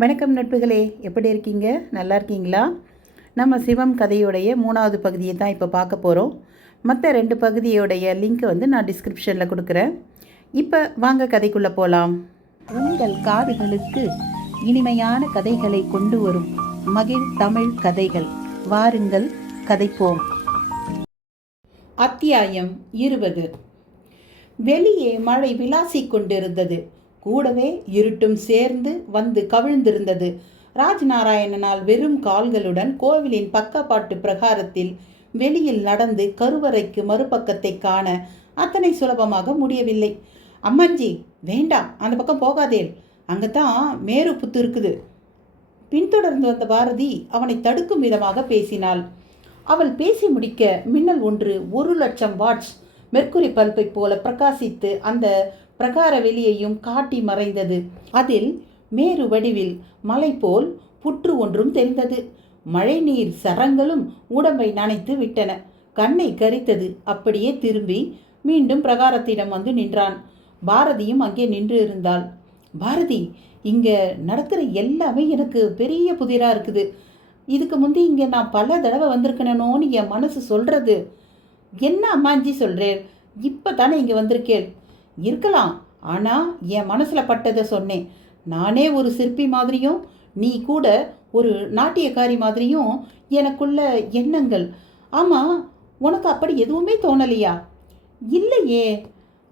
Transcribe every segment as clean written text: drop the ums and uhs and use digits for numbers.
வணக்கம் நட்புகளே, எப்படி இருக்கீங்க? நல்லா இருக்கீங்களா? நம்ம சிவம் கதையுடைய 3வது பகுதியை தான் இப்போ பார்க்க போகிறோம். மற்ற 2 பகுதியோடைய லிங்க் நான் டிஸ்கிரிப்ஷனில் கொடுக்குறேன். இப்போ வாங்க கதைக்குள்ளே போகலாம். உங்கள் காதுகளுக்கு இனிமையான கதைகளை கொண்டு வரும் மகிழ் தமிழ் கதைகள். வாருங்கள் கதைப்போம். அத்தியாயம் 20. வெளியே மழை விளாசிக் கொண்டிருந்தது. கூடவே இருட்டும் சேர்ந்து வந்து கவிழ்ந்திருந்தது. ராஜ்நாராயணனால் வெறும் கால்களுடன் கோவிலின் பக்கப்பாட்டு பிரகாரத்தில் வெளியில் நடந்து கருவறைக்கு மறுபக்கத்தை காண அத்தனை சுலபமாக முடியவில்லை. அம்மாஞ்சி, வேண்டாம், அந்த பக்கம் போகாதேல், அங்கத்தான் மேரு புத்து இருக்குது. பின்தொடர்ந்து வந்த பாரதி அவனை தடுக்கும் விதமாக பேசினாள். அவள் பேசி முடிக்க மின்னல் ஒன்று 1,00,000 வாட்ஸ் மெர்க்குரி பல்பை போல பிரகாசித்து அந்த பிரகார வெளியையும் காட்டி மறைந்தது. அதில் மேரு வடிவில் மலை போல் புற்று ஒன்றும் தெரிந்தது. மழை நீர் சரங்களும் உடம்பை நனைத்து விட்டன. கண்ணை கரித்தது. அப்படியே திரும்பி மீண்டும் பிரகாரத்திடம் வந்து நின்றான். பாரதியும் அங்கே நின்று இருந்தாள். பாரதி, இங்க நடக்கிற எல்லாமே எனக்கு பெரிய புதிரா இருக்குது. இதுக்கு முந்தி இங்க நான் பல தடவை வந்திருக்கணும்னு என் மனசு சொல்றது. என்ன அம்மாஞ்சி சொல்றேன்? இப்ப தானே இங்க வந்திருக்கேன். இருக்கலாம், ஆனால் என் மனசில் பட்டதை சொன்னேன். நானே ஒரு சிற்பி மாதிரியும் நீ கூட ஒரு நாட்டியக்காரி மாதிரியும் எனக்குள்ள எண்ணங்கள். ஆமாம், உனக்கு அப்படி எதுவுமே தோணலையா? இல்லையே.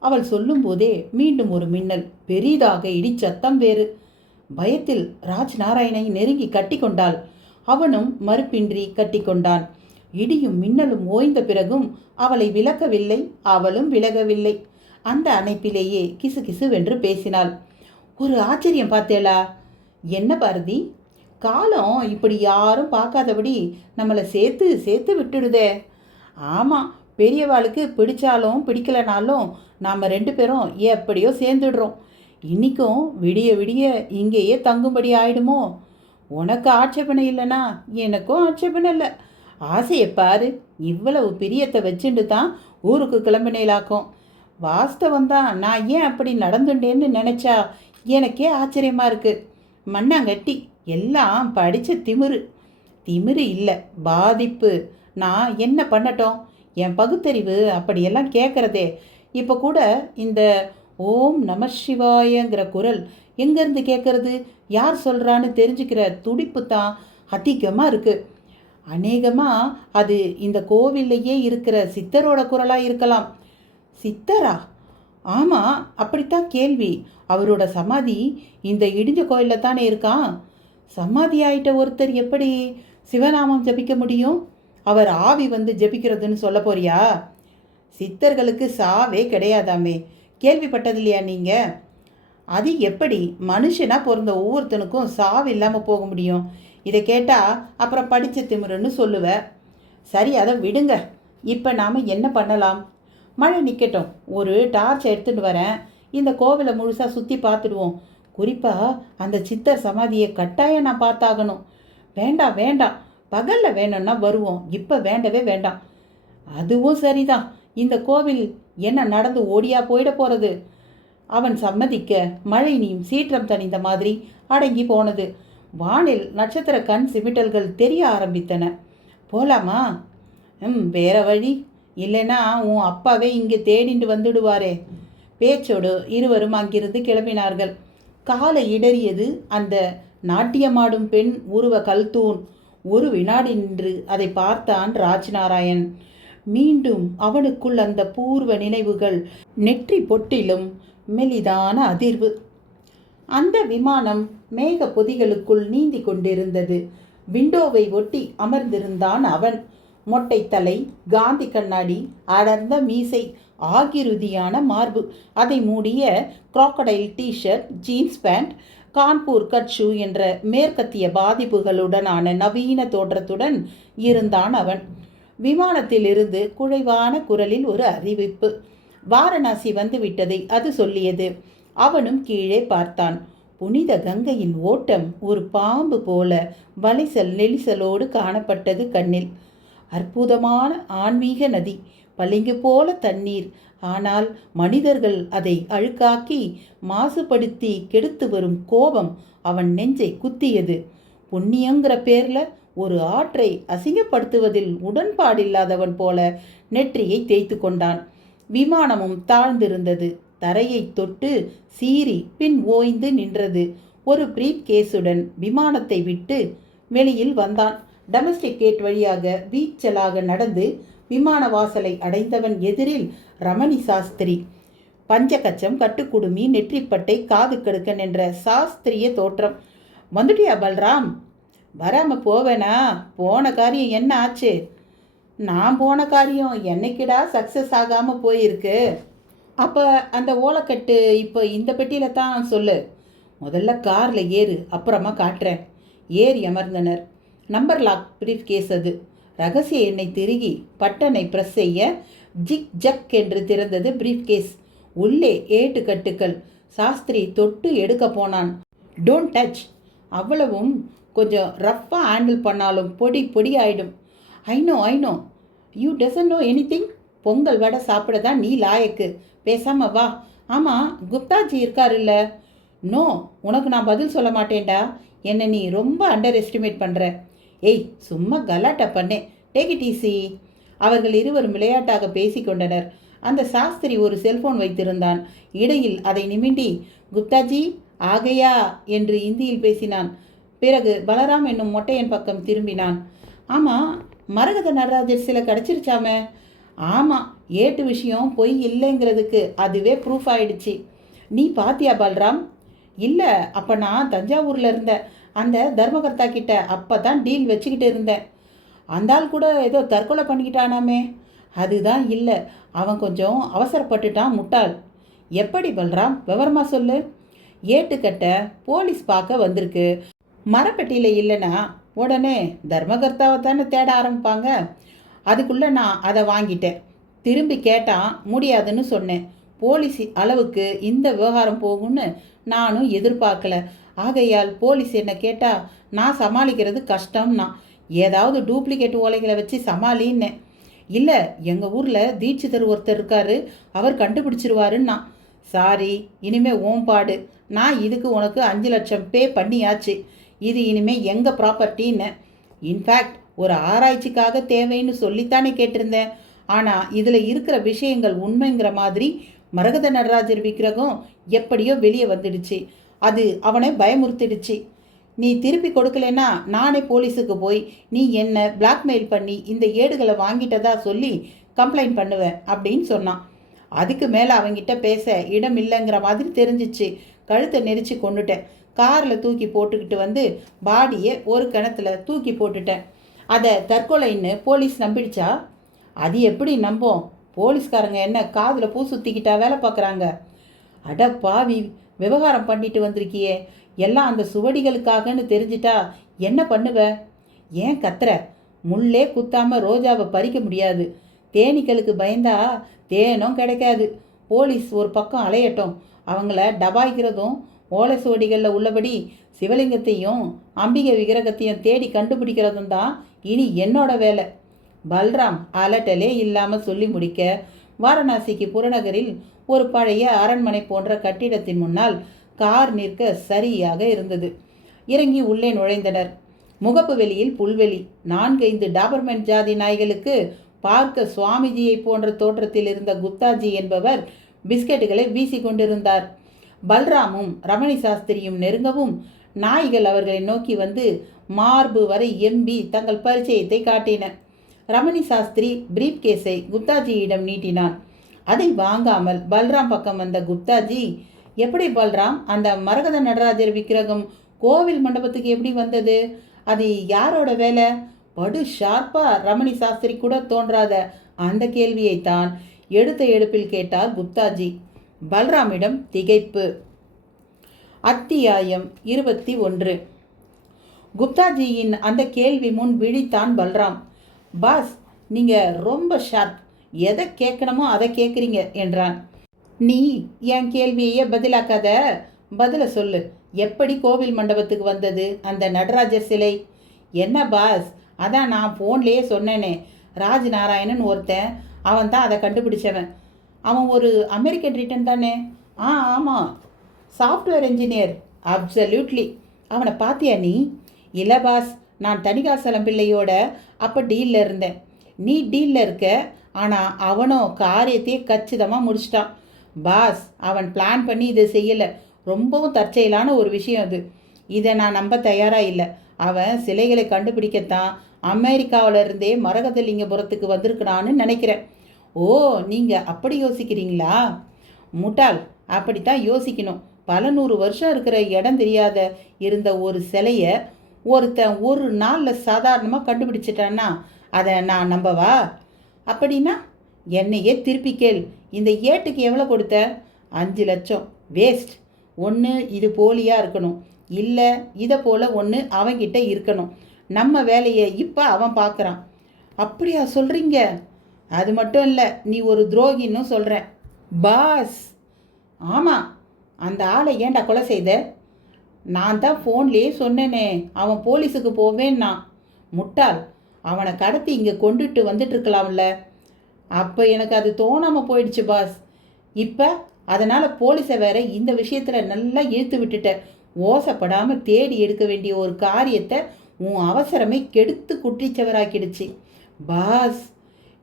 அவள் சொல்லும்போதே மீண்டும் ஒரு மின்னல், பெரிதாக இடிச்சத்தம் வேறு. பயத்தில் ராஜ்நாராயணை நெருங்கி கட்டி கொண்டாள். அவனும் மறுப்பின்றி கட்டி கொண்டான். இடியும் மின்னலும் ஓய்ந்த பிறகும் அவளை விலக்கவில்லை, அவளும் விலகவில்லை. அந்த அணைப்பிலேயே கிசு கிசுவென்று பேசினாள். ஒரு ஆச்சரியம் பார்த்தேளா? என்ன பாரதி, காலம் இப்படி யாரும் பார்க்காதபடி நம்மளை சேர்த்து சேர்த்து விட்டுடுதே. ஆமாம், பெரியவாளுக்கு பிடிச்சாலும் பிடிக்கலனாலும் நாம் 2 பேரும் எப்படியோ சேர்ந்துடுறோம். இன்றைக்கும் விடிய விடிய இங்கேயே தங்கும்படி ஆயிடுமோ? உனக்கு ஆட்சேபனை இல்லைனா எனக்கும் ஆட்சேபனை இல்லை. ஆசையை பாரு, இவ்வளவு பிரியத்தை வச்சுட்டு தான் ஊருக்கு கிளம்பினேலாக்கும். வாஸ்தவந்தான், நான் ஏன் அப்படி நடந்துட்டேன்னு நினச்சா எனக்கே ஆச்சரியமாக இருக்குது. மண்ணாங்கட்டி, எல்லாம் படித்த திமிரு. திமிரு இல்லை, பாதிப்பு. நான் என்ன பண்ணட்டும்? என் பகுத்தறிவு அப்படியெல்லாம் கேட்குறதே. இப்போ கூட இந்த ஓம் நம சிவாயங்கிற குரல் எங்கேருந்து கேட்குறது, யார் சொல்கிறான்னு தெரிஞ்சுக்கிற துடிப்பு தான் அதிகமாக இருக்குது. அநேகமாக அது இந்த கோவில்லையே இருக்கிற சித்தரோட குரலாக இருக்கலாம். சித்தரா? ஆமாம், அப்படித்தான் கேள்வி. அவரோட சமாதி இந்த இடிஞ்ச கோயிலில் தானே இருக்கான். சமாதி ஆயிட்ட ஒருத்தர் எப்படி சிவநாமம் ஜபிக்க முடியும்? அவர் ஆவி வந்து ஜபிக்கிறதுன்னு சொல்ல போறியா? சித்தர்களுக்கு சாவே கிடையாதாமே, கேள்விப்பட்டது இல்லையா நீங்கள்? அது எப்படி மனுஷனாக பிறந்த ஒவ்வொருத்தனுக்கும் சாவு இல்லாமல் போக முடியும்? இதை கேட்டால் அப்புறம் படித்த திமிருன்னு சொல்லுவேன். சரி, அதை விடுங்க. இப்போ நாம் என்ன பண்ணலாம்? மழை நிற்கட்டும், ஒரு டார்ச் எடுத்துகிட்டு வரேன். இந்த கோவிலை முழுசாக சுற்றி பார்த்துடுவோம். குறிப்பாக அந்த சித்தர் சமாதியை கட்டாயம் நான் பார்த்தாகணும். வேண்டாம் வேண்டாம், பகலில் வேணும்னா வருவோம், இப்போ வேண்டவே வேண்டாம். அதுவும் சரிதான். இந்த கோவில் என்ன நடந்து ஓடியா போயிட போகிறது? அவன் சம்மதிக்க மழை நீயும் சீற்றம் தணிந்த மாதிரி அடங்கி போனது. வானில் நட்சத்திர கண் சிமிட்டல்கள் தெரிய ஆரம்பித்தன. போலாமா? வேற வழி இல்லைன்னா உன் அப்பாவே இங்கே தேடிண்டு வந்துடுவாரே. பேச்சோடு இருவரும் அங்கிருந்து கிளம்பினார்கள். காலை இடறியது அந்த நாட்டியமாடும் பெண் உருவ கல்தூண். ஒரு வினாடி நின்று அதை பார்த்தான் ராஜ்நாராயண். மீண்டும் அவனுக்குள் அந்த பூர்வ நினைவுகள். நெற்றி பொட்டிலும் மெலிதான அதிர்வு. அந்த விமானம் மேக பொதிகளுக்குள் நீந்தி கொண்டிருந்தது. விண்டோவை ஒட்டி அமர்ந்திருந்தான் அவன். மொட்டை தலை, காந்தி கண்ணாடி, அடர்ந்த மீசை, ஆகிருதியான மார்பு, அதை மூடிய crocodile t shirt, jeans pant, Kanpur cut shoe என்ற மேற்கத்திய பாதிப்புகளுடனான நவீன தோற்றத்துடன் இருந்தான் அவன். விமானத்திலிருந்து குழைவான குரலில் ஒரு அறிவிப்பு. வாரணாசி வந்துவிட்டதை அது சொல்லியது. அவனும் கீழே பார்த்தான். புனித கங்கையின் ஓட்டம் ஒரு பாம்பு போல வலிசல் நெலிசலோடு காணப்பட்டது கண்ணில். அற்புதமான ஆன்மீக நதி, பளிங்கு போல தண்ணீர். ஆனால் மனிதர்கள் அதை அழுக்காக்கி மாசுபடுத்தி கெடுத்து வரும் கோபம் அவன் நெஞ்சை குத்தியது. புண்ணியங்கிற பேர்ல ஒரு ஆற்றை அசிங்கப்படுத்துவதில் உடன்பாடில்லாதவன் போல நெற்றியை தேய்த்து கொண்டான். விமானமும் தாழ்ந்திருந்தது. தரையை தொட்டு சீறி பின் ஓய்ந்து நின்றது. ஒரு பிரீப் கேஸுடன் விமானத்தை விட்டு வெளியில் வந்தான். டொமஸ்டிக் கேட் வழியாக வீச்சலாக நடந்து விமான வாசலை அடைந்தவன் எதிரில் ரமணி சாஸ்திரி. பஞ்சகச்சம், கட்டுக்குடுமி, நெற்றிப்பட்டை, காது கடுக்கன் என்ற சாஸ்திரிய தோற்றம். வந்துட்டியா பல்ராம்? வராமல் போவேனா? போன காரியம் என்ன ஆச்சு? நான் போன காரியம் என்னைக்கிடா சக்ஸஸ் ஆகாமல் போயிருக்கு. அப்போ அந்த ஓலைக்கட்டு இப்போ இந்த பெட்டியில் தான் சொல்லு. முதல்ல காரில் ஏறு, அப்புறமா காட்டுறேன். ஏறி அமர்ந்தனர். நம்பர் லாக் பிரீஃப் கேஸ் அது. ரகசிய எண்ணெய் திருகி பட்டனை ப்ரெஸ் செய்ய ஜிக் ஜக் என்று திறந்தது பிரீஃப் கேஸ். உள்ளே ஏட்டு கட்டுக்கள். சாஸ்திரி தொட்டு எடுக்க போனான். Don't touch. அவ்வளவும் கொஞ்சம் ரஃப்பாக ஹேண்டில் பண்ணாலும் பொடி பொடி ஆயிடும். I know you doesn't know anything. Pongal vada சாப்பிட தான் நீ லாயக்கு. பேசாம வா. ஆமாம், குப்தாஜி இருக்காருல்ல? நோ, உனக்கு நான் பதில் சொல்ல மாட்டேன்டா. என்னை நீ ரொம்ப அண்டர் எஸ்டிமேட் பண்ணுற. ஏய், சும்மா கலாட்டா பண்ணேன். Take it easy. அவர்கள் இருவரும் விளையாட்டாக பேசிக்கொண்டனர். அந்த சாஸ்திரி ஒரு செல்போன் வைத்திருந்தான். இடையில் அதை நிமிண்டி குப்தாஜி ஆகையா என்று இந்தியில் பேசினான். பிறகு பலராம் என்னும் மொட்டையன் பக்கம் திரும்பினான். ஆமாம், மரகத நடராஜர் சிலை கிடச்சிருச்சாமே. ஆமாம், ஏட்டு விஷயம் பொய் இல்லைங்கிறதுக்கு அதுவே ப்ரூஃப் ஆயிடுச்சு. நீ பாத்தியா பல்ராம்? இல்லை, அப்போ நான் தஞ்சாவூரில் இருந்தேன். அந்த தர்மகர்த்தா கிட்ட அப்போ தான் டீல் வச்சுக்கிட்டு இருந்தேன். அந்த ஆள் கூட ஏதோ தற்கொலை பண்ணிக்கிட்டானாமே. அதுதான் இல்லை, அவன் கொஞ்சம் அவசரப்பட்டுட்டான், முட்டாள். எப்படி பல்ராம்? விவரமா சொல்லு. ஏட்டுக்கட்ட போலீஸ் பார்க்க வந்திருக்கு. மரப்பெட்டியில் இல்லைன்னா உடனே தர்மகர்த்தாவை தானே தேட ஆரம்பிப்பாங்க. அதுக்குள்ளே நான் அதை வாங்கிட்டேன். திரும்பி கேட்டான், முடியாதுன்னு சொன்னேன். போலீஸ் அளவுக்கு இந்த விவகாரம் போகும்னு நானும் எதிர்பார்க்கல. ஆகையால் போலீஸ் என்ன கேட்டால் நான் சமாளிக்கிறது கஷ்டம்னா. ஏதாவது டூப்ளிகேட் ஓலைகளை வச்சு சமாளின்னேன். இல்லை, எங்கள் ஊரில் தீட்சிதர் ஒருத்தர் இருக்காரு, அவர் கண்டுபிடிச்சிருவாருன்னா. சாரி, இனிமே ஓம்பாடு. நான் இதுக்கு உனக்கு 5 லட்சம் பே பண்ணியாச்சு. இது இனிமே எங்கள் ப்ராப்பர்ட்டின்னு. இன்ஃபேக்ட் ஒரு ஆராய்ச்சிக்காக தேவைன்னு சொல்லித்தானே கேட்டிருந்தேன். ஆனால் இதில் இருக்கிற விஷயங்கள் உண்மைங்கிற மாதிரி மரகத நடராஜர் விக்கிரகம் எப்படியோ வெளியே வந்துடுச்சு. அது அவனை பயமுறுத்திடுச்சு. நீ திருப்பி கொடுக்கலன்னா நானே போலீஸுக்கு போய் நீ என்ன பிளாக்மெயில் பண்ணி இந்த ஏடுகளை வாங்கிட்டதா சொல்லி கம்ப்ளைண்ட் பண்ணுவேன் அப்படின்னு சொன்னான். அதுக்கு மேலே அவங்கிட்ட பேச இடம் இல்லைங்கிற மாதிரி தெரிஞ்சிச்சு. கழுத்தை நெரிச்சு கொண்டுட்டேன். காரில் தூக்கி போட்டுக்கிட்டு வந்து பாடியை ஒரு கிணத்துல தூக்கி போட்டுட்டேன். அதை தற்கொலைன்னு போலீஸ் நம்பிடுச்சா? அது எப்படி நம்போம்? போலீஸ்காரங்க என்ன காதில் பூ சுற்றிக்கிட்டா வேலை பார்க்குறாங்க? அட பாவி, விவகாரம் பண்ணிட்டு வந்திருக்கியே, எல்லாம் அந்த சுவடிகளுக்காகன்னு தெரிஞ்சிட்டா என்ன பண்ணுவ? ஏன் கத்துற? முள்ளே குத்தாமல் ரோஜாவை பறிக்க முடியாது. தேனீக்களுக்கு பயந்தா தேனும் கிடைக்காது. போலீஸ் ஒரு பக்கம் அலையட்டும். அவங்கள டபாய்க்கிறதும் ஓலை சுவடிகளில் உள்ளபடி சிவலிங்கத்தையும் அம்பிகை விக்கிரகத்தையும் தேடி கண்டுபிடிக்கிறதும் தான் இனி என்னோட வேலை. பல்ராம் அலட்டலே இல்லாமல் சொல்லி முடிக்க வாரணாசிக்கு புறநகரில் ஒரு பழைய அரண்மனை போன்ற கட்டிடத்தின் முன்னால் கார் நிற்க சரியாக இருந்தது. இறங்கி உள்ளே நுழைந்தனர். முகப்பு வெளியில் புல்வெளி. 4-5 டாபர்மேன் ஜாதி நாய்களுக்கு பார்க்க சுவாமிஜியை போன்ற தோற்றத்தில் இருந்த குப்தாஜி என்பவர் பிஸ்கெட்டுகளை வீசி கொண்டிருந்தார். பல்ராமும் ரமணி சாஸ்திரியும் நெருங்கவும் நாய்கள் அவர்களை நோக்கி வந்து மார்பு வரை எம்பி தங்கள் பரிச்சயத்தை காட்டின. ரமணி சாஸ்திரி பிரீப் கேஸை குப்தாஜியிடம் நீட்டினான். அதை வாங்காமல் பல்ராம் பக்கம் வந்த குப்தாஜி, எப்படி பல்ராம், அந்த மரகத நடராஜர் விக்கிரகம் கோவில் மண்டபத்துக்கு எப்படி வந்தது? அது யாரோட வேலை? படு ஷார்ப்பா ரமணி சாஸ்திரி கூட தோன்றாத அந்த கேள்வியைத்தான் எடுத்த எடுப்பில் கேட்டார் குப்தாஜி. பல்ராமிடம் திகைப்பு. அத்தியாயம் 21. குப்தாஜியின் அந்த கேள்வி முன் விழித்தான் பல்ராம். பாஸ், நீங்கள் ரொம்ப ஷார்ப். எதை கேட்கணுமோ அதை கேட்குறீங்க என்றான். நீ என் கேள்வியே பதிலாக்காத, பதில சொல்லு. எப்படி கோவில் மண்டபத்துக்கு வந்தது அந்த நடராஜர் சிலை? என்ன பாஸ், அதான் நான் ஃபோன்லேயே சொன்னேனே, ராஜ் நாராயணன் ஒருத்தன், அவன் தான் அதை கண்டுபிடிச்சவன். அவன் ஒரு அமெரிக்கன் ரிட்டன் தானே? ஆமாம். Software engineer. அப்சல்யூட்லி. அவனை பாத்தியா நீ? இல்லை பாஸ், நான் தணிகாசலம் பிள்ளையோட அப்போ டீலில் இருந்தேன். நீ டீலில் இருக்க, ஆனால் அவனும் காரியத்தையே கச்சிதமாக முடிச்சிட்டான் பாஸ். அவன் பிளான் பண்ணி இதை செய்யலை. ரொம்பவும் தற்செயலான ஒரு விஷயம் அது. இதை நான் நம்ப தயாராக இல்லை. அவன் சிலைகளை கண்டுபிடிக்கத்தான் அமெரிக்காவிலிருந்தே மரகதலிங்கபுரத்துக்கு வந்திருக்கிறான்னு நினைக்கிறேன். ஓ, நீங்கள் அப்படி யோசிக்கிறீங்களா? முட்டாள், அப்படித்தான் யோசிக்கணும். பல 100 வருஷம் இருக்கிற இடம் தெரியாத இருந்த ஒரு சிலையை ஒருத்தன் ஒரு நாளில் சாதாரணமாக கண்டுபிடிச்சிட்டான்னா அதை நான் நம்பவா? அப்படின்னா என்னையே திருப்பி கேள். இந்த ஏட்டுக்கு எவ்வளோ கொடுத்த? 5 லட்சம். வேஸ்ட். ஒன்று இது போலியாக இருக்கணும், இல்லை இதை போல் ஒன்று அவன்கிட்ட இருக்கணும். நம்ம வேலையை இப்போ அவன் பார்க்குறான். அப்படியா சொல்கிறீங்க? அது மட்டும் இல்லை, நீ ஒரு துரோகின்னு சொல்கிறேன் பாஸ். ஆமாம், அந்த ஆளை ஏன்டா கொலை செய்த? நான் தான் ஃபோன்லேயே சொன்னேனே, அவன் போலீஸுக்கு போவேன்னா. முட்டாள், அவனை கடத்தி இங்கே கொண்டுட்டு வந்துட்டுருக்கலாம்ல. அப்போ எனக்கு அது தோணாமல் போயிடுச்சு பாஸ். இப்போ அதனால் போலீஸை வேற இந்த விஷயத்தில் நல்லா இழுத்து விட்டுட்ட. ஓசப்படாமல் தேடி எடுக்க வேண்டிய ஒரு காரியத்தை உன் அவசரமே கெடுத்து குற்றிச்சவராக்கிடுச்சு பாஸ்.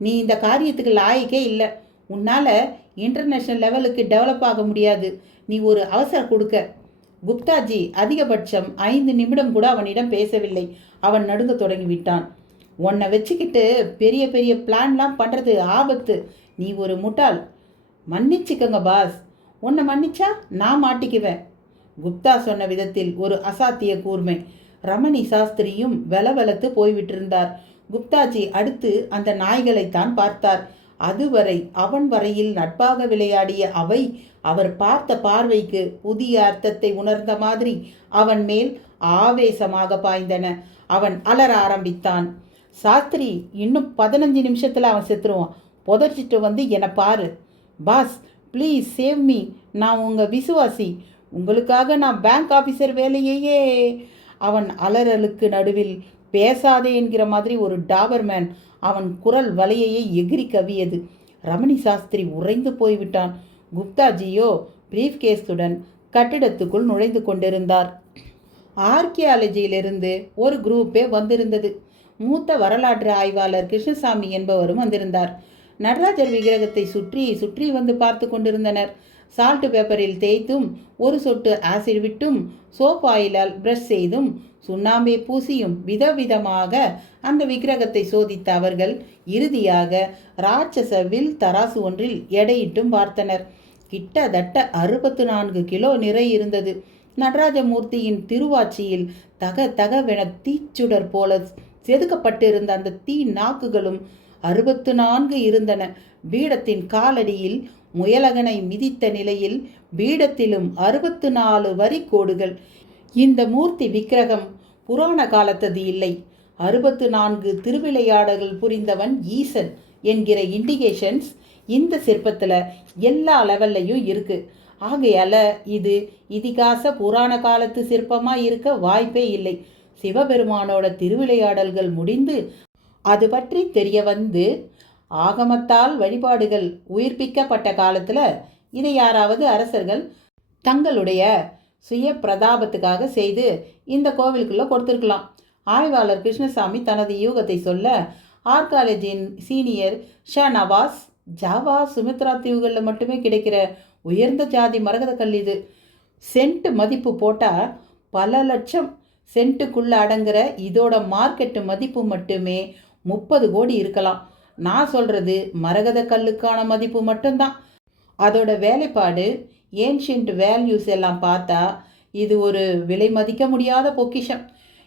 நீ இந்த காரியத்துக்கு லாயக்கே இல்லை. உன்னால் இன்டர்நேஷ்னல் லெவலுக்கு டெவலப் ஆக முடியாது. நீ ஒரு அவசரம் கொடுக்க. குப்தாஜி அதிகபட்சம் 5 நிமிடம் கூட அவனிடம் பேசவில்லை. அவன் நடுங்க தொடங்கி விட்டான். உன்னை வச்சுக்கிட்டு பெரிய பெரிய பிளான்லாம் பண்ணுறது ஆபத்து. நீ ஒரு முட்டாள். மன்னிச்சுக்கங்க பாஸ். உன்னை மன்னிச்சா நான் மாட்டிக்குவேன். குப்தா சொன்ன விதத்தில் ஒரு அசாத்திய கூர்மை. ரமணி சாஸ்திரியும் வெலவெலத்து போய்விட்டிருந்தார். குப்தாஜி அடுத்து அந்த நாய்களைத்தான் பார்த்தார். அதுவரை அவன் வரையில் நட்பாக விளையாடிய அவை அவர் பார்த்த பார்வைக்கு புதிய அர்த்தத்தை உணர்ந்த மாதிரி அவன் மேல் ஆவேசமாக பாய்ந்தன. அவன் அலற ஆரம்பித்தான். சாஸ்திரி, இன்னும் 15 நிமிஷத்தில் அவன் செத்துருவான். புதச்சிட்டு வந்து என்னை பாரு. Boss, please save me. நான் உங்கள் விசுவாசி. உங்களுக்காக நான் பேங்க் ஆஃபீஸர் வேலையையே. அவன் அலறலுக்கு நடுவில் பேசாதே என்கிற மாதிரி ஒரு டாபர்மேன் அவன் குரல் வலையையே எகிரி கவியது. ரமணி சாஸ்திரி உறைந்து போய்விட்டான். குப்தாஜியோ பிரீஃப் கேஸுடன் கட்டிடத்துக்குள் நுழைந்து கொண்டிருந்தார். ஆர்கியாலஜியிலிருந்து ஒரு குரூப்பே வந்திருந்தது. மூத்த வரலாற்று ஆய்வாளர் கிருஷ்ணசாமி என்பவரும் வந்திருந்தார். நடராஜர் விக்கிரகத்தை சுற்றி சுற்றி வந்து பார்த்து கொண்டிருந்தனர். சால்ட் பேப்பரில் தேய்த்தும் ஒரு சொட்டு ஆசிட் விட்டும் சோப் ஆயிலால் பிரஷ் செய்தும் சுண்ணாம்பை பூசியும் விதவிதமாக அந்த விக்கிரகத்தை சோதித்த அவர்கள் இறுதியாக ராட்சச வில் தராசு ஒன்றில் எடையிட்டும் பார்த்தனர். கிட்டத்தட்ட 64 கிலோ நிறை இருந்தது. நடராஜமூர்த்தியின் திருவாச்சியில் தக தகவென தீச்சுடர் போல செதுக்கப்பட்டிருந்த அந்த தீ நாக்குகளும் 64 இருந்தன. பீடத்தின் காலடியில் முயலகனை மிதித்த நிலையில் பீடத்திலும் 64 வரி கோடுகள். இந்த மூர்த்தி விக்கிரகம் புராண காலத்தது இல்லை. 64 திருவிளையாடல்கள் புரிந்தவன் ஈசன் என்கிற இண்டிகேஷன்ஸ் இந்த சிற்பத்தில் எல்லா லெவல்லையும் இருக்கு. ஆகையால இது இதிகாச புராண காலத்து சிற்பமாக இருக்க வாய்ப்பே இல்லை. சிவபெருமானோட திருவிளையாடல்கள் முடிந்து அது பற்றி தெரிய வந்து ஆகமத்தால் வழிபாடுகள் உயிர்ப்பிக்கப்பட்ட காலத்தில் இதை யாராவது அரசர்கள் தங்களுடைய சுய பிரதாபத்துக்காக செய்து இந்த கோவிலுக்குள்ளே கொடுத்துருக்கலாம். ஆய்வாளர் கிருஷ்ணசாமி தனது யூகத்தை சொல்ல, ஆர்காலஜியின் சீனியர் ஷானவாஸ், ஜாவா சுமித்ரா தீவுகளில் மட்டுமே கிடைக்கிற உயர்ந்த ஜாதி மரகத கல் இது. சென்ட் மதிப்பு போட்டால் பல லட்சம். சென்ட்டுக்குள்ளே அடங்குற இதோட மார்க்கெட்டு மதிப்பு மட்டுமே 30 கோடி இருக்கலாம். நான் சொல்கிறது மரகத கல்லுக்கான மதிப்பு மட்டும்தான். அதோட வேலைப்பாடு, ஏன்ஷியன்ட் வேல்யூஸ் எல்லாம் பார்த்தா இது ஒரு விலை மதிக்க முடியாத பொக்கிஷம்.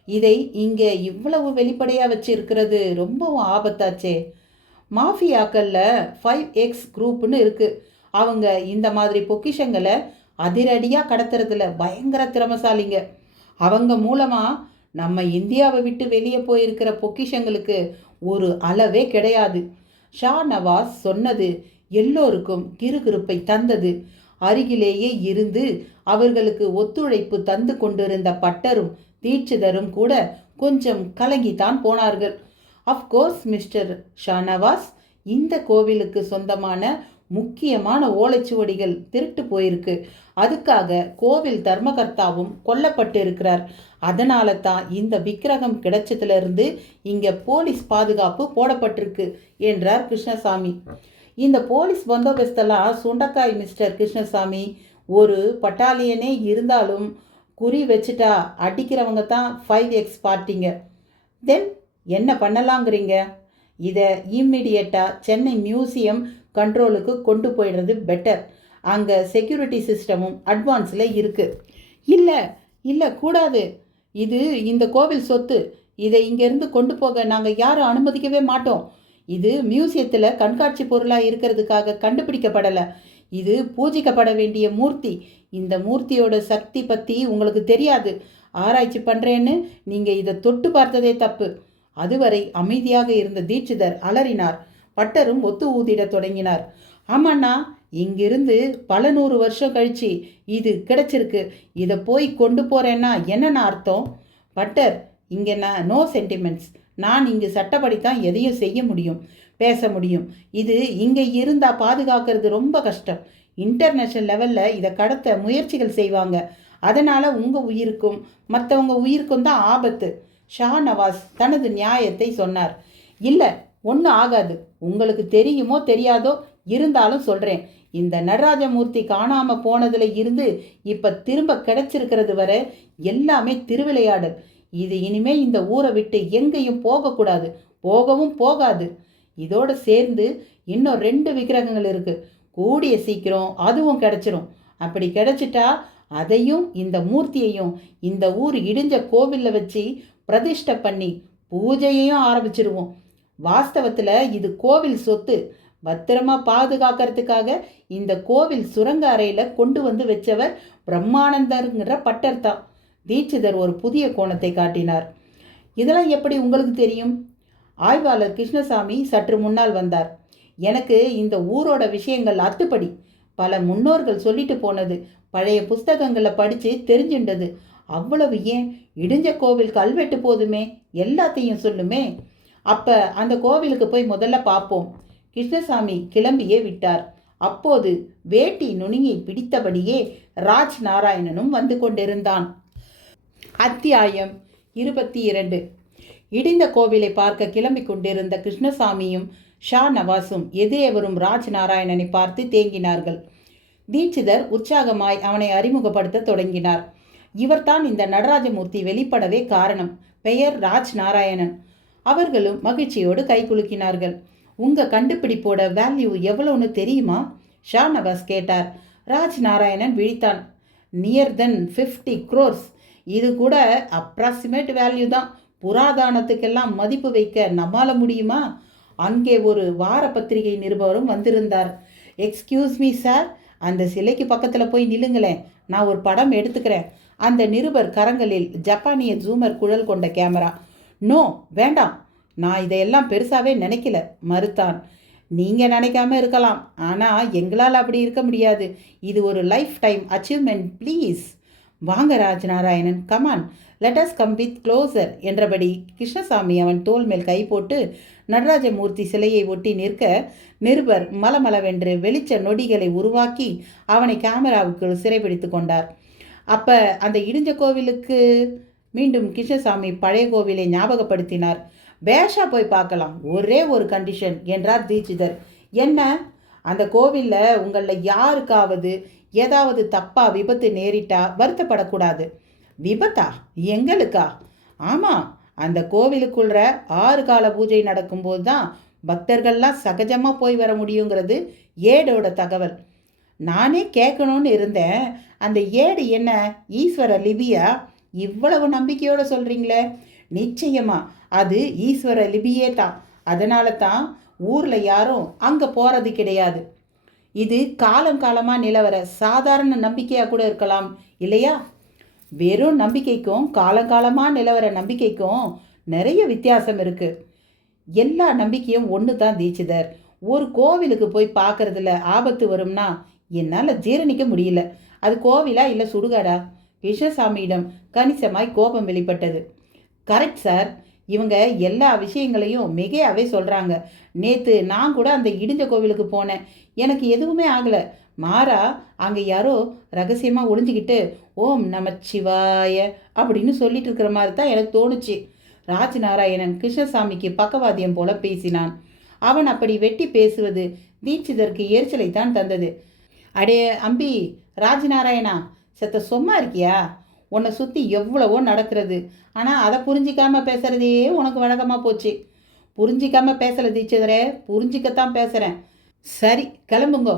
இதை இங்கே இவ்வளவு வெளிப்படையாக வச்சுருக்கிறது ரொம்பவும் ஆபத்தாச்சே. மாஃபியாக்களில் 5X குரூப்னு இருக்குது. அவங்க இந்த மாதிரி பொக்கிஷங்களை அதிரடியாக கடத்துறதுல பயங்கர திறமசாலிங்க. அவங்க மூலமாக நம்ம இந்தியாவை விட்டு வெளியே போயிருக்கிற பொக்கிஷங்களுக்கு ஒரு அளவே கிடையாது. ஷா நவாஸ் சொன்னது எல்லோருக்கும் கிறுகிறுப்பை தந்தது. அருகிலேயே இருந்து அவர்களுக்கு ஒத்துழைப்பு தந்து கொண்டிருந்த பட்டரும் தீட்சிதரும் கூட கொஞ்சம் கலங்கித்தான் போனார்கள். அஃப்கோர்ஸ் மிஸ்டர் ஷானவாஸ், இந்த கோவிலுக்கு சொந்தமான முக்கியமான ஓலைச்சுவடிகள் திருட்டு போயிருக்கு. அதுக்காக கோவில் தர்மகர்த்தாவும் கொல்லப்பட்டு இருக்கிறார். அதனால தான் இந்த விக்கிரகம் கிடைச்சதுல இருந்து இங்க போலீஸ் பாதுகாப்பு போடப்பட்டிருக்கு என்றார் கிருஷ்ணசாமி. இந்த போலீஸ் பந்தோபஸ்தெல்லாம் சுண்டக்காய் மிஸ்டர் கிருஷ்ணசாமி. ஒரு பட்டாலியனே இருந்தாலும் குறி வச்சுட்டா அடிக்கிறவங்க தான் 5X பார்ட்டிங்க. தென் என்ன பண்ணலாங்கிறீங்க? இதை இம்மிடியட்டாக சென்னை மியூசியம் கண்ட்ரோலுக்கு கொண்டு போயிடுறது பெட்டர். அங்கே செக்யூரிட்டி சிஸ்டமும் அட்வான்ஸில் இருக்குது. இல்லை இல்லை கூடாது, இது இந்த கோவில் சொத்து, இதை இங்கேருந்து கொண்டு போக நாங்கள் யாரும் அனுமதிக்கவே மாட்டோம். இது மியூசியத்தில் கண்காட்சி பொருளாக இருக்கிறதுக்காக கண்டுபிடிக்கப்படலை. இது பூஜிக்கப்பட வேண்டிய மூர்த்தி. இந்த மூர்த்தியோட சக்தி பற்றி உங்களுக்கு தெரியாது. ஆராய்ச்சி பண்ணுறேன்னு நீங்கள் இதை தொட்டு பார்த்ததே தப்பு. அதுவரை அமைதியாக இருந்த தீட்சிதர் அலறினார். பட்டரும் ஒத்து ஊதிட தொடங்கினார். ஆமாண்ணா, இங்கிருந்து பல 100 வருஷம் கழிச்சு இது கிடைச்சிருக்கு. இதை போய் கொண்டு போகிறேன்னா என்னென்ன அர்த்தம்? பட்டர், இங்கே நான் நோ சென்டிமெண்ட்ஸ். நான் இங்கு சட்டப்படித்தான் எதையும் செய்ய முடியும், பேச முடியும். இது இங்கே இருந்தால் பாதுகாக்கிறது ரொம்ப கஷ்டம். இன்டர்நேஷ்னல் லெவலில் இதை கடத்த முயற்சிகள் செய்வாங்க. அதனால் உங்கள் உயிருக்கும் மற்றவங்க உயிருக்கும் தான் ஆபத்து. ஷா நவாஸ் தனது நியாயத்தை சொன்னார். இல்லை, ஒன்றும் ஆகாது. உங்களுக்கு தெரியுமோ தெரியாதோ, இருந்தாலும் சொல்கிறேன். இந்த நடராஜமூர்த்தி காணாமல் போனதில் இருந்து இப்போ திரும்ப கிடைச்சிருக்கிறது வரை எல்லாமே திருவிளையாடல். இது இனிமே இந்த ஊரை விட்டு எங்கேயும் போகக்கூடாது, போகவும் போகாது. இதோடு சேர்ந்து இன்னும் 2 விக்கிரகங்கள் இருக்குது. கூடிய சீக்கிரம் அதுவும் கிடைச்சிரும். அப்படி கிடைச்சிட்டா அதையும் இந்த மூர்த்தியையும் இந்த ஊர் இடிஞ்ச கோவிலில் வச்சு பிரதிஷ்டை பண்ணி பூஜையையும் ஆரம்பிச்சிருவோம். வாஸ்தவத்தில் இது கோவில் சொத்து. பத்திரமா பாதுகாக்கிறதுக்காக இந்த கோவில் சுரங்க அறையில் கொண்டு வந்து வச்சவர் பிரம்மானந்தருங்கிற பட்டர் தான். தீட்சிதர் ஒரு புதிய கோணத்தை காட்டினார். இதெல்லாம் எப்படி உங்களுக்கு தெரியும்? ஆய்வாளர் கிருஷ்ணசாமி சற்று முன்னால் வந்தார். எனக்கு இந்த ஊரோட விஷயங்கள் அத்துப்படி. பல முன்னோர்கள் சொல்லிட்டு போனது, பழைய புஸ்தகங்களை படித்து தெரிஞ்சுண்டது. அவ்வளவு ஏன், இடிஞ்ச கோவில் கல்வெட்டு போதுமே, எல்லாத்தையும் சொல்லுமே. அப்போ அந்த கோவிலுக்கு போய் முதல்ல பார்ப்போம். கிருஷ்ணசாமி கிளம்பியே விட்டார். அப்போது வேட்டி நுனியை பிடித்தபடியே ராஜ் நாராயணனும் வந்து கொண்டிருந்தான். அத்தியாயம் 22. இடிந்த கோவிலை பார்க்க கிளம்பி கொண்டிருந்த கிருஷ்ணசாமியும் ஷா நவாஸும் எதிரே வரும் ராஜ் நாராயணனை பார்த்து தேங்கினார்கள். தீட்சிதர் உற்சாகமாய் அவனை அறிமுகப்படுத்த தொடங்கினார். இவர்தான் இந்த நடராஜமூர்த்தி வெளிப்படவே காரணம். பெயர் ராஜ் நாராயணன். அவர்களும் மகிழ்ச்சியோடு கை குலுக்கினார்கள். உங்கள் கண்டுபிடிப்போட வேல்யூ எவ்வளோன்னு தெரியுமா? ஷா நவாஸ் கேட்டார். ராஜ் நாராயணன் விழித்தான். நியர் தென் 50 crores. இது கூட அப்ராக்சிமேட் வேல்யூ தான். புராதானத்துக்கெல்லாம் மதிப்பு வைக்க நம்மால முடியுமா? அங்கே ஒரு வார பத்திரிகை நிருபரும் வந்திருந்தார். எக்ஸ்கியூஸ் மீ சார், அந்த சிலைக்கு பக்கத்தில் போய் நில்லுங்களேன், நான் ஒரு படம் எடுத்துக்கிறேன். அந்த நிருபர் கரங்களில் ஜப்பானிய ஜூமர் குழல் கொண்ட கேமரா. நோ, வேண்டாம், நான் இதையெல்லாம் பெருசாகவே நினைக்கல, மறுத்தான். நீங்கள் நினைக்காம இருக்கலாம், ஆனால் எங்களால் அப்படி இருக்க முடியாது. இது ஒரு லைஃப் டைம் அச்சீவ்மெண்ட், ப்ளீஸ். வாங்க Raj Narayanan, come on, let us come with closer என்றபடி கிருஷ்ணசாமி அவன் தோள் மேல் கை போட்டு நடராஜமூர்த்தி சிலையை ஒட்டி நிற்க, நிருபர் மலமளவென்று வெளிச்ச நொடிகளை உருவாக்கி அவனை கேமராவுக்குள் சிறைபிடித்து கொண்டார். அப்போ அந்த இடிஞ்ச கோவிலுக்கு மீண்டும் கிருஷ்ணசாமி பழைய கோவிலை ஞாபகப்படுத்தினார். பேஷா போய் பார்க்கலாம், ஒரே ஒரு கண்டிஷன் என்றார் தீட்சிதர். என்ன? அந்த கோவிலில் உங்களில் யாருக்காவது ஏதாவது தப்பாக விபத்து நேரிட்டா வருத்தப்படக்கூடாது. விபத்தா? எங்களுக்கா? ஆமாம், அந்த கோவிலுக்குள்ள 6 கால பூஜை நடக்கும்போது தான் பக்தர்கள்லாம் சகஜமாக போய் வர முடியுங்கிறது ஏடோட தகவல். நானே கேட்கணும்னு இருந்தேன். அந்த ஏடு என்ன, ஈஸ்வர லிபியா? இவ்வளவு நம்பிக்கையோடு சொல்கிறீங்களே? நிச்சயமா அது ஈஸ்வர லிபியே தான். அதனால தான் ஊரில் யாரும் அங்கே போகிறது கிடையாது. இது காலம் காலமாக நிலவர சாதாரண நம்பிக்கையாக கூட இருக்கலாம் இல்லையா? வெறும் நம்பிக்கைக்கும் காலங்காலமாக நிலவர நம்பிக்கைக்கும் நிறைய வித்தியாசம் இருக்குது. எல்லா நம்பிக்கையும் ஒன்று தான் தீட்சிதர். ஒரு கோவிலுக்கு போய் பார்க்குறதுல ஆபத்து வரும்னா என்னால் ஜீரணிக்க முடியல. அது கோவிலா இல்லை சுடுகாடா? கிருஷ்ணசாமியிடம் கணிசமாய் கோபம் வெளிப்பட்டது. கரெக்ட் சார், இவங்க எல்லா விஷயங்களையும் மிகையாகவே சொல்கிறாங்க. நேற்று நான் கூட அந்த இடிஞ்ச கோவிலுக்கு போனேன், எனக்கு எதுவுமே ஆகலை. மாறா அங்கே யாரோ ரகசியமாக ஒளிஞ்சிக்கிட்டு ஓம் நமச்சிவாய அப்படின்னு சொல்லிட்டு இருக்கிற மாதிரி தான் எனக்கு தோணுச்சு. ராஜ்நாராயணன் கிருஷ்ணசாமிக்கு பக்கவாதியம் போல பேசினான். அவன் அப்படி வெட்டி பேசுவது தீட்சிதருக்கு எரிச்சலை தான் தந்தது. அடே அம்பி, ராஜ்நாராயணா, செத்த சும்மா இருக்கியா? உன்னை சுற்றி எவ்வளவோ நடக்கிறது, ஆனால் அதை புரிஞ்சிக்காம பேசுகிறதே உனக்கு வழக்கமாக போச்சு. புரிஞ்சிக்காம பேசலை தீட்சிதரே, புரிஞ்சிக்கத்தான் பேசுகிறேன். சரி, கிளம்புங்கோ.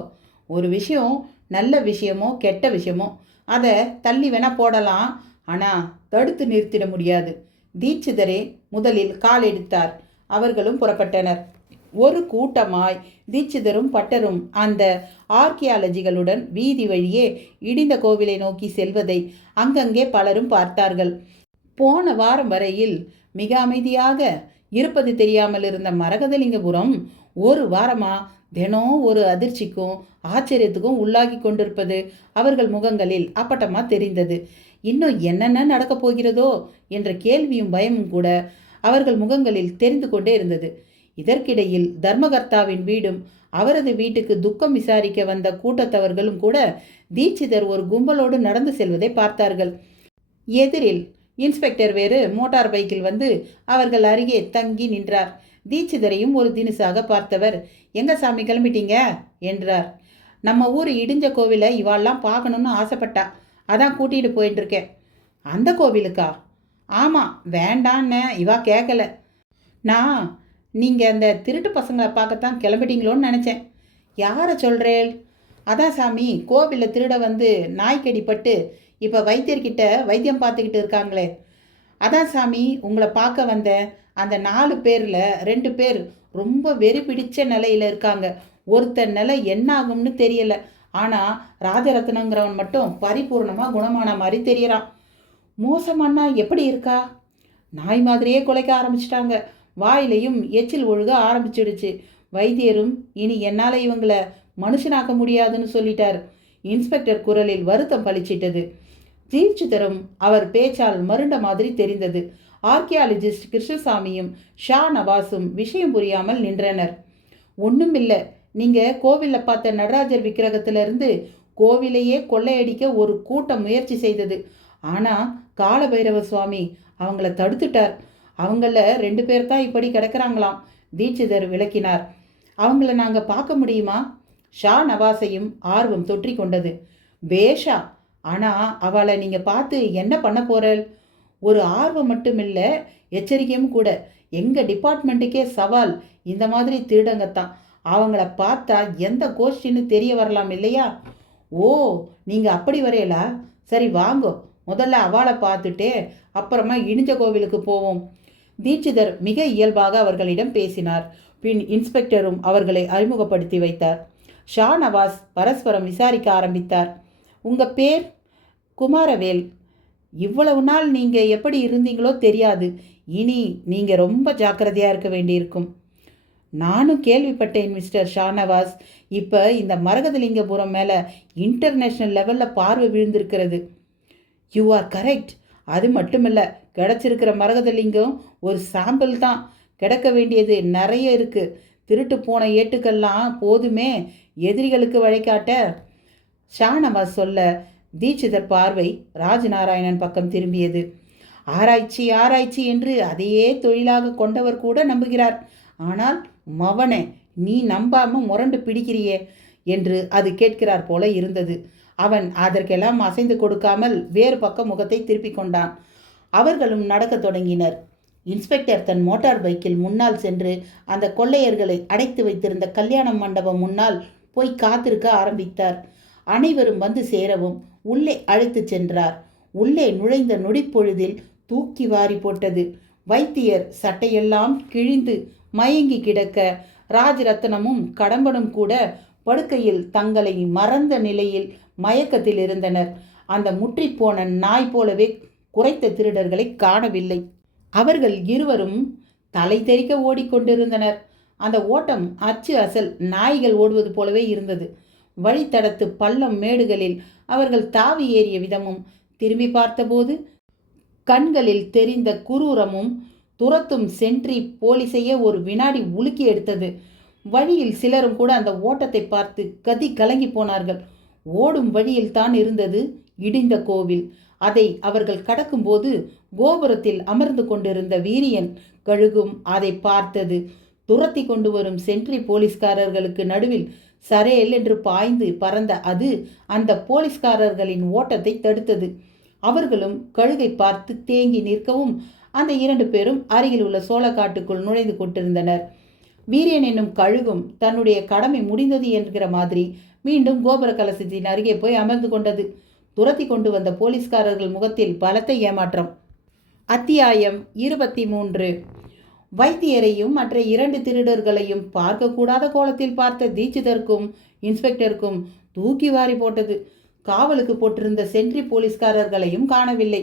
ஒரு விஷயம் நல்ல விஷயமோ கெட்ட விஷயமோ அதை தள்ளி வேணால் போடலாம், ஆனால் தடுத்து நிறுத்திட முடியாது. தீட்சிதரே முதலில் கால் எடுத்தார். அவர்களும் புறப்பட்டனர். ஒரு கூட்டமாய் தீட்சிதரும் பட்டரும் அந்த ஆர்கியாலஜிகளுடன் வீதி வழியே இடிந்த கோவிலை நோக்கி செல்வதை அங்கங்கே பலரும் பார்த்தார்கள். போன வாரம் வரையில் மிக அமைதியாக இருப்பது தெரியாமல் இருந்த மரகதலிங்கபுரம் ஒரு வாரமா தினம் ஒரு அதிர்ச்சிக்கும் ஆச்சரியத்துக்கும் உள்ளாகி கொண்டிருப்பது அவர்கள் முகங்களில் அப்பட்டமாக தெரிந்தது. இன்னும் என்னென்ன நடக்கப் போகிறதோ என்ற கேள்வியும் பயமும் கூட அவர்கள் முகங்களில் தெரிந்து கொண்டே இருந்தது. இதற்கிடையில் தர்மகர்த்தாவின் வீடும் அவரது வீட்டுக்கு துக்கம் விசாரிக்க வந்த கூட்டத்தவர்களும் கூட தீட்சிதர் ஒரு கும்பலோடு நடந்து செல்வதை பார்த்தார்கள். எதிரில் இன்ஸ்பெக்டர் வேறு மோட்டார் பைக்கில் வந்து அவர்கள் அருகே தங்கி நின்றார். தீட்சிதரையும் ஒரு தினுசாக பார்த்தவர், எங்க சாமி கிளம்பிட்டீங்க என்றார். நம்ம ஊர் இடிஞ்ச கோவிலை இவாள்லாம் பார்க்கணுன்னு ஆசைப்பட்டா, அதான் கூட்டிகிட்டு போயிட்டு இருக்கேன். அந்த கோவிலுக்கா? ஆமாம், வேண்டான்னு இவா கேட்கல. நான் நீங்கள் அந்த திருட்டு பசங்களை பார்க்கத்தான் கிளம்பிட்டீங்களோன்னு நினச்சேன். யாரை சொல்கிறேள்? அதான் சாமி, கோவிலில் திருட வந்து நாய்க்கடிப்பட்டு இப்போ வைத்தியர்கிட்ட வைத்தியம் பார்த்துக்கிட்டு இருக்காங்களே. அதான் சாமி, உங்களை பார்க்க வந்தேன். அந்த 4 பேரில் 2 பேர் ரொம்ப வெறி பிடிச்ச நிலையில் இருக்காங்க. ஒருத்தர் நிலை என்ன ஆகும்னு தெரியலை. ஆனால் ராஜரத்னங்கிறவன் மட்டும் பரிபூர்ணமாக குணமான மாதிரி தெரியறான். மோசமானா எப்படி இருக்கா? நாய் மாதிரியே குலைக்க ஆரம்பிச்சிட்டாங்க. வாயிலையும் எச்சில் ஒழுக ஆரம்பிச்சிடுச்சு. வைத்தியரும் இனி என்னால் இவங்களை மனுஷனாக்க முடியாதுன்னு சொல்லிட்டார். இன்ஸ்பெக்டர் குரலில் வருத்தம் பளிச்சிட்டது. தீட்சிதரும் அவர் பேச்சால் மருண்ட மாதிரி தெரிந்தது. ஆர்கியாலஜிஸ்ட் கிருஷ்ணசாமியும் ஷா நவாஸும் விஷயம் புரியாமல் நின்றனர். ஒன்றுமில்லை, நீங்கள் கோவிலில் பார்த்த நடராஜர் விக்கிரகத்திலிருந்து கோவிலையே கொள்ளையடிக்க ஒரு கூட்டம் முயற்சி செய்தது. ஆனால் காலபைரவ சுவாமி அவங்கள தடுத்துட்டார். அவங்கள 2 பேர் தான் இப்படி கிடக்கிறாங்களாம். தீட்சிதர் விளக்கினார். அவங்கள நாங்கள் பார்க்க முடியுமா? ஷா நவாஸையும் ஆர்வம் தொற்றி கொண்டது. பேஷா, ஆனால் அவளை நீங்கள் பார்த்து என்ன பண்ண போறல்? ஒரு ஆர்வம் மட்டுமில்லை, எச்சரிக்கையும் கூட. எங்கள் டிபார்ட்மெண்ட்டுக்கே சவால் இந்த மாதிரி திருடங்கத்தான். அவங்கள பார்த்தா எந்த கோஷ்டின்னு தெரிய வரலாம் இல்லையா? ஓ, நீங்கள் அப்படி வரையலா? சரி வாங்கோ, முதல்ல அவளை பார்த்துட்டே அப்புறமா இடிஞ்ச கோவிலுக்கு போவோம். தீட்சிதர் மிக இயல்பாக அவர்களிடம் பேசினார். பின் இன்ஸ்பெக்டரும் அவர்களை அறிமுகப்படுத்தி வைத்தார். ஷா நவாஸ் பரஸ்பரம் விசாரிக்க ஆரம்பித்தார். உங்கள் பேர்? குமாரவேல். இவ்வளவு நாள் நீங்கள் எப்படி இருந்தீங்களோ தெரியாது. இனி நீங்கள் ரொம்ப ஜாக்கிரதையாக இருக்க வேண்டியிருக்கும். நானும் கேள்விப்பட்டேன் மிஸ்டர் ஷானவாஸ். இப்போ இந்த மரகதலிங்கபுரம் மேலே இன்டர்நேஷ்னல் லெவலில் பார்வை விழுந்திருக்கிறது. You are correct. அது மட்டுமில்லை, கிடச்சிருக்கிற மரகதலிங்கம் ஒரு சாம்பிள் தான். கிடக்க வேண்டியது நிறைய இருக்குது. திருட்டு போன ஏட்டுக்கெல்லாம் போதுமே எதிரிகளுக்கு வழிகாட்ட. ஷானவாஸ் சொல்ல தீட்சிதர் பார்வை ராஜ்நாராயணன் பக்கம் திரும்பியது. ஆராய்ச்சி ஆராய்ச்சி என்று அதையே தொழிலாக கொண்டவர் கூட நம்புகிறார். ஆனால் மவனே, நீ நம்பாம முரண்டு பிடிக்கிறியே என்று அது கேட்கிறார் போல இருந்தது. அவன் அதற்கெல்லாம் அசைந்து கொடுக்காமல் வேறு பக்கம் முகத்தை திருப்பிக் கொண்டான். அவர்களும் நடக்கத் தொடங்கினர். இன்ஸ்பெக்டர் தன் மோட்டார் பைக்கில் முன்னால் சென்று அந்த கொள்ளையர்களை அடைத்து வைத்திருந்த கல்யாண மண்டபம் முன்னால் போய் காத்திருக்க ஆரம்பித்தார். அனைவரும் வந்து சேரவும் உள்ளே அழைத்து சென்றார். உள்ளே நுழைந்த நொடிப்பொழுதில் தூக்கி வாரி போட்டது. வைத்தியர் சட்டையெல்லாம் கிழிந்து மயங்கி கிடக்க ராஜரத்னமும் கடம்பனும் கூட படுக்கையில் தங்களை மறந்த நிலையில் மயக்கத்தில் இருந்தனர். அந்த முற்றிப்போன நாய் போலவே குறைத்த திருடர்களை காணவில்லை. அவர்கள் இருவரும் தலை தெறிக்க ஓடிக்கொண்டிருந்தனர். அந்த ஓட்டம் அச்சு அசல் நாய்கள் ஓடுவது போலவே இருந்தது. வழித்தடத்து பள்ளம் மேடுகளில் அவர்கள் தாவி ஏறிய விதமும் திரும்பி பார்த்தபோது கண்களில் தெரிந்த குரூரமும் துரத்தும் சென்ட்ரி போலீஸையே ஒரு வினாடி உலுக்கி எடுத்தது. வழியில் சிலரும் கூட அந்த ஓட்டத்தை பார்த்து கதி கலங்கி போனார்கள். ஓடும் வழியில் தான் இருந்தது இடிந்த கோவில். அதை அவர்கள் கடக்கும்போது கோபுரத்தில் அமர்ந்து கொண்டிருந்த வீரியன் கழுகும் அதை பார்த்தது. துரத்தி கொண்டு வரும் சென்ட்ரி போலீஸ்காரர்களுக்கு நடுவில் சரேல் என்று பாய்ந்து பறந்த அது அந்த போலீஸ்காரர்களின் ஓட்டத்தை தடுத்தது. அவர்களும் கழுகை பார்த்து தேங்கி நிற்கவும் அந்த 2 பேரும் அருகில் உள்ள சோளக்காட்டுக்குள் நுழைந்து கொண்டிருந்தனர். வீரியன் என்னும் கழுகும் தன்னுடைய கடமை முடிந்தது என்கிற மாதிரி மீண்டும் கோபுர கலசத்தின் அருகே போய் அமர்ந்து கொண்டது. துரத்தி கொண்டு வந்த போலீஸ்காரர்கள் முகத்தில் பலத்த ஏமாற்றம். அத்தியாயம் 23. வைத்தியரையும் மற்ற 2 திருடர்களையும் பார்க்கக்கூடாத கோலத்தில் பார்த்த தீட்சிதருக்கும் இன்ஸ்பெக்டருக்கும் தூக்கி வாரி போட்டது. காவலுக்கு போட்டிருந்த சென்ட்ரி போலீஸ்காரர்களையும் காணவில்லை.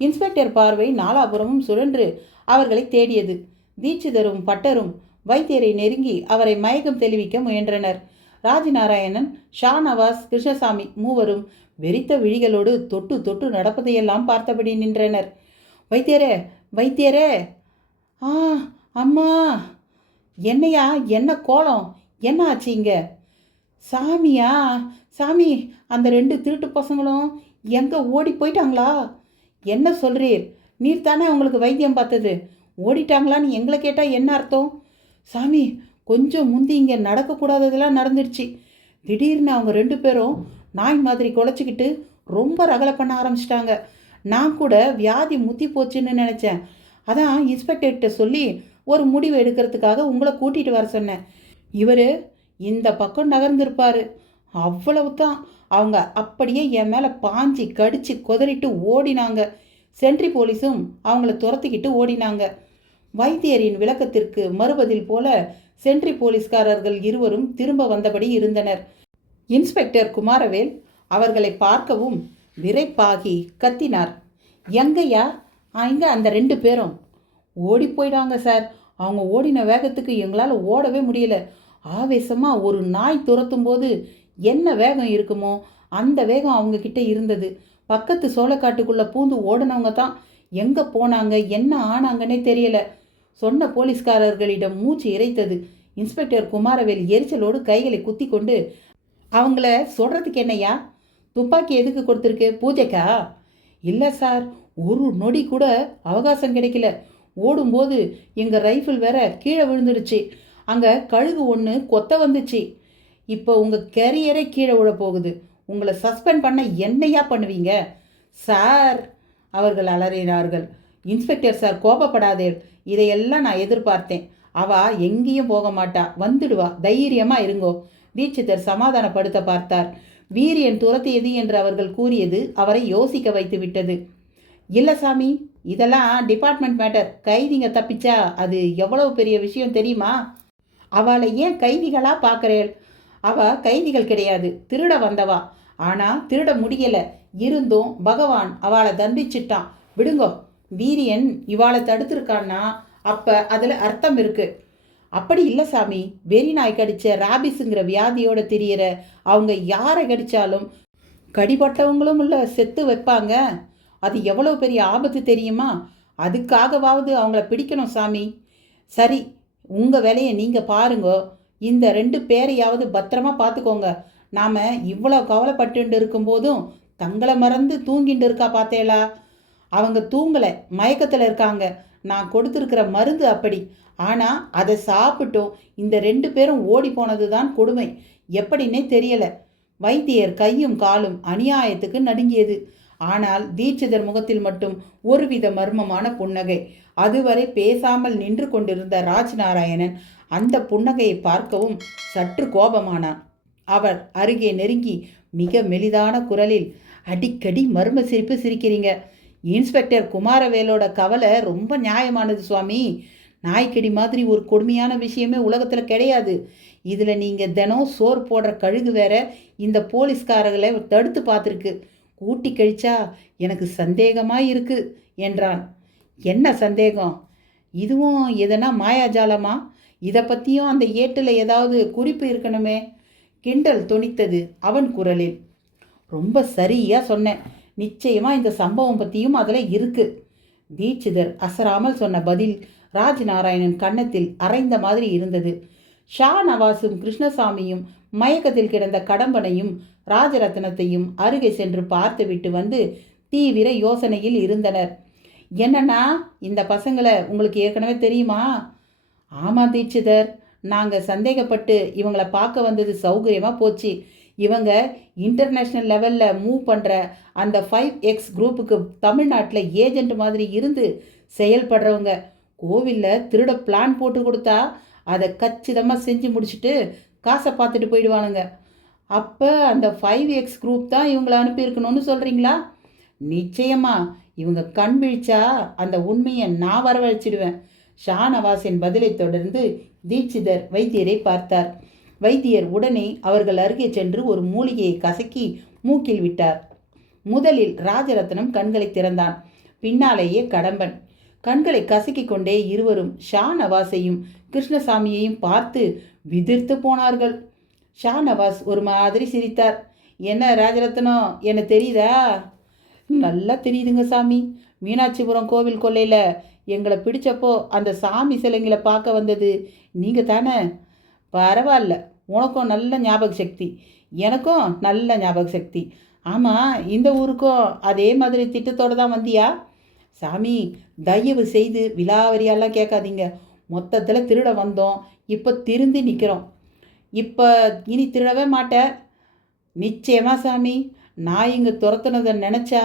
இன்ஸ்பெக்டர் பார்வை நாலாபுரமும் சுழன்று அவர்களை தேடியது. தீட்சிதரும் பட்டரும் வைத்தியரை நெருங்கி அவரை மயக்கம் தெளிவிக்க முயன்றனர். ராஜநாராயணன், ஷாநவாஸ், கிருஷ்ணசாமி மூவரும் வெறித்த விழிகளோடு தொட்டு தொட்டு நடப்பதையெல்லாம் பார்த்தபடி நின்றனர். வைத்தியரே, வைத்தியரே! ஆ, அம்மா! என்னையா, என்ன கோலம்? என்ன ஆச்சு இங்க? சாமியா? சாமி, அந்த 2 திருட்டு பசங்களும் எங்கே ஓடி போயிட்டாங்களா? என்ன சொல்கிறீர்? நீர் தானே அவங்களுக்கு வைத்தியம் பார்த்தது. ஓடிட்டாங்களான்னு எங்களை கேட்டால் என்ன அர்த்தம்? சாமி, கொஞ்சம் முந்தி இங்கே நடக்கக்கூடாததெல்லாம் நடந்துடுச்சு. திடீர்னு அவங்க 2 பேரும் நாய் மாதிரி குலைச்சிக்கிட்டு ரொம்ப ரகலை பண்ண ஆரம்பிச்சிட்டாங்க. நான் கூட வியாதி முத்தி போச்சுன்னு நினச்சேன். அதான் இன்ஸ்பெக்டர்கிட்ட சொல்லி ஒரு முடிவு எடுக்கிறதுக்காக உங்களை கூட்டிகிட்டு வர சொன்னேன். இவர் இந்த பக்கம் நகர்ந்திருப்பார். அவ்வளவு தான். அவங்க அப்படியே என் மேலே பாஞ்சி கடிச்சு கொதறிட்டு ஓடினாங்க. சென்ட்ரி போலீஸும் அவங்கள துரத்திக்கிட்டு ஓடினாங்க. வைத்தியரின் விளக்கத்திற்கு மறுபதில் போல சென்ட்ரி போலீஸ்காரர்கள் இருவரும் திரும்ப வந்தபடி இருந்தனர். இன்ஸ்பெக்டர் குமாரவேல் அவர்களை பார்க்கவும் விரைப்பாகி கத்தினார். எங்கையா? இங்கே அந்த 2 பேரும் ஓடி போயிடாங்க சார். அவங்க ஓடின வேகத்துக்கு எங்களால் ஓடவே முடியல. ஆவேசமாக ஒரு நாய் துரத்தும் போது என்ன வேகம் இருக்குமோ அந்த வேகம் அவங்கக்கிட்ட இருந்தது. பக்கத்து சோளக்காட்டுக்குள்ளே பூந்து ஓடினவங்க தான் எங்கே போனாங்க, என்ன ஆனாங்கன்னே தெரியல. சொன்ன போலீஸ்காரர்களிடம் மூச்சு இறைத்தது. இன்ஸ்பெக்டர் குமாரவேல் எரிச்சலோடு கைகளை குத்தி கொண்டு, அவங்கள சொல்கிறதுக்கு என்னையா? துப்பாக்கி எதுக்கு கொடுத்துருக்கு? பூஜைக்கா? இல்லை சார், ஒரு நொடி கூட அவகாசம் கிடைக்கல. ஓடும்போது எங்கள் ரைஃபிள் வேற கீழே விழுந்துடுச்சு. அங்கே கழுகு ஒன்று கொத்த வந்துச்சு. இப்போ உங்கள் கெரியரே கீழே விழ போகுது. உங்களை சஸ்பெண்ட் பண்ண என்னையா பண்ணுவீங்க சார்? அவர்கள் அலறினார்கள். Inspector sir, கோபப்படாதே. இதையெல்லாம் நான் எதிர்பார்த்தேன். அவள் எங்கேயும் போக மாட்டா, வந்துடுவா, தைரியமாக இருங்கோ. தீட்சிதர் சமாதானப்படுத்த பார்த்தார். வீரியன் துரத்தியது என்று அவர்கள் கூறியது அவரை யோசிக்க வைத்து விட்டது. இல்லை சாமி, இதெல்லாம் டிபார்ட்மெண்ட் மேட்டர். கைதிங்க தப்பிச்சா அது எவ்வளவு பெரிய விஷயம் தெரியுமா? அவளை ஏன் கைதிகளாக பார்க்குறேன்? அவள் கைதிகள் கிடையாது, திருட வந்தவா. ஆனால் திருட முடியலை. இருந்தும் பகவான் அவளை தண்டிச்சிட்டான். விடுங்கோ. வீரியன் இவாளை தடுத்திருக்கான்னா அப்போ அதில் அர்த்தம் இருக்குது. அப்படி இல்லை சாமி, வெறி நாய் கடித்த ராபிஸுங்கிற வியாதியோட திரியிற அவங்க யாரை கடித்தாலும் கடிபட்டவங்களும் இல்லை செத்து வைப்பாங்க. அது எவ்வளோ பெரிய ஆபத்து தெரியுமா? அதுக்காகவாவது அவங்கள பிடிக்கணும் சாமி. சரி, உங்கள் வேலையை நீங்கள் பாருங்கோ. இந்த 2 பேரையாவது பத்திரமா பார்த்துக்கோங்க. நாம் இவ்வளோ கவலைப்பட்டு இருக்கும்போதும் தங்களை மறந்து தூங்கிட்டு இருக்கா பார்த்தேலா? அவங்க தூங்கலை, மயக்கத்தில் இருக்காங்க. நான் கொடுத்துருக்கிற மருந்து அப்படி. ஆனால் அதை சாப்பிட்டோம் இந்த 2 பேரும் ஓடி போனது தான் கொடுமை. எப்படின்னே தெரியலை. வைத்தியர் கையும் காலும் அநியாயத்துக்கு நடுங்கியது. ஆனால் தீட்சிதர் முகத்தில் மட்டும் ஒருவித மர்மமான புன்னகை. அதுவரை பேசாமல் நின்று கொண்டிருந்த ராஜ்நாராயணன் அந்த புன்னகையை பார்க்கவும் சற்று கோபமானான். அவர் அருகே நெருங்கி மிக மெலிதான குரலில், அடிக்கடி மர்ம சிரிப்பு சிரிக்கிறீங்க. இன்ஸ்பெக்டர் குமாரவேலோட கவலை ரொம்ப நியாயமானது சுவாமி. நாய்க்கடி மாதிரி ஒரு கொடுமையான விஷயமே உலகத்தில் கிடையாது. இதில் நீங்கள் தினம் சோறு போடுற கழுகு வேற இந்த போலீஸ்காரர்களை தடுத்து பார்த்துருக்கு. கூட்டி கழிச்சா எனக்கு சந்தேகமாக இருக்கு என்றான். என்ன சந்தேகம்? இதுவும் எதனா மாயாஜாலமா? இதை பற்றியும் அந்த ஏட்டில் ஏதாவது குறிப்பு இருக்கணுமே. கிண்டல் தொனித்தது அவன் குரலில். ரொம்ப சரியாக சொன்னேன். நிச்சயமாக இந்த சம்பவம் பற்றியும் அதில் இருக்கு. தீட்சிதர் அசராமல் சொன்ன பதில் ராஜ்நாராயணன் கன்னத்தில் அரைந்த மாதிரி இருந்தது. ஷா நவாஸும் கிருஷ்ணசாமியும் மயக்கத்தில் கிடந்த கடம்பனையும் ராஜரத்னத்தையும் அருகே சென்று பார்த்துவிட்டு வந்து தீவிர யோசனையில் இருந்தனர். என்னன்னா, இந்த பசங்களை உங்களுக்கு ஏற்கனவே தெரியுமா? ஆமாம் தீட்சிதர், நாங்கள் சந்தேகப்பட்டு இவங்களை பார்க்க வந்தது சௌகரியமாக போச்சு. இவங்க இன்டர்நேஷ்னல் லெவலில் மூவ் பண்ணுற அந்த 5X குரூப்புக்கு தமிழ்நாட்டில் ஏஜென்ட் மாதிரி இருந்து செயல்படுறவங்க. கோவிலில் திருட பிளான் போட்டு கொடுத்தா அதை கச்சிதமாக செஞ்சு முடிச்சுட்டு காசை பார்த்துட்டு போயிடுவானுங்க. அப்போ அந்த 5X குரூப் தான் இவங்களை அனுப்பியிருக்கணும்னு சொல்கிறீங்களா? நிச்சயமா இவங்க கண் விழிச்சா அந்த உண்மையை நான் வரவழைச்சிடுவேன். ஷாநவாஸின் பதிலை தொடர்ந்து தீட்சிதர் வைத்தியரை பார்த்தார். வைத்தியர் உடனே அவர்கள் அருகே சென்று ஒரு மூலிகையை கசக்கி மூக்கில் விட்டார். முதலில் ராஜரத்னம் கண்களை திறந்தான். பின்னாலேயே கடம்பன். கண்களை கசக்கி கொண்டே இருவரும் ஷாநவாஸையும் கிருஷ்ணசாமியையும் பார்த்து விதிர்த்து போனார்கள். ஷாநவாஸ் ஒரு மாதிரி சிரித்தார். என்ன ராஜரத்னம், என்ன தெரியுதா? நல்லா தெரியுதுங்க சாமி. மீனாட்சிபுரம் கோவில் கொள்ளையில் எங்களை பிடிச்சப்போ அந்த சாமி சிலைங்களை பார்க்க வந்தது நீங்கள் தானே? பரவாயில்ல, உனக்கும் நல்ல ஞாபக சக்தி, எனக்கும் நல்ல ஞாபக சக்தி. ஆமாம், இந்த ஊருக்கும் அதே மாதிரி திட்டத்தோடு தான் வந்தியா? சாமி, தயவு செய்து விலாவரியாலாம் கேட்காதீங்க. மொத்தத்தில் திருட வந்தோம், இப்போ திருந்தி நிற்கிறோம். இப்போ இனி திருடவே மாட்டேன். நிச்சயமா சாமி, நான் இங்கே துரத்துனதை நினச்சா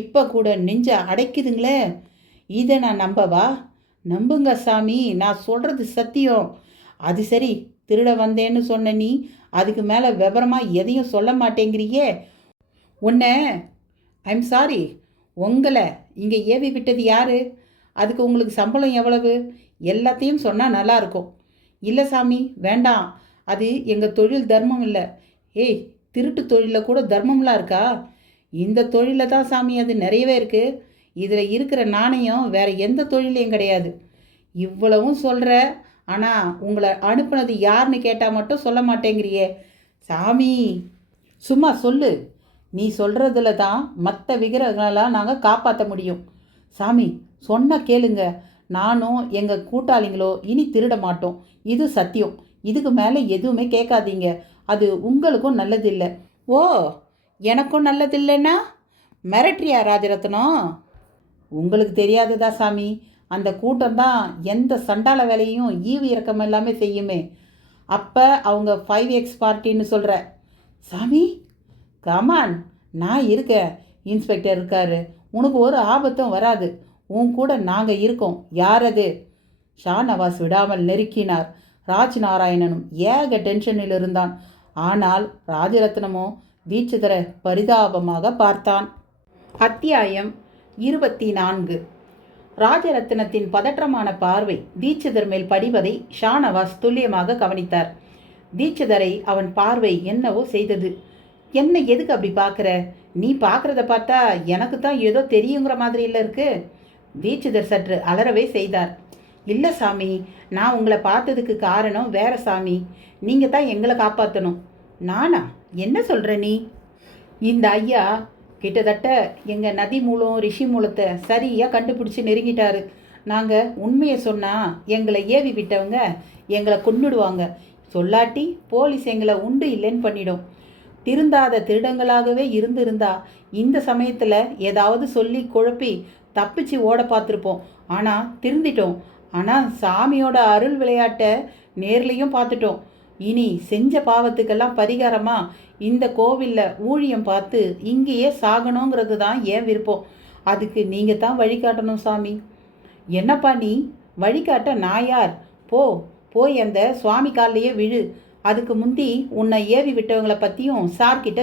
இப்போ கூட நெஞ்ச அடைக்குதுங்களே. இதை நான் நம்பவா? நம்புங்க சாமி, நான் சொல்கிறது சத்தியம். அது சரி, திருட வந்தேன்னு சொன்ன நீ அதுக்கு மேலே விவரமாக எதையும் சொல்ல மாட்டேங்கிறியே. உன்னை ஐம் சாரி, உங்களை இங்கே ஏவி விட்டது யார்? அதுக்கு உங்களுக்கு சம்பளம் எவ்வளவு? எல்லாத்தையும் சொன்னால் நல்லாயிருக்கும். இல்லை சாமி, வேண்டாம். அது எங்கள் தொழில் தர்மம் இல்லை. ஏய், திருட்டு தொழிலில் கூட தர்மம்லாம் இருக்கா? இந்த தொழிலில் தான் சாமி அது நிறையவே இருக்குது. இதில் இருக்கிற நாணயம் வேறு எந்த தொழிலையும் கிடையாது. இவ்வளவும் சொல்கிற, ஆனால் உங்களை அனுப்புனது யாருன்னு கேட்டால் மட்டும் சொல்ல மாட்டேங்கிறியே. சாமி, சும்மா சொல்லு. நீ சொல்கிறதுல தான் மற்ற விக்கிரகங்களெல்லாம் நாங்கள் காப்பாற்ற முடியும். சாமி, சொன்ன கேளுங்க. நானும் எங்கள் கூட்டாளிங்களோ இனி திருட மாட்டோம். இது சத்தியம். இதுக்கு மேலே எதுவுமே கேட்காதீங்க. அது உங்களுக்கும் நல்லதில்லை. ஓ, எனக்கும் நல்லதில்லைன்னா மிரட்ரியா ராஜரத்னம்? உங்களுக்கு தெரியாததா சாமி, அந்த கூட்டம்தான் எந்த சண்டால வேலையும் ஈவு இறக்கம் எல்லாமே செய்யுமே. அப்போ அவங்க 5X பார்ட்டின்னு சொல்கிற. சாமி, கமான், நான் இருக்கேன். இன்ஸ்பெக்டர் இருக்காரு. உனக்கு ஒரு ஆபத்தும் வராது. உன் கூட நாங்கள் இருக்கோம். யார் அது? ஷாநவாஸ் விடாமல் நெருக்கினார். ராஜ்நாராயணனும் ஏக டென்ஷனில் இருந்தான். ஆனால் ராஜரத்னமோ தீட்சிதரை பரிதாபமாக பார்த்தான். அத்தியாயம் 24. ராஜரத்னத்தின் பதற்றமான பார்வை தீட்சிதர் மேல் படிவதை ஷாநவாஸ் துல்லியமாக கவனித்தார். தீட்சிதரை அவன் பார்வை என்னவோ செய்தது. என்ன எதுக்கு அப்படி பார்க்குற? நீ பார்க்குறத பார்த்தா எனக்கு தான் ஏதோ தெரியுங்கிற மாதிரி இல்லை இருக்கு. தீட்சிதர் சற்று அலறவே செய்தார். இல்லை சாமி, நான் உங்களை பார்த்ததுக்கு காரணம் வேற சாமி. நீங்கள் தான் எங்களை காப்பாற்றணும். நானா? என்ன சொல்கிற நீ? இந்த ஐயா கிட்டத்தட்ட எங்கள் நதி மூலம் ரிஷி மூலத்தை சரியாக கண்டுபிடிச்சி நெருங்கிட்டாரு. நாங்கள் உண்மையை சொன்னால் எங்களை ஏவி விட்டவங்க எங்களை கொன்னுடுவாங்க. சொல்லாட்டி போலீஸ் எங்களை உண்டு இல்லைன்னு பண்ணிடும். திருந்தாத திருடங்களாகவே இருந்திருந்தா இந்த சமயத்தில் ஏதாவது சொல்லி குழப்பி தப்பிச்சு ஓட பார்த்துருப்போம். ஆனால் திருந்திட்டோம். ஆனால் சாமியோட அருள் விளையாட்டை நேர்லையும் பார்த்துட்டோம். இனி செஞ்ச பாவத்துக்கெல்லாம் பரிகாரமாக இந்த கோவிலில் ஊழியம் பார்த்து இங்கேயே சாகணுங்கிறது தான் ஏன் விருப்பம். அதுக்கு நீங்கள் தான் வழிகாட்டணும் சாமி. என்னப்பா நீ வழிகாட்ட? நான் யார்? போய் அந்த சுவாமி காலையே விழு. அதுக்கு முந்தி உன்னை ஏவி விட்டவங்களை பற்றியும் சார்கிட்ட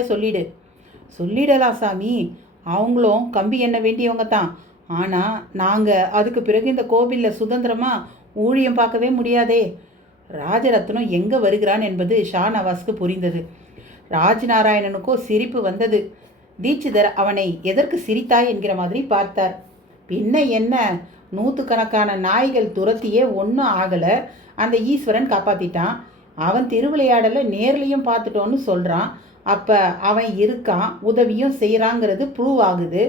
சொல்லிடலாம் சாமி. அவங்களும் கம்பி எண்ண வேண்டியவங்க தான். ஆனால் நாங்கள் அதுக்கு பிறகு இந்த கோவிலில் சுதந்திரமாக ஊழியம் பார்க்கவே முடியாதே. ராஜரத்னம் எங்கே வருகிறான் என்பது ஷாநவாஸ்க்கு புரிந்தது. ராஜ்நாராயணனுக்கோ சிரிப்பு வந்தது. தீட்சிதர் அவனை எதற்கு சிரித்தாய் என்கிற மாதிரி பார்த்தார். பின்ன என்ன, நூற்றுக்கணக்கான நாய்கள் துரத்தியே ஒன்றும் ஆகலை. அந்த ஈஸ்வரன் காப்பாற்றிட்டான். அவன் திருவிளையாடலை நேர்லையும் பார்த்துட்டோன்னு சொல்கிறான். அப்போ அவன் இருக்கான், உதவியும் செய்கிறாங்கிறது ப்ரூவ் ஆகுது.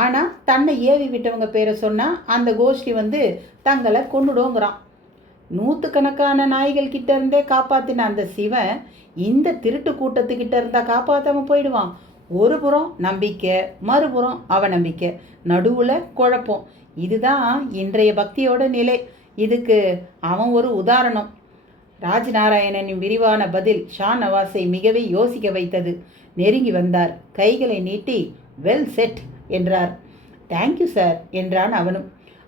ஆனால் தன்னை ஏவி விட்டவங்க பேரை சொன்னால் அந்த கோஷ்டி வந்து தங்களை கொண்டுடுங்கிறான். நூற்றுக்கணக்கான நாய்கள் கிட்ட இருந்தே காப்பாற்றின அந்த சிவன் இந்த திருட்டு கூட்டத்துக்கிட்ட இருந்தால் காப்பாற்றாம போயிடுவான். ஒரு புறம் நம்பிக்கை, மறுபுறம் அவநம்பிக்கை, நடுவில் குழப்பம். இதுதான் இன்றைய பக்தியோட நிலை. இதுக்கு அவன் ஒரு உதாரணம். ராஜ்நாராயணனின் விரிவான பதில் ஷா நவாஸை மிகவே யோசிக்க வைத்தது. நெருங்கி வந்தார். கைகளை நீட்டி வெல் செட் என்றார். தேங்க்யூ சார் என்றான் அவனும்.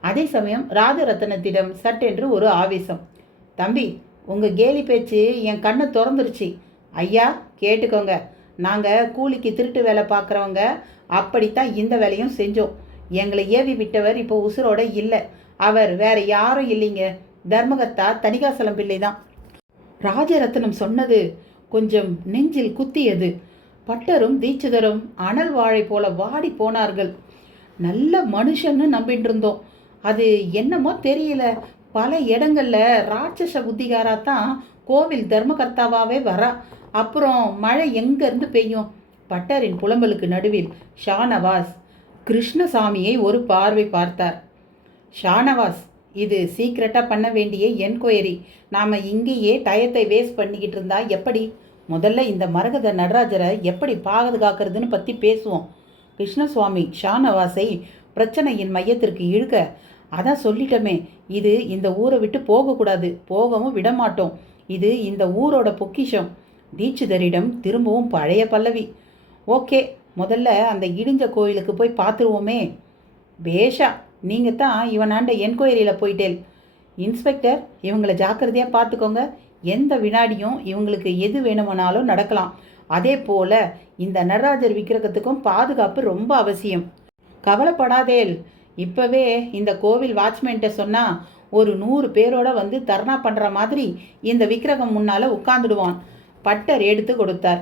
அதே சமயம் ராஜரத்னத்திடம் சட்டென்று ஒரு ஆவேசம். தம்பி, உங்கள் கேலி பேச்சு என் கண்ணை திறந்துருச்சு. ஐயா கேட்டுக்கோங்க, நாங்கள் கூலிக்கு திருட்டு வேலை பார்க்குறவங்க, அப்படித்தான் இந்த வேலையும் செஞ்சோம். எங்களை ஏவி விட்டவர் இப்போ உசுரோட இல்லை. அவர் வேற யாரும் இல்லைங்க, தர்மகர்த்தா தணிகாசலம் பிள்ளை தான். ராஜரத்னம் சொன்னது கொஞ்சம் நெஞ்சில் குத்தியது. பட்டரும் தீட்சிதரும் அனல் வாழை போல வாடி போனார்கள். நல்ல மனுஷன்னு நம்பிட்டு இருந்தோம். அது என்னமோ தெரியல, பல இடங்கள்ல ராட்சச புத்திகாராத்தான் கோவில் தர்மகர்த்தாவாவே வரா. அப்புறம் மழை எங்கேருந்து பெய்யும்? பட்டரின் புலம்பலுக்கு நடுவில் ஷானவாஸ் கிருஷ்ணசாமியை ஒரு பார்வை பார்த்தார். ஷானவாஸ், இது சீக்கிரட்டாக பண்ண வேண்டிய என்கொயரி. நாம் இங்கேயே டயத்தை வேஸ்ட் பண்ணிக்கிட்டு இருந்தா எப்படி? முதல்ல இந்த மரகத நடராஜரை எப்படி பாதுகாக்கிறதுன்னு பற்றி பேசுவோம். கிருஷ்ணசுவாமி ஷானவாஸை பிரச்சனையின் மையத்திற்கு இழுக்க, அதான் சொல்லிட்டோமே, இது இந்த ஊரை விட்டு போகக்கூடாது, போகவும் விடமாட்டோம். இது இந்த ஊரோட பொக்கிஷம். தீட்சிதரிடம் திரும்பவும் பழைய பல்லவி. ஓகே, முதல்ல அந்த இடிஞ்ச கோயிலுக்கு போய் பார்த்துருவோமே. பேஷா, நீங்கள் தான் இவனாண்ட என்கொயரியில் போயிட்டேல். இன்ஸ்பெக்டர், இவங்களை ஜாக்கிரதையாக பார்த்துக்கோங்க. எந்த வினாடியும் இவங்களுக்கு எது வேணுமானாலும் நடக்கலாம். அதே போல் இந்த நடராஜர் விக்கிரகத்துக்கும் பாதுகாப்பு ரொம்ப அவசியம். கவலைப்படாதேல், இப்போவே இந்த கோவில் வாட்ச்மேன்ட்ட சொன்னால் ஒரு 100 பேரோட வந்து தர்ணா பண்ணுற மாதிரி இந்த விக்கிரகம் முன்னால் உட்காந்துடுவான். பட்டர் எடுத்து கொடுத்தார்.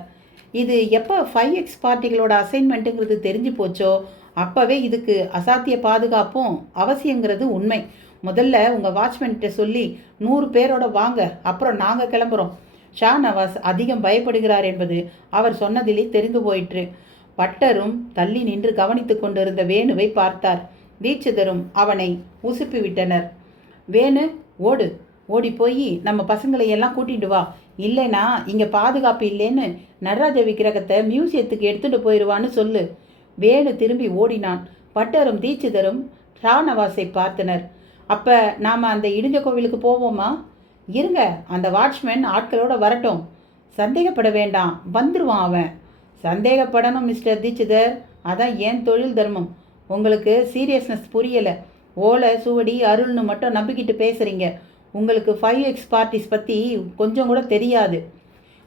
இது எப்போ 5X பார்ட்டிகளோட அசைன்மெண்ட்டுங்கிறது தெரிஞ்சு போச்சோ அப்போவே இதுக்கு அசாத்திய பாதுகாப்பும் அவசியங்கிறது உண்மை. முதல்ல உங்கள் வாட்ச்மேன்கிட்ட சொல்லி 100 பேரோட வாங்க, அப்புறம் நாங்கள் கிளம்புறோம். ஷா நவாஸ் அதிகம் பயப்படுகிறார் என்பது அவர் சொன்னதிலே தெரிந்து போயிற்று. பட்டரும் தள்ளி நின்று கவனித்து கொண்டிருந்த வேணுவை பார்த்தார். தீட்சிதரும் அவனை உசுப்பி விட்டனர். வேணு, ஓடு, ஓடி போய் நம்ம பசங்களை எல்லாம் கூட்டிட்டு வா. இல்லைனா இங்கே பாதுகாப்பு இல்லைன்னு நடராஜ விக்கிரகத்தை மியூசியத்துக்கு எடுத்துகிட்டு போயிடுவான்னு சொல்லு. வேணு திரும்பி ஓடினான். பட்டரும் தீட்சிதரும் ஷானவாஸை பார்த்தனர். அப்போ நாம் அந்த இடிஞ்ச கோவிலுக்கு போவோமா? இருங்க, அந்த வாட்ச்மேன் ஆட்களோட வரட்டும். சந்தேகப்பட வேண்டாம், வந்துடுவான் அவன். சந்தேகப்படணும் மிஸ்டர் தீட்சிதர், அதான் ஏன் தொழில் தர்மம். உங்களுக்கு சீரியஸ்னஸ் புரியலை. ஓலை சுவடி அருள்னு மட்டும் நம்பிக்கிட்டு பேசுகிறீங்க. உங்களுக்கு 5X பார்ட்டிஸ் பற்றி கொஞ்சம் கூட தெரியாது.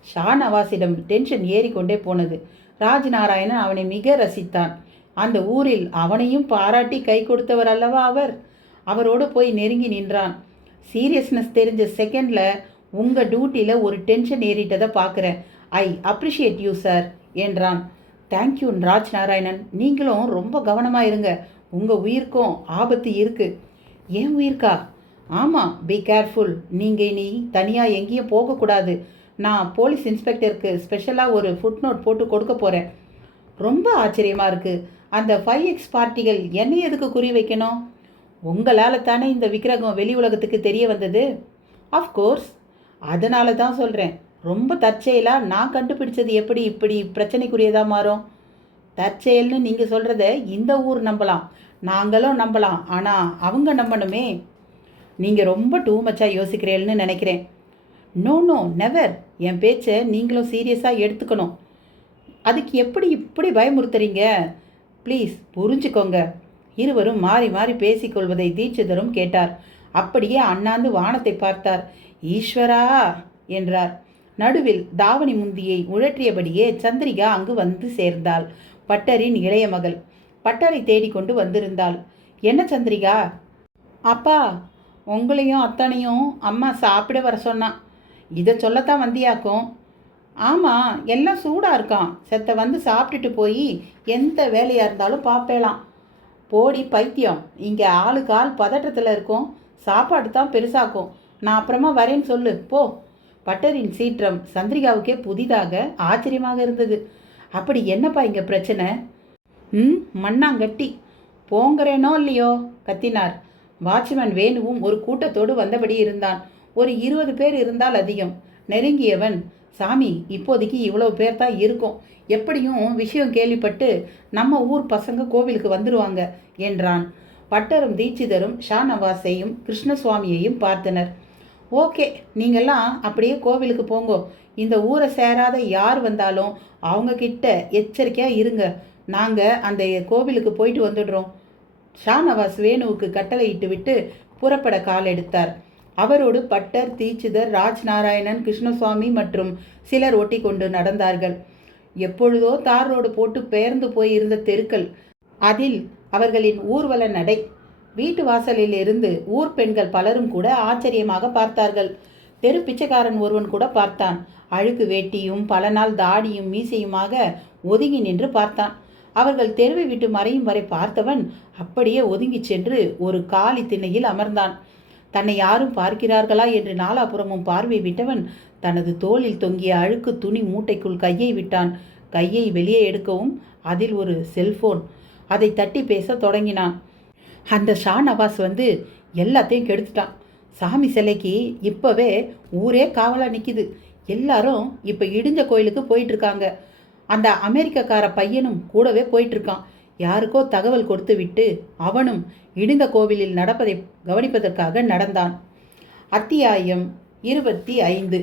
ஷானவாஸிடம் டென்ஷன் ஏறிக்கொண்டே போனது. ராஜ்நாராயணன் அவனை மிக ரசித்தான். அந்த ஊரில் அவனையும் பாராட்டி கை கொடுத்தவர் அல்லவா அவர். அவரோடு போய் நெருங்கி நின்றான். சீரியஸ்னஸ் தெரிஞ்ச செகண்டில் உங்கள் டியூட்டியில் ஒரு டென்ஷன் ஏறிட்டதை பார்க்குறேன். ஐ அப்ரிஷியேட் யூ சார் என்றான். தேங்க்யூ ராஜ்நாராயணன், நீங்களும் ரொம்ப கவனமாக இருங்க. உங்கள் உயிருக்கும் ஆபத்து இருக்குது. ஏன் உயிருக்கா? ஆமாம், பி கேர்ஃபுல். நீங்கள் இனி தனியாக எங்கேயும் போகக்கூடாது. நான் போலீஸ் இன்ஸ்பெக்டருக்கு ஸ்பெஷலாக ஒரு ஃபுட் நோட் போட்டு கொடுக்க போகிறேன். ரொம்ப ஆச்சரியமாக இருக்குது. அந்த 5X பார்ட்டிகள் என்னை எதுக்கு குறி வைக்கணும்? உங்களால் தானே இந்த விக்கிரகம் வெளி உலகத்துக்கு தெரிய வந்தது. ஆஃப்கோர்ஸ், அதனால தான் சொல்கிறேன். ரொம்ப தற்செயலாக நான் கண்டுபிடிச்சது எப்படி இப்படி பிரச்சனைக்குரியதாக மாறும்? தற்செயல்னு நீங்கள் சொல்கிறத இந்த ஊர் நம்பலாம், நாங்களும் நம்பலாம். ஆனால் அவங்க நம்பணுமே. நீங்கள் ரொம்ப டூ மச்சாக யோசிக்கிறேன்னு நினைக்கிறேன். No no never. என் பேச்சை நீங்களும் சீரியஸாக எடுத்துக்கணும். அதுக்கு எப்படி இப்படி பயமுறுத்துறீங்க? ப்ளீஸ் புரிஞ்சுக்கோங்க. இருவரும் மாறி மாறி பேசிக்கொள்வதை தீட்சிதரும் கேட்டார். அப்படியே அண்ணாந்து வானத்தை பார்த்தார். ஈஸ்வரா என்றார். நடுவில் தாவணி முந்தியை உழற்றியபடியே சந்திரிகா அங்கு வந்து சேர்ந்தாள். பட்டரின் இளைய மகள் பட்டரை தேடிக்கொண்டு வந்திருந்தாள். என்ன சந்திரிகா? அப்பா, உங்களையும் அத்தனையும் அம்மா சாப்பிட வர சொன்னான். இதை சொல்லத்தான் வந்தியாக்கும். ஆமாம், எல்லாம் சூடாக இருக்கான். செத்த வந்து சாப்பிட்டுட்டு போய் எந்த வேலையாக இருந்தாலும் பார்ப்பேலாம். போடி பைத்தியம், இங்கே ஆளுக்கு ஆள் பதற்றத்தில் இருக்கும். சாப்பாடு தான் பெருசாக்கும். நான் அப்புறமா வரேன்னு சொல்லு போ. பட்டரின் சீற்றம் சந்திரிகாவுக்கே புதிதாக ஆச்சரியமாக இருந்தது. அப்படி என்னப்பா இங்கே பிரச்சனை? மண்ணாங்கட்டி. போங்கிறேனோ இல்லையோ கத்தினார். வாட்ச்மேன் வேணுவும் ஒரு கூட்டத்தோடு வந்தபடி இருந்தான். ஒரு 20 பேர் இருந்தால் அதிகம். நெருங்கியவன், சாமி இப்போதைக்கு இவ்வளவு பேர் தான் இருக்கும், எப்படியும் விஷயம் கேள்விப்பட்டு நம்ம ஊர் பசங்க கோவிலுக்கு வந்துடுவாங்க என்றான். பட்டரும் தீட்சிதரும் ஷாநவாஸையும் கிருஷ்ணசுவாமியையும் பார்த்தனர். ஓகே, நீங்கள்லாம் அப்படியே கோவிலுக்கு போங்கோ. இந்த ஊரை சேராத யார் வந்தாலும் அவங்க கிட்ட எச்சரிக்கையாக இருங்க. நாங்கள் அந்த கோவிலுக்கு போயிட்டு வந்துடுறோம். ஷாநவாஸ் வேணுவுக்கு கட்டளையிட்டு விட்டு புறப்பட கால் எடுத்தார். அவரோடு பட்டர், தீட்சிதர், ராஜ்நாராயணன், கிருஷ்ணசுவாமி மற்றும் சிலர் ஒட்டி கொண்டு நடந்தார்கள். எப்பொழுதோ தார் ரோடு போட்டு பெயர்ந்து போயிருந்த தெருக்கள், அதில் அவர்களின் ஊர்வல நடை. வீட்டு வாசலில் இருந்து ஊர் பெண்கள் பலரும் கூட ஆச்சரியமாக பார்த்தார்கள். தெரு பிச்சைக்காரன் ஒருவன் கூட பார்த்தான். அழுக்கு வேட்டியும் பல நாள் தாடியும் மீசையுமாக ஒதுங்கி நின்று பார்த்தான். அவர்கள் தெருவை விட்டு மறையும் வரை பார்த்தவன் அப்படியே ஒதுங்கி சென்று ஒரு காலி திண்ணையில் அமர்ந்தான். தன்னை யாரும் பார்க்கிறார்களா என்று நாலாபுறமும் பார்வை விட்டவன் தனது தோளில் தொங்கிய அழுக்கு துணி மூட்டைக்குள் கையை விட்டான். கையை வெளியே எடுக்கவும் அதில் ஒரு செல்போன். அதை தட்டி பேச தொடங்கினான். அந்த ஷாநவாஸ் வந்து எல்லாத்தையும் கெடுத்துட்டான். சாமி சிலைக்கு இப்போவே ஊரே காவலாக நிற்கிது. எல்லாரும் இப்போ இடிஞ்ச கோயிலுக்கு போயிட்டுருக்காங்க. அந்த அமெரிக்கக்கார பையனும் கூடவே போயிட்டுருக்கான். யாருக்கோ தகவல் கொடுத்து விட்டு அவனும் இடிந்த கோவிலில் நடப்பதை கவனிப்பதற்காக நடந்தான். அத்தியாயம் 25.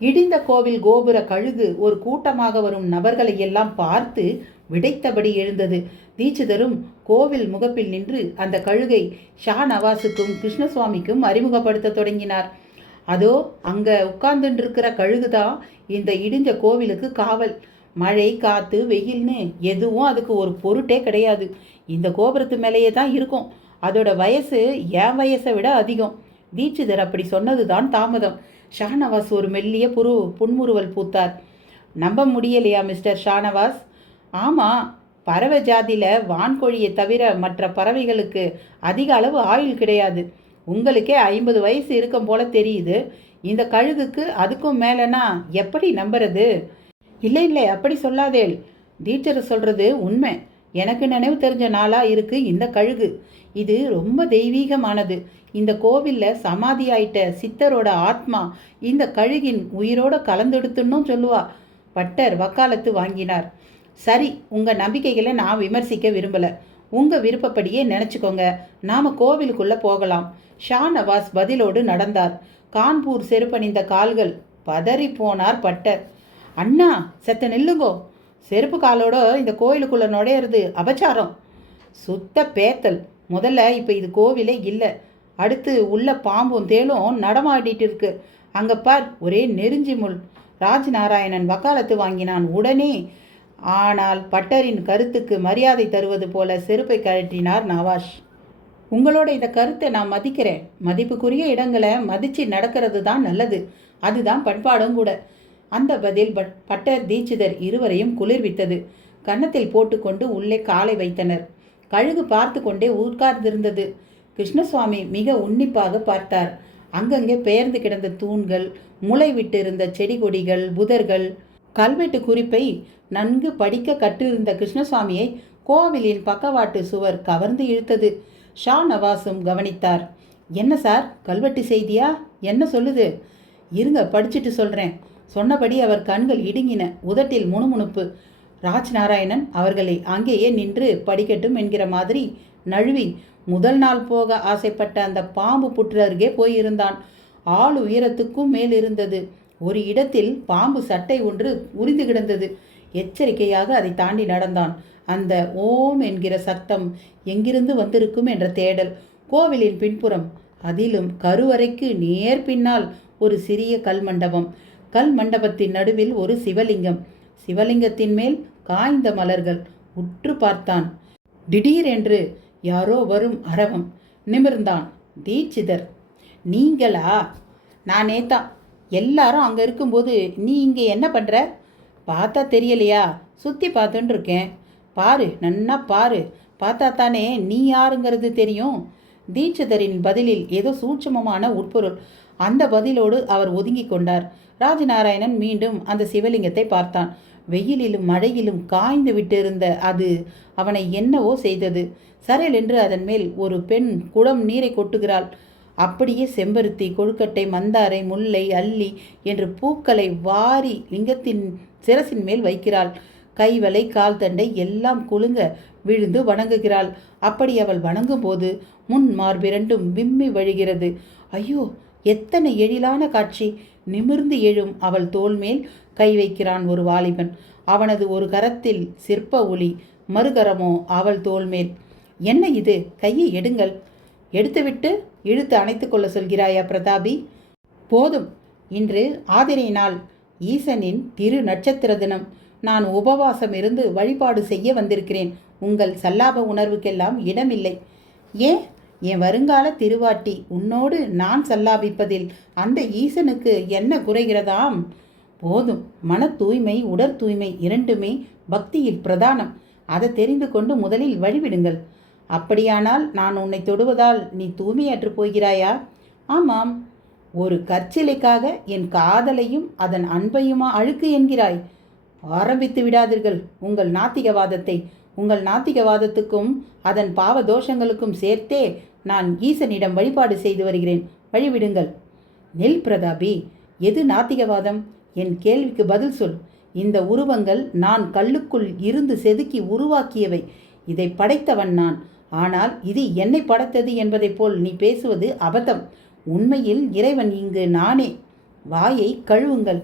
இடிந்த கோவில் கோபுர கழுகு ஒரு கூட்டமாக வரும் நபர்களை எல்லாம் பார்த்து விடைத்தபடி எழுந்தது. தீட்சிதரும் கோவில் முகப்பில் நின்று அந்த கழுகை ஷாநவாஸுக்கும் கிருஷ்ணசுவாமிக்கும் அறிமுகப்படுத்த தொடங்கினார். அதோ அங்க உட்கார்ந்துருக்கிற கழுகுதான் இந்த இடிஞ்ச கோவிலுக்கு காவல். மழை, காத்து, வெயில்னு எதுவும் அதுக்கு ஒரு பொருட்டே கிடையாது. இந்த கோபுரத்து மேலேயே தான் இருக்கும். அதோட வயசு என் வயசை விட அதிகம். தீட்சிதர் அப்படி சொன்னதுதான் தாமதம். ஷாநவாஸ் ஒரு மெல்லிய புன்முறுவல் பூத்தார். நம்ப முடியலையா மிஸ்டர் ஷாநவாஸ்? ஆமாம், பறவை ஜாதியில் வான்கோழியை தவிர மற்ற பறவைகளுக்கு அதிக அளவு ஆயுள் கிடையாது. உங்களுக்கே 50 வயசு இருக்கும் போல தெரியுது. இந்த கழுகுக்கு அதுக்கும் மேலேனா எப்படி நம்புறது? இல்லை இல்லை, அப்படி சொல்லாதேள். டீச்சர் சொல்கிறது உண்மை. எனக்கு நினைவு தெரிஞ்ச நாளாக இருக்குது இந்த கழுகு. இது ரொம்ப தெய்வீகமானது. இந்த கோவிலில் சமாதி ஆயிட்ட சித்தரோட ஆத்மா இந்த கழுகின் உயிரோட கலந்தெடுத்துன்னு சொல்லுவா. பட்டர் வக்காலத்து வாங்கினார். சரி, உங்கள் நம்பிக்கைகளை நான் விமர்சிக்க விரும்பலை. உங்கள் விருப்பப்படியே நினச்சிக்கோங்க. நாம் கோவிலுக்குள்ளே போகலாம். ஷாநவாஸ் பதிலோடு நடந்தார். கான்பூர் செருப்பணிந்த கால்கள். பதறி போனார் பட்டர். அண்ணா, செத்த நில்லுங்கோ. செருப்பு காலோட இந்த கோயிலுக்குள்ளே நுழையிறது அபச்சாரம். சுத்த பேத்தல். முதல்ல இப்போ இது கோவிலே இல்லை. அடுத்து உள்ள பாம்பும் தேலும் நடமாடிட்டு இருக்கு. அங்கே பார், ஒரே நெருஞ்சி முள். ராஜ்நாராயணன் வக்காலத்து வாங்கினான் உடனே. ஆனால் பட்டரின் கருத்துக்கு மரியாதை தருவது போல செருப்பை கழற்றினார் நவாஷ். உங்களோட இந்த கருத்தை நான் மதிக்கிறேன். மதிப்புக்குரிய இடங்களை மதித்து நடக்கிறது தான் நல்லது. அதுதான் பண்பாடும் கூட. அந்த பதில் பட்டர், தீட்சிதர் இருவரையும் குளிர்வித்தது. கன்னத்தில் போட்டுக்கொண்டு உள்ளே காலை வைத்தனர். கழுகு பார்த்து கொண்டே உட்கார்ந்திருந்தது. கிருஷ்ணசுவாமி மிக உன்னிப்பாக பார்த்தார். அங்கங்கே பெயர்ந்து கிடந்த தூண்கள், முளை விட்டு இருந்த செடி கொடிகள், புதர்கள், கல்வெட்டு குறிப்பை நன்கு படிக்க கற்றிருந்த கிருஷ்ணசுவாமியை கோவிலின் பக்கவாட்டு சுவர் கவர்ந்து இழுத்தது. ஷாநவாஸும் கவனித்தார். என்ன சார், கல்வெட்டு செய்தியா? என்ன சொல்லுது? இருங்க, படிச்சுட்டு சொல்கிறேன். சொன்னபடி அவர் கண்கள் இடுங்கின. உதட்டில் முணுமுணுப்பு. ராஜ்நாராயணன் அவர்களை அங்கேயே நின்று படிக்கட்டும் என்கிற மாதிரி நழுவி முதல் நாள் போக ஆசைப்பட்ட அந்த பாம்பு புற்று அருகே போயிருந்தான். ஆள் உயரத்துக்கும் மேல் இருந்தது. ஒரு இடத்தில் பாம்பு சட்டை ஒன்று உரிந்து கிடந்தது. எச்சரிக்கையாக அதை தாண்டி நடந்தான். அந்த ஓம் என்கிற சத்தம் எங்கிருந்து வந்திருக்கும் என்ற தேடல். கோவிலின் பின்புறம், அதிலும் கருவறைக்கு நேர் பின்னால் ஒரு சிறிய கல் மண்டபம். கல் மண்டபத்தின் நடுவில் ஒரு சிவலிங்கம். சிவலிங்கத்தின் மேல் காய்ந்த மலர்கள். உற்று பார்த்தான். திடீரென்று யாரோ வரும் அரவம். நிமிர்ந்தான். தீட்சிதர். நீங்களா? நானே தான். எல்லாரும் அங்கே இருக்கும்போது நீ இங்கே என்ன பண்ணுற? பார்த்தா தெரியலையா? சுற்றி பார்த்துன்னு இருக்கேன். பாரு, நன்னா பாரு. பார்த்தா தானே நீ யாருங்கிறது தெரியும். தீட்சிதரின் பதிலில் ஏதோ சூட்சமமான உட்பொருள். அந்த பதிலோடு அவர் ஒதுங்கி கொண்டார். ராஜநாராயணன் மீண்டும் அந்த சிவலிங்கத்தை பார்த்தான். வெயிலிலும் மழையிலும் காய்ந்து விட்டிருந்த அது அவனை என்னவோ செய்தது. சரல் என்று அதன் மேல் ஒரு பெண் குடம் நீரை கொட்டுகிறாள். அப்படியே செம்பருத்தி, கொழுக்கட்டை, மந்தாரை, முல்லை, அல்லி என்று பூக்களை வாரி லிங்கத்தின் சிரசின் மேல் வைக்கிறாள். கைவலை, கால் தண்டை எல்லாம் குலுங்க விழுந்து வணங்குகிறாள். அப்படி அவள் வணங்கும் போது முன் மார்பிரண்டும் விம்மி வழிகிறது. ஐயோ, எத்தனை எழிலான காட்சி! நிமிர்ந்து எழும் அவள் தோள் மேல் கை வைக்கிறான் ஒரு வாலிபன். அவனது ஒரு கரத்தில் சிற்ப ஒளி, மறுகரமோ அவள் தோள் மேல். என்ன இது? கையை எடுங்கள். எடுத்துவிட்டு இழுத்து அணைத்து கொள்ள சொல்கிறாயா பிரதாபி? போதும். இன்று ஆதிரை நாள், ஈசனின் திரு நட்சத்திர தினம். நான் உபவாசம் இருந்து வழிபாடு செய்ய வந்திருக்கிறேன். உங்கள் சல்லாப உணர்வுக்கெல்லாம் இடமில்லை. ஏன்? என் வருங்கால திருவாட்டி உன்னோடு நான் சல்லாபிப்பதில் அந்த ஈசனுக்கு என்ன குறைகிறதாம்? போதும். மன தூய்மை, உடற் தூய்மை இரண்டுமே பக்தியில் பிரதானம். அதை தெரிந்து கொண்டு முதலில் வழிவிடுங்கள். அப்படியானால் நான் உன்னை தொடுவதால் நீ தூய்மையற்று போகிறாயா? ஆமாம். ஒரு கற்சிலைக்காக என் காதலையும் அதன் அன்பையுமா அழுக்கு என்கிறாய்? ஆரம்பித்து விடாதீர்கள் உங்கள் நாத்திகவாதத்தை. உங்கள் நாத்திகவாதத்துக்கும் அதன் பாவ தோஷங்களுக்கும் சேர்த்தே நான் ஈசனிடம் வழிபாடு செய்து வருகிறேன். வழிவிடுங்கள். நெல் பிரதாபி, எது நாத்திகவாதம்? என் கேள்விக்கு பதில் சொல். இந்த உருவங்கள் நான் கல்லுக்குள் இருந்து செதுக்கி உருவாக்கியவை. இதை படைத்தவன் நான். ஆனால் இது என்னை படைத்தது என்பதைப் போல் நீ பேசுவது அபத்தம். உண்மையில் இறைவன் இங்கு நானே. வாயை கழுவுங்கள்.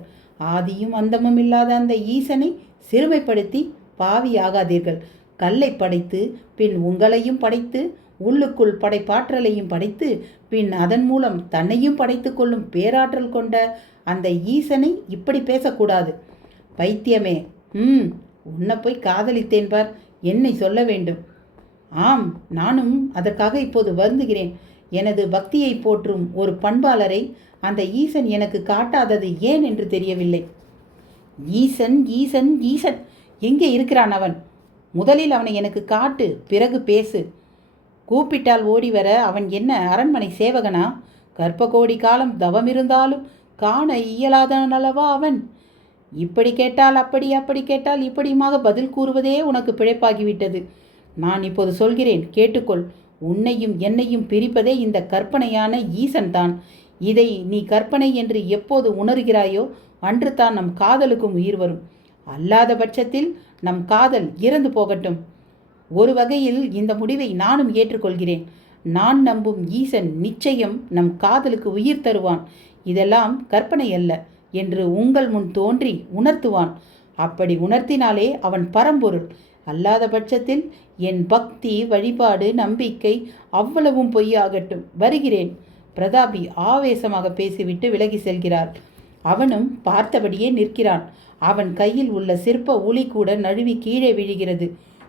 ஆதியும் அந்தமும் இல்லாத அந்த ஈசனை சிறுமைப்படுத்தி பாவியாகாதீர்கள். கல்லை படைத்து பின் உங்களையும் படைத்து உள்ளுக்குள் படைப்பாற்றலையும் படைத்து பின் அதன் மூலம் தன்னையும் படைத்து கொள்ளும் பேராற்றல் கொண்ட அந்த ஈசனை இப்படி பேசக்கூடாது. பைத்தியமே! உன்னை போய் காதலித்தேன் பார். என்னை சொல்ல வேண்டும். ஆம், நானும் அதற்காக இப்போது வருந்துகிறேன். எனது பக்தியை போற்றும் ஒரு பண்பாளரை அந்த ஈசன் எனக்கு காட்டாதது ஏன் என்று தெரியவில்லை. ஈசன் ஈசன் ஈசன் எங்கே இருக்கிறான் அவன்? முதலில் அவனை எனக்கு காட்டு, பிறகு பேசு. கூப்பிட்டால் ஓடி வர அவன் என்ன அரண்மனை சேவகனா? கர்ப்பகோடி காலம் தவமிருந்தாலும் காண இயலாதனல்லவா அவன்? இப்படி கேட்டால் அப்படி, அப்படி கேட்டால் இப்படியுமாக பதில் கூறுவதே உனக்கு பிழைப்பாகிவிட்டது. நான் இப்போது சொல்கிறேன், கேட்டுக்கொள். உன்னையும் என்னையும் பிரிப்பதே இந்த கற்பனையான ஈசன்தான். இதை நீ கற்பனை என்று எப்போது உணர்கிறாயோ அன்று தான் நம் காதலுக்கும் உயிர் வரும். அல்லாத பட்சத்தில் நம் காதல் இறந்து போகட்டும். ஒரு வகையில் இந்த முடிவை நானும் ஏற்றுக்கொள்கிறேன். நான் நம்பும் ஈசன் நிச்சயம் நம் காதலுக்கு உயிர் தருவான். இதெல்லாம் கற்பனை அல்ல என்று உங்கள் முன் தோன்றி உணர்த்துவான். அப்படி உணர்த்தினாலே அவன் பரம்பொருள். அல்லாத பட்சத்தில் என் பக்தி, வழிபாடு, நம்பிக்கை அவ்வளவும் பொய்யாகட்டும். வருகிறேன். பிரதாபி ஆவேசமாக பேசிவிட்டு விலகி செல்கிறார். அவனும் பார்த்தபடியே நிற்கிறான். அவன் கையில் உள்ள சிற்ப ஒளி கூட நழுவி கீழே விழுகிறது.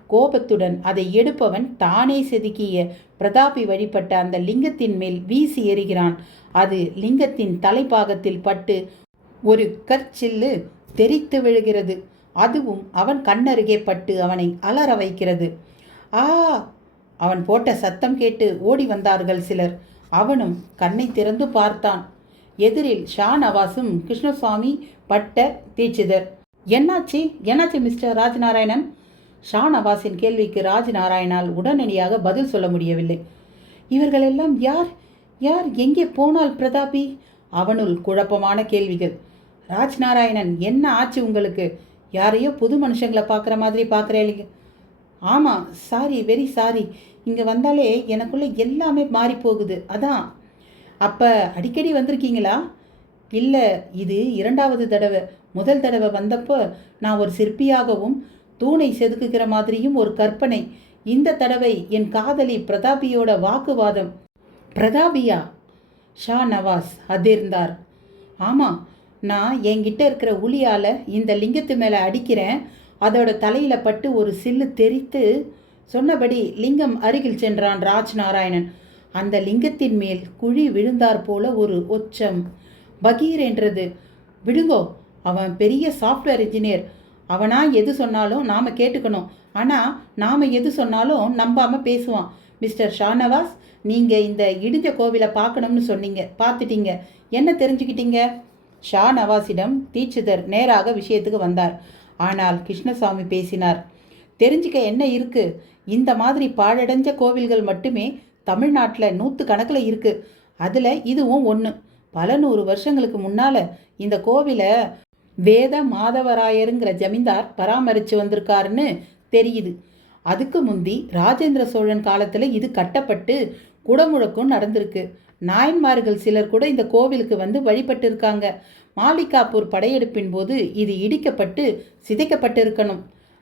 கோபத்துடன் அதை எடுப்பவன் தானே செதுக்கிய பிரதாபி வழிபட்ட அந்த லிங்கத்தின் மேல் வீசி எறிகிறான். அது லிங்கத்தின் தலைப்பாகத்தில் பட்டு ஒரு கற்சில்லு தெரித்து விழுகிறது. அதுவும் அவன் கண்ணருகே பட்டு அவனை அலற வைக்கிறது. ஆ! அவன் போட்ட சத்தம் கேட்டு ஓடி வந்தார்கள் சிலர். அவனும் கண்ணை திறந்து பார்த்தான். எதிரில் ஷாநவாஸும் கிருஷ்ணசுவாமி பட்டர், தீட்சிதர். என்னாச்சு என்னாச்சு மிஸ்டர் ராஜ்நாராயணன்? ஷாநவாஸின் கேள்விக்கு ராஜ்நாராயணால் உடனடியாக பதில் சொல்ல முடியவில்லை. இவர்களெல்லாம் யார்? யார் எங்கே போனால் பிரதாபி? அவனுள் குழப்பமான கேள்விகள். ராஜ்நாராயணன், என்ன ஆச்சு உங்களுக்கு? யாரையோ புது மனுஷங்களை பார்க்குற மாதிரி பார்க்குறேன். ஆமாம், சாரி, வெரி சாரி. இங்கே வந்தாலே எனக்குள்ளே எல்லாமே மாறி போகுது, அதான். அப்போ அடிக்கடி வந்திருக்கீங்களா? இல்லை, இது 2வது தடவை. முதல் தடவை வந்தப்போ நான் ஒரு சிற்பியாகவும் தூணை செதுக்குகிற மாதிரியும் ஒரு கற்பனை. இந்த தடவை என் காதலி பிரதாபியோட வாக்குவாதம். பிரதாபியா? ஷாநவாஸ் அதிர்ந்தார். ஆமாம், நான் என்கிட்ட இருக்கிற உளியால் இந்த லிங்கத்து மேலே அடிக்கிறேன். அதோட தலையில் பட்டு ஒரு சில்லு தெரித்து. சொன்னபடி லிங்கம் அருகில் சென்றான் ராஜ்நாராயணன். அந்த லிங்கத்தின் மேல் குழி விழுந்தார் போல ஒரு ஒச்சம் பகீர் என்றது. விடுங்கோ, அவன் பெரிய சாஃப்ட்வேர் இன்ஜினியர். அவனா எது சொன்னாலும் நாம் கேட்டுக்கணும். ஆனால் நாம் எது சொன்னாலும் நம்பாமல் பேசுவான். மிஸ்டர் ஷாநவாஸ், நீங்கள் இந்த இடிஞ்ச கோவிலை பார்க்கணும்னு சொன்னீங்க, பார்த்துட்டீங்க. என்ன தெரிஞ்சுக்கிட்டீங்க? ஷாநவாஸிடம் தீட்சிதர் நேராக விஷயத்துக்கு வந்தார். ஆனால் கிருஷ்ணசாமி பேசினார். தெரிஞ்சுக்க என்ன இருக்குது? இந்த மாதிரி பாழடைஞ்ச கோவில்கள் மட்டுமே தமிழ்நாட்டில் 100 கணக்கில் இருக்குது. அதில் இதுவும் ஒன்று. பல 100 வருஷங்களுக்கு முன்னால் இந்த கோவிலை வேத மாதவராயருங்கிற ஜமீன்தார் பராமரித்து வந்திருக்காருன்னு தெரியுது. அதுக்கு முந்தி ராஜேந்திர சோழன் காலத்தில் இது கட்டப்பட்டு குடமுழக்கும் நடந்திருக்கு. நாயன்மார்கள் சிலர் கூட இந்த கோவிலுக்கு வந்து வழிபட்டு இருக்காங்க. மாலிகாப்பூர் படையெடுப்பின் போது இது இடிக்கப்பட்டு சிதைக்கப்பட்டு இருக்கணும்.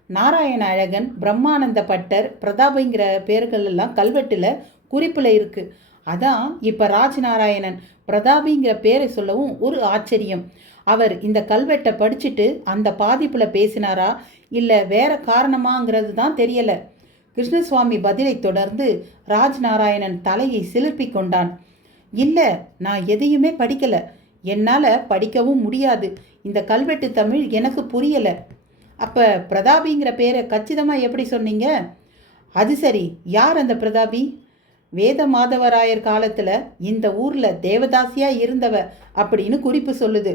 நாராயண அழகன், பிரம்மானந்த பட்டர், பிரதாபங்கிற பேர்கள் எல்லாம் கல்வெட்டில் குறிப்பில் இருக்குது. அதான் இப்போ ராஜ்நாராயணன் பிரதாபிங்கிற பேரை சொல்லவும் ஒரு ஆச்சரியம். அவர் இந்த கல்வெட்டை படிச்சுட்டு அந்த பாதிப்பில் பேசினாரா இல்லை வேற காரணமாங்கிறது தான் தெரியலை. கிருஷ்ணசுவாமி பதிலை தொடர்ந்து ராஜ்நாராயணன் தலையை சிலிர்ப்பி கொண்டான். இல்லை, நான் எதையுமே படிக்கலை. என்னால் படிக்கவும் முடியாது. இந்த கல்வெட்டு தமிழ் எனக்கு புரியலை. அப்போ பிரதாபிங்கிற பேரை கச்சிதமாக எப்படி சொன்னீங்க? அது சரி, யார் அந்த பிரதாபி? வேத மாதவராயர் காலத்தில் இந்த ஊரில் தேவதாசியாக இருந்தவ அப்படின்னு குறிப்பு சொல்லுது.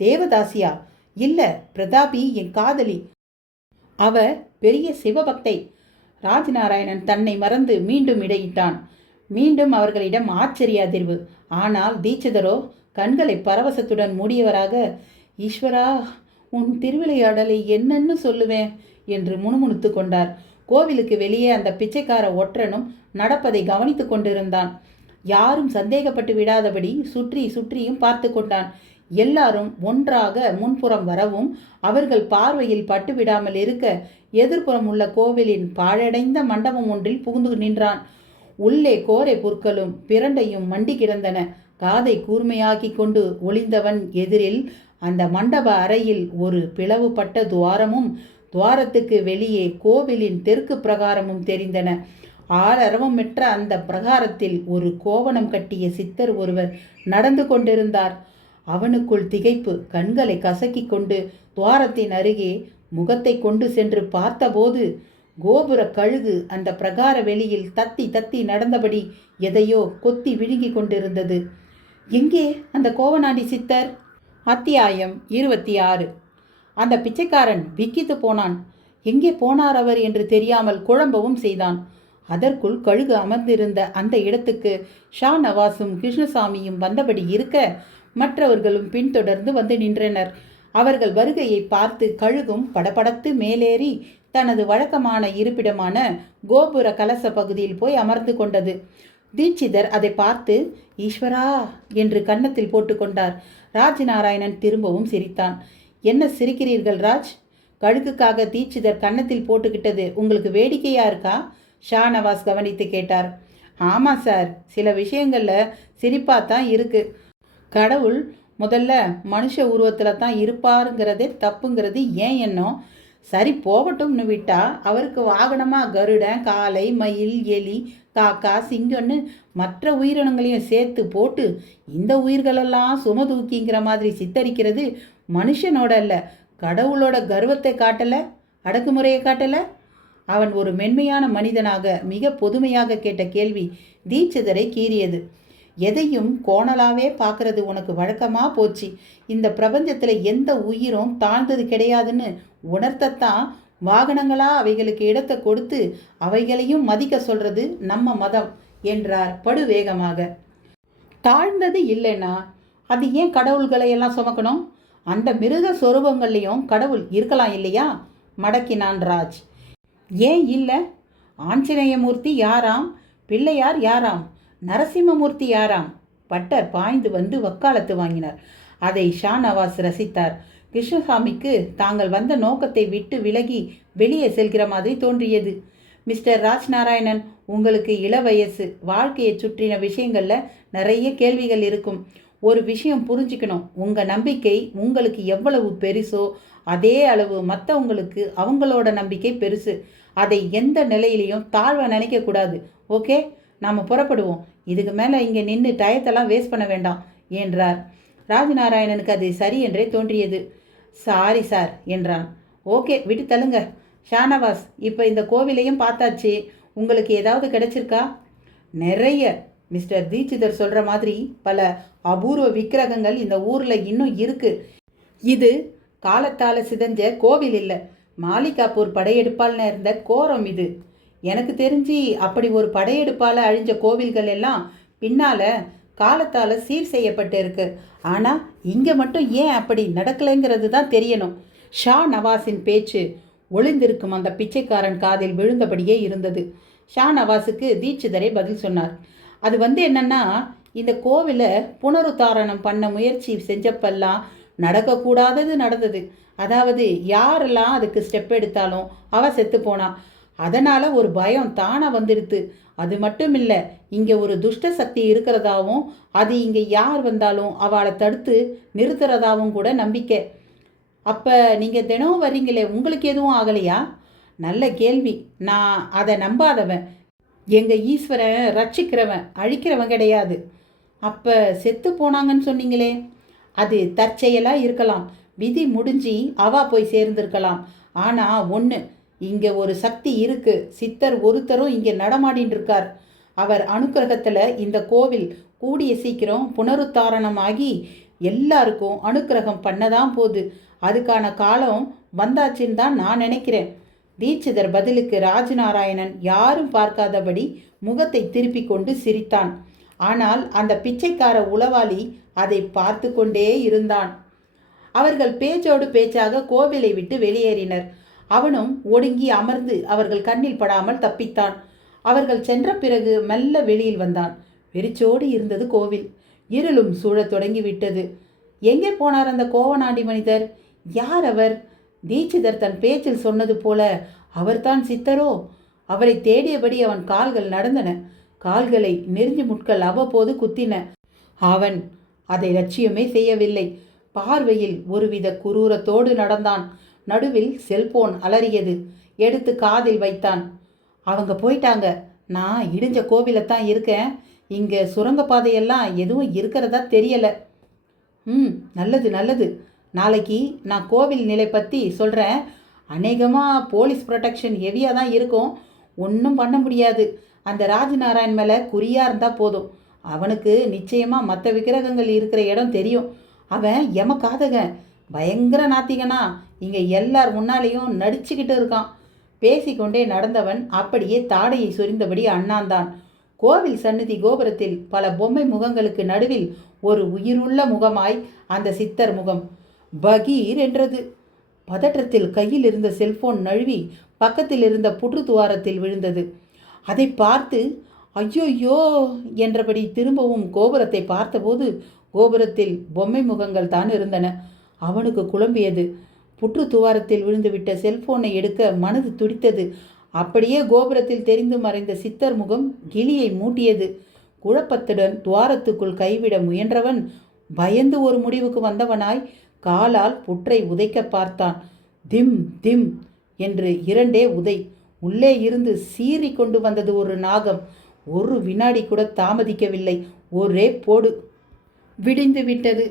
தேவதாசியா? இல்லை, பிரதாபி என் காதலி. அவ பெரிய சிவபக்தை. ராஜ்நாராயணன் தன்னை மறந்து மீண்டும் இடையிட்டான். மீண்டும் அவர்களிடம் ஆச்சரிய அதிர்வு. ஆனால் தீட்சிதரோ கண்களை பரவசத்துடன் மூடியவராக, ஈஸ்வரா, உன் திருவிளையாடலை என்னன்னு சொல்லுவேன் என்று முணுமுணுத்து கொண்டார். கோவிலுக்கு வெளியே அந்த பிச்சைக்கார ஒற்றனும் நடப்பதை கவனித்து கொண்டிருந்தான். யாரும் சந்தேகப்பட்டு விடாதபடி சுற்றி சுற்றியும் பார்த்து கொண்டான். எல்லாரும் ஒன்றாக முன்புறம் வரவும் அவர்கள் பார்வையில் பட்டு விடாமல் இருக்க எதிர்ப்புறம் உள்ள கோவிலின் பாழடைந்த மண்டபம் ஒன்றில் புகுந்து நின்றான். உள்ளே கோரை புற்களும் பிரண்டையும் மண்டி கிடந்தன. காதை கூர்மையாக்கி கொண்டு ஒளிந்தவன் எதிரில் அந்த மண்டப அறையில் ஒரு பிளவுபட்ட துவாரமும் துவாரத்துக்கு வெளியே கோவிலின் தெற்கு பிரகாரமும் தெரிந்தன. ஆளரவமற்ற அந்த பிரகாரத்தில் ஒரு கோவணம் கட்டிய சித்தர் ஒருவர் நடந்து கொண்டிருந்தார். அவனுக்குள் திகைப்பு கண்களை கசக்கி கொண்டு துவாரத்தின் அருகே முகத்தை கொண்டு சென்று பார்த்தபோது கோபுர கழுகு அந்த பிரகார வெளியில் தத்தி தத்தி நடந்தபடி எதையோ கொத்தி விழுங்கி கொண்டிருந்தது. எங்கே அந்த கோவனாண்டி சித்தர்? அத்தியாயம் 26. அந்த பிச்சைக்காரன் விக்கித்து போனான். எங்கே போனார் அவர் என்று தெரியாமல் குழம்பவும் செய்தான். அதற்குள் கழுகு அமர்ந்திருந்த அந்த இடத்துக்கு ஷா நவாஸும் கிருஷ்ணசாமியும் வந்தபடி இருக்க மற்றவர்களும் பின்தொடர்ந்து வந்து நின்றனர். அவர்கள் வருகையை பார்த்து கழுகும் படபடத்து மேலேறி தனது வழக்கமான இருப்பிடமான கோபுர கலச பகுதியில் போய் அமர்ந்து கொண்டது. தீட்சிதர் அதை பார்த்து ஈஸ்வரா என்று கன்னத்தில் போட்டுக்கொண்டார். ராஜ்நாராயணன் திரும்பவும் சிரித்தான். என்ன சிரிக்கிறீர்கள் ராஜ்? கழுகுக்காக தீட்சிதர் கன்னத்தில் போட்டுக்கிட்டது உங்களுக்கு வேடிக்கையா இருக்கா? ஷா நவாஸ் கவனித்து கேட்டார். ஆமாம் சார், சில விஷயங்களில் சிரிப்பாக இருக்கு. கடவுள் முதல்ல மனுஷ உருவத்தில் தான் இருப்பாருங்கிறதே தப்புங்கிறது ஏன் எண்ணம். சரி போகட்டும்னு விட்டா அவருக்கு வாகனமாக கருடன், காளை, மயில், எலி, காக்கா, சிங்கம்னு மற்ற உயிரினங்களையும் சேர்த்து போட்டு இந்த உயிர்களெல்லாம் சும தூக்கிங்கிற மாதிரி சித்தரிக்கிறது மனுஷனோட அல்ல, கடவுளோட கர்வத்தை காட்டலை, அடக்குமுறையை காட்டலை. அவன் ஒரு மென்மையான மனிதனாக மிக பொதுமையாக கேட்ட கேள்வி தீட்சிதரை கீறியது. எதையும் கோணலாவே பார்க்கறது உனக்கு வழக்கமாக போச்சு. இந்த பிரபஞ்சத்தில் எந்த உயிரும் தாழ்ந்தது கிடையாதுன்னு உணர்த்தத்தான் வாகனங்களா அவைகளுக்கு இடத்தை கொடுத்து அவைகளையும் மதிக்க சொல்றது நம்ம மதம் என்றார் படுவேகமாக. தாழ்ந்தது இல்லைன்னா அது ஏன் கடவுள்களை எல்லாம் சுமக்கணும்? அந்த மிருக சொரூபங்கள்லையும் கடவுள் இருக்கலாம் இல்லையா? மடக்கினான் ராஜ். ஏன் இல்லை? ஆஞ்சநேயமூர்த்தி யாராம்? பிள்ளையார் யாராம்? நரசிம்மமூர்த்தி யாராம்? பட்டர் பாய்ந்து வந்து வக்காலத்து வாங்கினார். அதை ஷா நவாஸ் ரசித்தார். கிருஷ்ணசாமிக்கு தாங்கள் வந்த நோக்கத்தை விட்டு விலகி வெளியே செல்கிற மாதிரி தோன்றியது. மிஸ்டர் ராஜ்நாராயணன், உங்களுக்கு இள வயசு, வாழ்க்கையை சுற்றின விஷயங்களில் நிறைய கேள்விகள் இருக்கும். ஒரு விஷயம் புரிஞ்சுக்கணும், உங்கள் நம்பிக்கை உங்களுக்கு எவ்வளவு பெருசோ அதே அளவு மற்றவங்களுக்கு அவங்களோட நம்பிக்கை பெருசு. அதை எந்த நிலையிலையும் தாழ்வை நினைக்கக்கூடாது. ஓகே, நாம் புறப்படுவோம். இதுக்கு மேலே இங்கே நின்று டயத்தெல்லாம் வேஸ்ட் பண்ண வேண்டாம் என்றார். ராஜ்நாராயணனுக்கு அது சரி என்றே தோன்றியது. சாரி சார் என்றான். ஓகே, விட்டு தள்ளுங்க. ஷானவாஸ், இப்போ இந்த கோவிலையும் பார்த்தாச்சு, உங்களுக்கு ஏதாவது கிடைச்சிருக்கா? நிறைய. மிஸ்டர் தீட்சிதர் சொல்கிற மாதிரி பல அபூர்வ விக்கிரகங்கள் இந்த ஊரில் இன்னும் இருக்குது. இது காலத்தால் சிதைஞ்ச கோவில் இல்லை, மாலிகாப்பூர் படையெடுப்பால் நேர்ந்த கோரம் இது. எனக்கு தெரிஞ்சு அப்படி ஒரு படையெடுப்பால் அழிஞ்ச கோவில்கள் எல்லாம் பின்னால் காலத்தால் சீர் செய்யப்பட்டு இருக்கு. ஆனால் இங்கே மட்டும் ஏன் அப்படி நடக்கலைங்கிறது தான் தெரியணும். ஷா நவாஸின் பேச்சு ஒளிந்திருக்கும் அந்த பிச்சைக்காரன் காதில் விழுந்தபடியே இருந்தது. ஷா நவாஸுக்கு தீட்சிதரே பதில் சொன்னார். அது என்னன்னா, இந்த கோவிலை புனருத்தாரணம் பண்ண முயற்சி செஞ்சப்பெல்லாம் நடக்கக்கூடாதது நடந்தது. அதாவது யாரெல்லாம் அதுக்கு ஸ்டெப் எடுத்தாலும் அவள் செத்து போனா. அதனால் ஒரு பயம் தானாக வந்துடுது. அது மட்டும் இல்லை, இங்கே ஒரு துஷ்ட சக்தி இருக்கிறதாவும் அது இங்கே யார் வந்தாலும் அவளை தடுத்து நிறுத்துறதாவும் கூட நம்பிக்கை. அப்போ நீங்கள் தினமும் வர்றீங்களே, உங்களுக்கு எதுவும் ஆகலையா? நல்ல கேள்வி. நான் அதை நம்பாதவன். எங்கள் ஈஸ்வரன் ரட்சிக்கிறவன், அழிக்கிறவன் கிடையாது. அப்போ செத்து போனாங்கன்னு சொன்னீங்களே, அது தற்செயலாக இருக்கலாம். விதி முடிஞ்சு அவா போய் சேர்ந்திருக்கலாம். ஆனால் ஒன்று, இங்கே ஒரு சக்தி இருக்கு. சித்தர் ஒருத்தரும் இங்கே நடமாடின்னு இருக்கார். அவர் அனுக்கிரகத்தில் இந்த கோவில் கூடிய சீக்கிரம் புனருத்தாரணமாகி எல்லாருக்கும் அனுக்கிரகம் பண்ணதான் போகுது. அதுக்கான காலம் வந்தாச்சுன்னு தான் நான் நினைக்கிறேன். தீட்சிதர் பதிலுக்கு ராஜநாராயணன் யாரும் பார்க்காதபடி முகத்தை திருப்பி கொண்டு சிரித்தான். ஆனால் அந்த பிச்சைக்கார உளவாளி அதை பார்த்து கொண்டே இருந்தான். அவர்கள் பேச்சோடு பேச்சாக கோவிலை விட்டு வெளியேறினர். அவனும் ஒடுங்கி அமர்ந்து அவர்கள் கண்ணில் படாமல் தப்பித்தான். அவர்கள் சென்ற பிறகு மெல்ல வெளியில் வந்தான். வெறிச்சோடு இருந்தது கோவில். இருளும் சூழத் தொடங்கிவிட்டது. எங்கே போனார் அந்த கோவனாண்டி மனிதர்? யார் அவர்? தீட்சிதர் தன் பேச்சில் சொன்னது போல அவர்தான் சித்தரோ? அவரை தேடியபடி அவன் கால்கள் நடந்தன. கால்களை நெருஞ்சி முட்கள் அவ்வப்போது குத்தின. அவன் அதை லட்சியமே செய்யவில்லை. பார்வையில் ஒருவித குரூரத்தோடு நடந்தான். நடுவில் செல்போன் அலறியது. எடுத்து காதில் வைத்தான். அவங்க போயிட்டாங்க. நான் இடிஞ்ச கோவிலத்தான் இருக்கேன். இங்கே சுரங்கப்பாதையெல்லாம் எதுவும் இருக்கிறதா தெரியலை. நல்லது நல்லது. நாளைக்கு நான் கோவில் நிலை பற்றி சொல்கிறேன். அநேகமாக போலீஸ் ப்ரொடெக்ஷன் ஹெவியாக தான் இருக்கும். ஒன்றும் பண்ண முடியாது. அந்த ராஜநாராயண் மேலே குறியாக இருந்தால் போதும். அவனுக்கு நிச்சயமாக மற்ற விக்கிரகங்கள் இருக்கிற இடம் தெரியும். அவன் எமக்காதகன், பயங்கர நாத்திகனா. இங்கே எல்லார் முன்னாலேயும் நடிச்சுக்கிட்டு இருக்கான். பேசிக்கொண்டே நடந்தவன் அப்படியே தாடையை சொரிந்தபடி அண்ணாந்தான். கோவில் சந்நிதி கோபுரத்தில் பல பொம்மை முகங்களுக்கு நடுவில் ஒரு உயிருள்ள முகமாய் அந்த சித்தர் முகம் பகீர் என்றது. பதற்றத்தில் கையில் இருந்த செல்போன் நழுவி பக்கத்தில் இருந்த புற்று துவாரத்தில் விழுந்தது. அதை பார்த்து ஐயோயோ என்றபடி திரும்பவும் கோபுரத்தை பார்த்தபோது கோபுரத்தில் பொம்மை முகங்கள் தான் இருந்தன. அவனுக்கு குழம்பியது. புற்று துவாரத்தில் விழுந்துவிட்ட செல்போனை எடுக்க மனது துடித்தது. அப்படியே கோபுரத்தில் தெரிந்து மறைந்த சித்தர் முகம் கிளியை மூட்டியது. குழப்பத்துடன் துவாரத்துக்குள் கைவிட முயன்றவன் பயந்து ஒரு முடிவுக்கு வந்தவனாய் காலால் புற்றை உதைக்க பார்த்தான். திம் திம் என்று 2 உதை. உள்ளே இருந்து சீறி கொண்டு வந்தது ஒரு நாகம். ஒரு வினாடி கூட தாமதிக்கவில்லை. ஒரே போடு. விடிந்து விட்டது.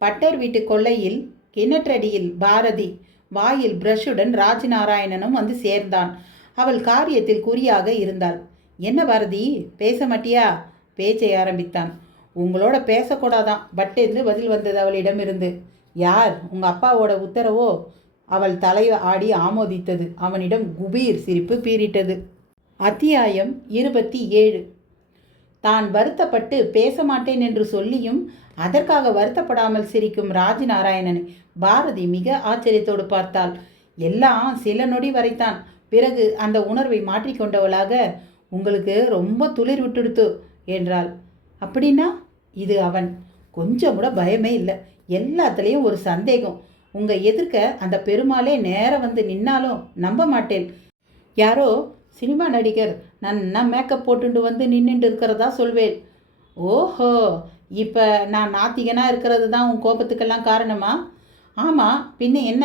பட்டர் வீட்டு கொல்லையில் கிணற்றடியில் பாரதி வாயில் பிரஷுடன் ராஜநாராயணனும் வந்து சேர்ந்தான். அவள் காரியத்தில் குறியாக இருந்தாள். என்ன பாரதி, பேச மாட்டியா? பேச்சை ஆரம்பித்தான். உங்களோட பேசக்கூடாதான் பட்டென்று பதில் வந்தது அவளிடமிருந்து. யார்? உங்கள் அப்பாவோட உத்தரவோ? அவள் தலையை ஆடி ஆமோதித்தது. அவனிடம் குபீர் சிரிப்பு பீறிட்டது. அத்தியாயம் 27. தான் வருத்தப்பட்டு பேச மாட்டேன் என்று சொல்லியும் அதற்காக வருத்தப்படாமல் சிரிக்கும் ராஜநாராயணனை பாரதி மிக ஆச்சரியத்தோடு பார்த்தாள். எல்லாம் சில நொடி வரைத்தான். பிறகு அந்த உணர்வை மாற்றிக்கொண்டவளாக, உங்களுக்கு ரொம்ப துளிர் விட்டுடுத்து என்றாள். அப்படின்னா? இது அவன். கொஞ்சம் கூட பயமே இல்லை. எல்லாத்துலேயும் ஒரு சந்தேகம். உங்கள் எதிர்க்க அந்த பெருமாளே நேரம் வந்து நின்னாலும் நம்ப மாட்டேன். யாரோ சினிமா நடிகர் நன்னா மேக்கப் போட்டுண்டு வந்து நின்றுட்டு இருக்கிறதா சொல்வேன். ஓஹோ, இப்போ நான் நாத்திகனாக இருக்கிறது தான் உன் கோபத்துக்கெல்லாம் காரணமா? ஆமாம், பின்ன என்ன?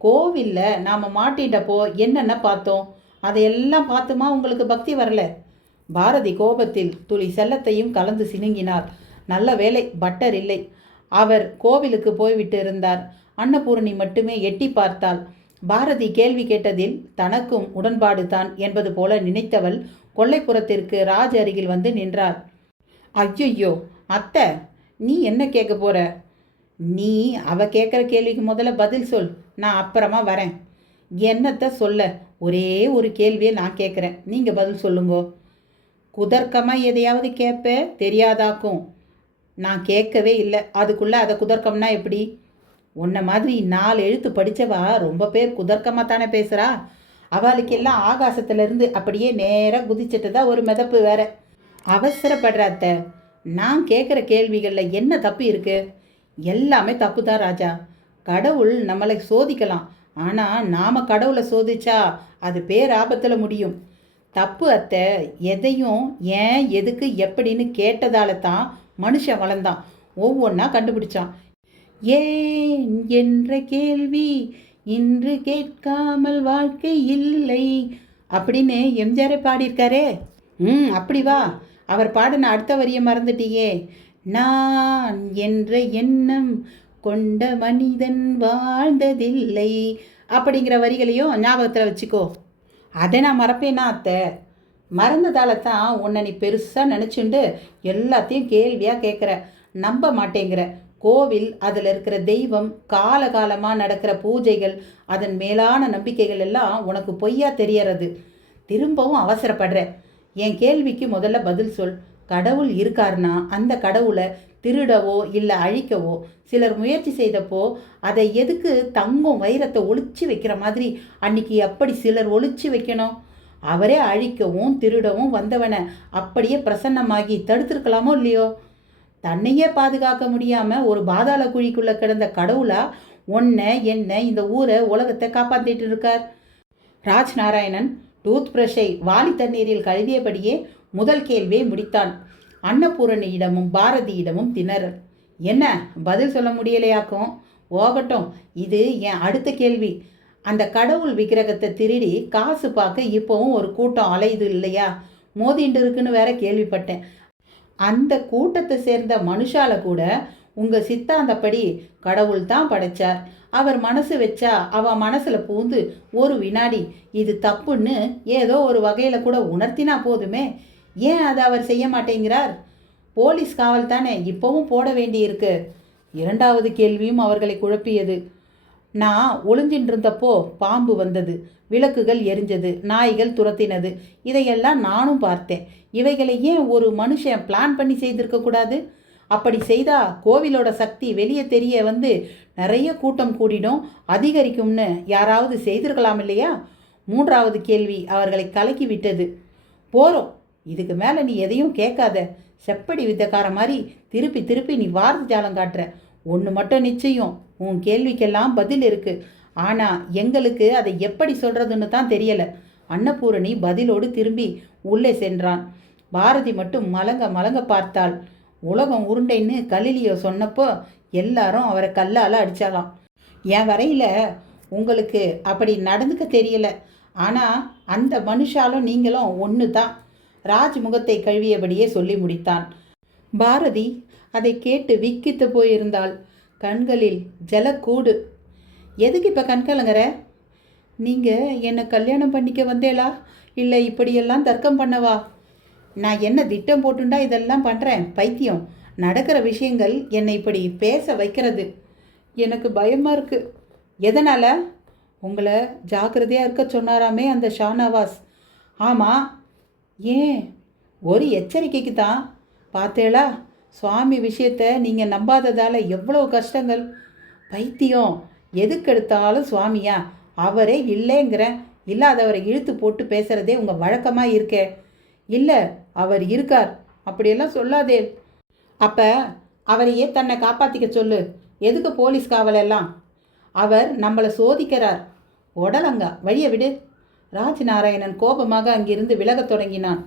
கோவிலில் நாம் மாட்டிட்டப்போ என்னென்ன பார்த்தோம்? அதையெல்லாம் பார்த்துமா உங்களுக்கு பக்தி வரல? பாரதி கோபத்தில் துளி செல்லத்தையும் கலந்து சினுங்கினார். நல்ல வேலை பட்டர் இல்லை. அவர் கோவிலுக்கு போய்விட்டு இருந்தார். அன்னபூரணி மட்டுமே எட்டி பார்த்தாள். பாரதி கேள்வி கேட்டதில் தனக்கும் உடன்பாடு தான் என்பது போல நினைத்தவள் கொல்லைப்புறத்திற்கு ராஜ் அருகில் வந்து நின்றாள். ஐயோ அத்தை, நீ என்ன கேட்க போற? நீ அவ கேட்குற கேள்விக்கு முதல்ல பதில் சொல். நான் அப்புறமா வரேன். என்னத்தை சொல்ல? ஒரே ஒரு கேள்வியை நான் கேட்குறேன், நீங்கள் பதில் சொல்லுங்கோ. குதர்க்கமாக எதையாவது கேட்ப தெரியாதாக்கும். நான் கேட்கவே இல்லை. அதுக்குள்ளே அதை குதர்க்கம்னா எப்படி? உன்னை மாதிரி 4 எழுத்து படித்தவா ரொம்ப பேர் குதர்க்கமாக தானே பேசுகிறா. அவளுக்கெல்லாம் ஆகாசத்துலேருந்து அப்படியே நேராக குதிச்சிட்டு தான் ஒரு மிதப்பு வேற. அவசரப்படுற அத்தை. நான் கேட்குற கேள்விகளில் என்ன தப்பு இருக்கு? எல்லாமே தப்பு தான் ராஜா. கடவுள் நம்மளை சோதிக்கலாம், ஆனால் நாம் கடவுளை சோதிச்சா அது பேராபத்தில் முடியும். தப்பு அத்தை. எதையும் ஏன் எதுக்கு எப்படின்னு கேட்டதால தான் மனுஷன் வளர்ந்தான், ஒவ்வொன்றா கண்டுபிடிச்சான். ஏன் என்ற கேள்வி இன்று கேட்காமல் வாழ்க்கை இல்லை அப்படின்னு எம்ஜிஆரே பாடியிருக்காரே. அப்படி வா. அவர் பாடின அடுத்த வரியை மறந்துட்டியே. நான் என்ற எண்ணம் கொண்ட மனிதன் வாழ்ந்ததில்லை அப்படிங்கிற வரிகளையும் ஞாபகத்தில் வச்சுக்கோ. அதை நான் மறப்பேனா அத்தை? மறந்ததால தான் உன்னை நீ பெருசாக நினச்சிண்டு எல்லாத்தையும் கேள்வியாக கேட்குற, நம்ப மாட்டேங்கிற. கோவில், அதில் இருக்கிற தெய்வம், காலகாலமாக நடக்கிற பூஜைகள், அதன் மேலான நம்பிக்கைகள் எல்லாம் உனக்கு பொய்யா தெரியறது. திரும்பவும் அவசரப்படுற. என் கேள்விக்கு முதல்ல பதில் சொல். கடவுள் இருக்காருனா அந்த கடவுளை திருடவோ இல்லை அழிக்கவோ சிலர் முயற்சி செய்தப்போ அதை எதுக்கு தங்கம் வைரத்தை ஒளிச்சு வைக்கிற மாதிரி அன்னைக்கு அப்படி சிலர் ஒளிச்சு வைக்கணும்? அவரே அழிக்கவும் திருடவும் வந்தவனை அப்படியே பிரசன்னமாகி தடுத்திருக்கலாமோ இல்லையோ? தன்னையே பாதுகாக்க முடியாமல் ஒரு பாதாள குழிக்குள்ளே கிடந்த கடவுளா ஒன்றை என்ன இந்த ஊரை உலகத்தை காப்பாற்றிட்டு இருக்கார். ராஜ் நாராயணன் டூத் பிரஷை வாலி தண்ணீரில் கழுவியபடியே முதல் கேள்வியை முடித்தான். அன்னபூரணியிடமும் பாரதியிடமும் திணறல். என்ன பதில் சொல்ல முடியலையாக்கும்? ஓகட்டும், இது என் அடுத்த கேள்வி. அந்த கடவுள் விக்கிரகத்தை திருடி காசு பார்க்க இப்போவும் ஒரு கூட்டம் அலையுது இல்லையா? மோதிண்டு இருக்குன்னு வேற கேள்விப்பட்டேன். அந்த கூட்டத்தை சேர்ந்த மனுஷால கூட உங்கள் சித்தாந்தப்படி கடவுள் தான் படைச்சார், அவர் மனசு வச்சா அவன் மனசில் பூந்து ஒரு வினாடி இது தப்புன்னு ஏதோ ஒரு வகையில் கூட உணர்த்தினா போதுமே. ஏன் அதை அவர் செய்ய மாட்டேங்கிறார்? போலீஸ் காவல் தானே இப்போவும் போட வேண்டியிருக்கு. இரண்டாவது கேள்வியும் அவர்களை குழப்பியது. நான் ஒளிஞ்சின்னு இருந்தப்போ பாம்பு வந்தது, விளக்குகள் எரிஞ்சது, நாய்கள் துரத்தினது, இதையெல்லாம் நானும் பார்த்தேன். இவைகளை ஏன் ஒரு மனுஷன் பிளான் பண்ணி செய்திருக்கக்கூடாது? அப்படி செய்தா கோவிலோட சக்தி வெளியே தெரிய வந்து நிறைய கூட்டம் கூடிடும், அதிகரிக்கும்னு யாராவது செய்திருக்கலாம் இல்லையா? மூன்றாவது கேள்வி அவர்களை கலக்கி விட்டது. போகிறோம், இதுக்கு மேலே நீ எதையும் கேட்காத. செப்படி வித்தக்கார மாதிரி திருப்பி திருப்பி நீ வார்த்தை ஜாலம் காட்டுற. ஒன்று மட்டும் நிச்சயம், உன் கேள்விக்கெல்லாம் பதில் இருக்குது, ஆனால் எங்களுக்கு அதை எப்படி சொல்கிறதுன்னு தான் தெரியலை. அன்னபூரணி பதிலோடு திரும்பி உள்ளே சென்றான். பாரதி மட்டும் மலங்க மலங்க பார்த்தாள். உலகம் உருண்டைன்னு கலிலியோ சொன்னப்போ எல்லாரும் அவரை கல்லால் அடித்தாலாம். என் வரையில் உங்களுக்கு அப்படி நடந்துக்க தெரியல, ஆனால் அந்த மனுஷாலும் நீங்களும் ஒன்று தான். ராஜ் முகத்தை கழுவியபடியே சொல்லி முடித்தான். பாரதி அதை கேட்டு விக்கித்து போயிருந்தாள். கண்களில் ஜலக்கூடு. எதுக்கு இப்போ கண்கலங்கிற? நீங்கள் என்னை கல்யாணம் பண்ணிக்க வந்தேளா, இல்லை இப்படியெல்லாம் தர்க்கம் பண்ணவா? நான் என்ன திட்டம் போட்டுண்டா இதெல்லாம் பண்ணுறேன்? பைத்தியம். நடக்கிற விஷயங்கள் என்னை இப்படி பேச வைக்கிறது. எனக்கு பயமாக இருக்குது. எதனால்? உங்களை ஜாக்கிரதையாக இருக்க சொன்னாராமே அந்த ஷானவாஸ். ஆமாம். ஏன்? ஒரு எச்சரிக்கைக்கு தான். பார்த்தேளா, சுவாமி விஷயத்தை நீங்கள் நம்பாததால் எவ்வளோ கஷ்டங்கள். பைத்தியம். எதுக்கெடுத்தாலும் சுவாமியா? அவரே இல்லைங்கிறேன். இல்லாதவரை இழுத்து போட்டு பேசுகிறதே உங்கள் வழக்கமாக இருக்கே. இல்லை, அவர் இருக்கார். அப்படியெல்லாம் சொல்லாதே. அப்போ அவரையே தன்னை காப்பாற்றிக்க சொல்லு. எதுக்கு போலீஸ் காவலெல்லாம்? அவர் நம்மளை சோதிக்கிறார். உடலங்க வழியை விடு. ராஜ் நாராயணன் கோபமாக அங்கிருந்து விலகத் தொடங்கினான்.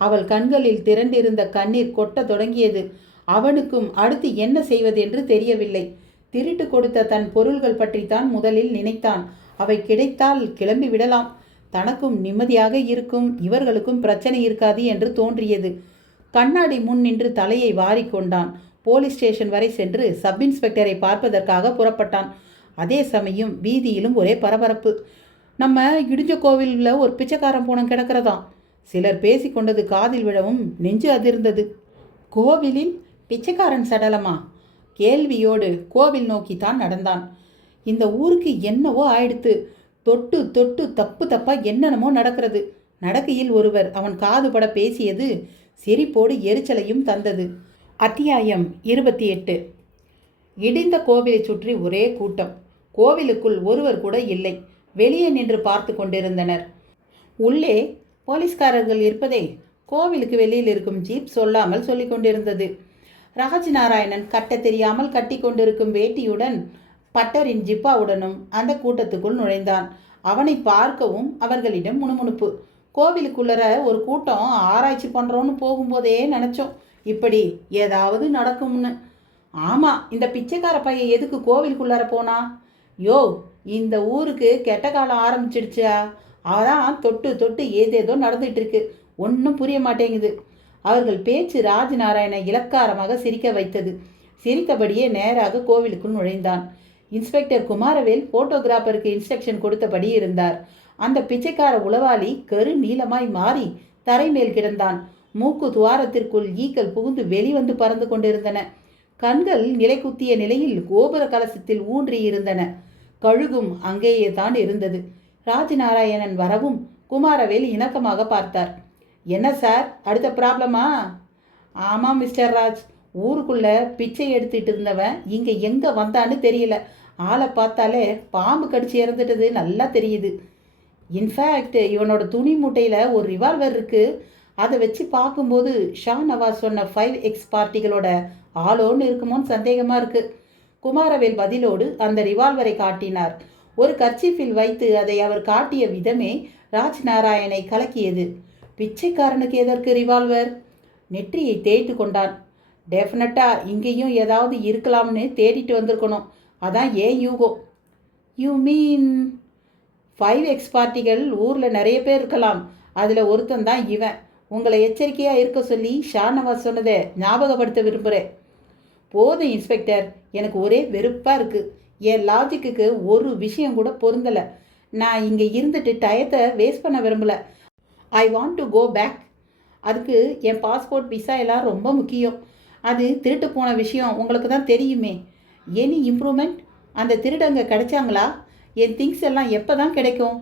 அவள் கண்களில் திரண்டிருந்த கண்ணீர் கொட்ட தொடங்கியது. அவனுக்கும் அடுத்து என்ன செய்வது என்று தெரியவில்லை. திருட்டு கொடுத்த தன் பொருள்கள் பற்றித்தான் முதலில் நினைத்தான். அவை கிடைத்தால் கிளம்பி விடலாம், தனக்கும் நிம்மதியாக இருக்கும், இவர்களுக்கும் பிரச்சனை இருக்காது என்று தோன்றியது. கண்ணாடி முன் நின்று தலையை வாரிக்கொண்டான். போலீஸ் ஸ்டேஷன் வரை சென்று சப் இன்ஸ்பெக்டரை பார்ப்பதற்காக புறப்பட்டான். அதே சமயம் வீதியிலும் ஒரே பரபரப்பு. நம்ம இடிஞ்ச கோவிலில் ஒரு பிச்சைக்காரன் போனம் கிடக்கிறதாம். சிலர் பேசி கொண்டது காதில் விழவும் நெஞ்சு அதிர்ந்தது. கோவிலில் பிச்சைக்காரன் சடலமா? கேள்வியோடு கோவில் நோக்கித்தான் நடந்தான். இந்த ஊருக்கு என்னவோ ஆயிடுத்து. தொட்டு தொட்டு தப்பு தப்பாக என்னென்னமோ நடக்கிறது. நடக்கையில் ஒருவர் அவன் காது பட பேசியது சிரிப்போடு எரிச்சலையும் தந்தது. அத்தியாயம் 28. இடிந்த கோவிலை சுற்றி ஒரே கூட்டம். கோவிலுக்குள் ஒருவர் கூட இல்லை. வெளியே நின்று பார்த்து கொண்டிருந்தனர். உள்ளே போலீஸ்காரர்கள் இருப்பதை கோவிலுக்கு வெளியில் இருக்கும் ஜீப் சொல்லாமல் சொல்லிக் கொண்டிருந்தது. ராஜநாராயணன் கட்ட தெரியாமல் கட்டி கொண்டிருக்கும் வேட்டியுடன் பட்டரின் ஜிப்பாவுடனும் அந்த கூட்டத்துக்குள் நுழைந்தான். அவனை பார்க்கவும் அவர்களிடம் முணுமுணுப்பு. கோவிலுக்குள்ளற ஒரு கூட்டம் ஆராய்ச்சி பண்ணுறோன்னு போகும்போதே நினச்சோம் இப்படி ஏதாவது நடக்கும்னு. ஆமாம், இந்த பிச்சைக்கார பையன் எதுக்கு கோவிலுக்குள்ளார போனா? யோ, இந்த ஊருக்கு கெட்ட காலம் ஆரம்பிச்சிடுச்சா? அதான் தொட்டு தொட்டு ஏதேதோ நடந்துட்டு இருக்கு. ஒன்றும் புரிய மாட்டேங்குது. அவர்கள் பேச்சு ராஜநாராயண இலக்காரமாக சிரிக்க வைத்தது. சிரித்தபடியே நேராக கோவிலுக்குள் நுழைந்தான். இன்ஸ்பெக்டர் குமாரவேல் போட்டோகிராஃபருக்கு இன்ஸ்ட்ரக்ஷன் கொடுத்தபடி இருந்தார். அந்த பிச்சைக்கார உளவாளி கரு நீளமாய் மாறி தரை மேல் கிடந்தான். மூக்கு துவாரத்திற்குள் ஈக்கள் புகுந்து வெளிவந்து பறந்து கொண்டிருந்தன. கண்கள் நிலை குத்திய நிலையில் கோபுர கலசத்தில் ஊன்றி இருந்தன. கழுகும் அங்கேயே தான் இருந்தது. ராஜநாராயணன் வரவும் குமாரவேல் இணக்கமாக பார்த்தார். என்ன சார், அடுத்த ப்ராப்ளமா? ஆமாம் மிஸ்டர் ராஜ், ஊருக்குள்ள பிச்சை எடுத்துட்டு இருந்தவன் இங்கே எங்கே வந்தான்னு தெரியல. ஆளை பார்த்தாலே பாம்பு கடிச்சு இறந்துட்டது நல்லா தெரியுது. இன்ஃபேக்ட் இவனோட துணி மூட்டையில் ஒரு ரிவால்வர் இருக்குது. அதை வச்சு பார்க்கும்போது ஷா நவாஸ் சொன்ன 5X பார்ட்டிகளோட ஆளோன்னு இருக்குமோன்னு சந்தேகமாக இருக்குது. குமாரவேல் பதிலோடு அந்த ரிவால்வரை காட்டினார். ஒரு கர்ச்சீஃபில் வைத்து அதை அவர் காட்டிய விதமே ராஜ்நாராயணை கலக்கியது. பிச்சைக்காரனுக்கு எதற்கு ரிவால்வர்? நெற்றியை தேய்த்து கொண்டான். டெஃபினட்டாக இங்கேயும் ஏதாவது இருக்கலாம்னு தேடிட்டு வந்திருக்கணும். அதான் ஏன் யூகம். யூ மீன் 5X பார்ட்டிகள் ஊரில் நிறைய பேர் இருக்கலாம். அதில் ஒருத்தன் தான் இவன். உங்களை எச்சரிக்கையாக இருக்க சொல்லி ஷாநவாஸ் சொன்னதை ஞாபகப்படுத்த விரும்புகிறேன். போதும் இன்ஸ்பெக்டர், எனக்கு ஒரே வெறுப்பாக இருக்குது. என் லாஜிக்கு ஒரு விஷயம் கூட பொருந்தலை. நான் இங்கே இருந்துட்டு டயத்தை வேஸ்ட் பண்ண விரும்பலை. I want to go back. அதுக்கு என் பாஸ்போர்ட் விசா எல்லாம் ரொம்ப முக்கியம். அது திருட்டு போன விஷயம் உங்களுக்கு தான் தெரியுமே. Any improvement? அந்த திருடங்க கிடைச்சாங்களா? என் திங்ஸ் எல்லாம் எப்போ தான் கிடைக்கும்?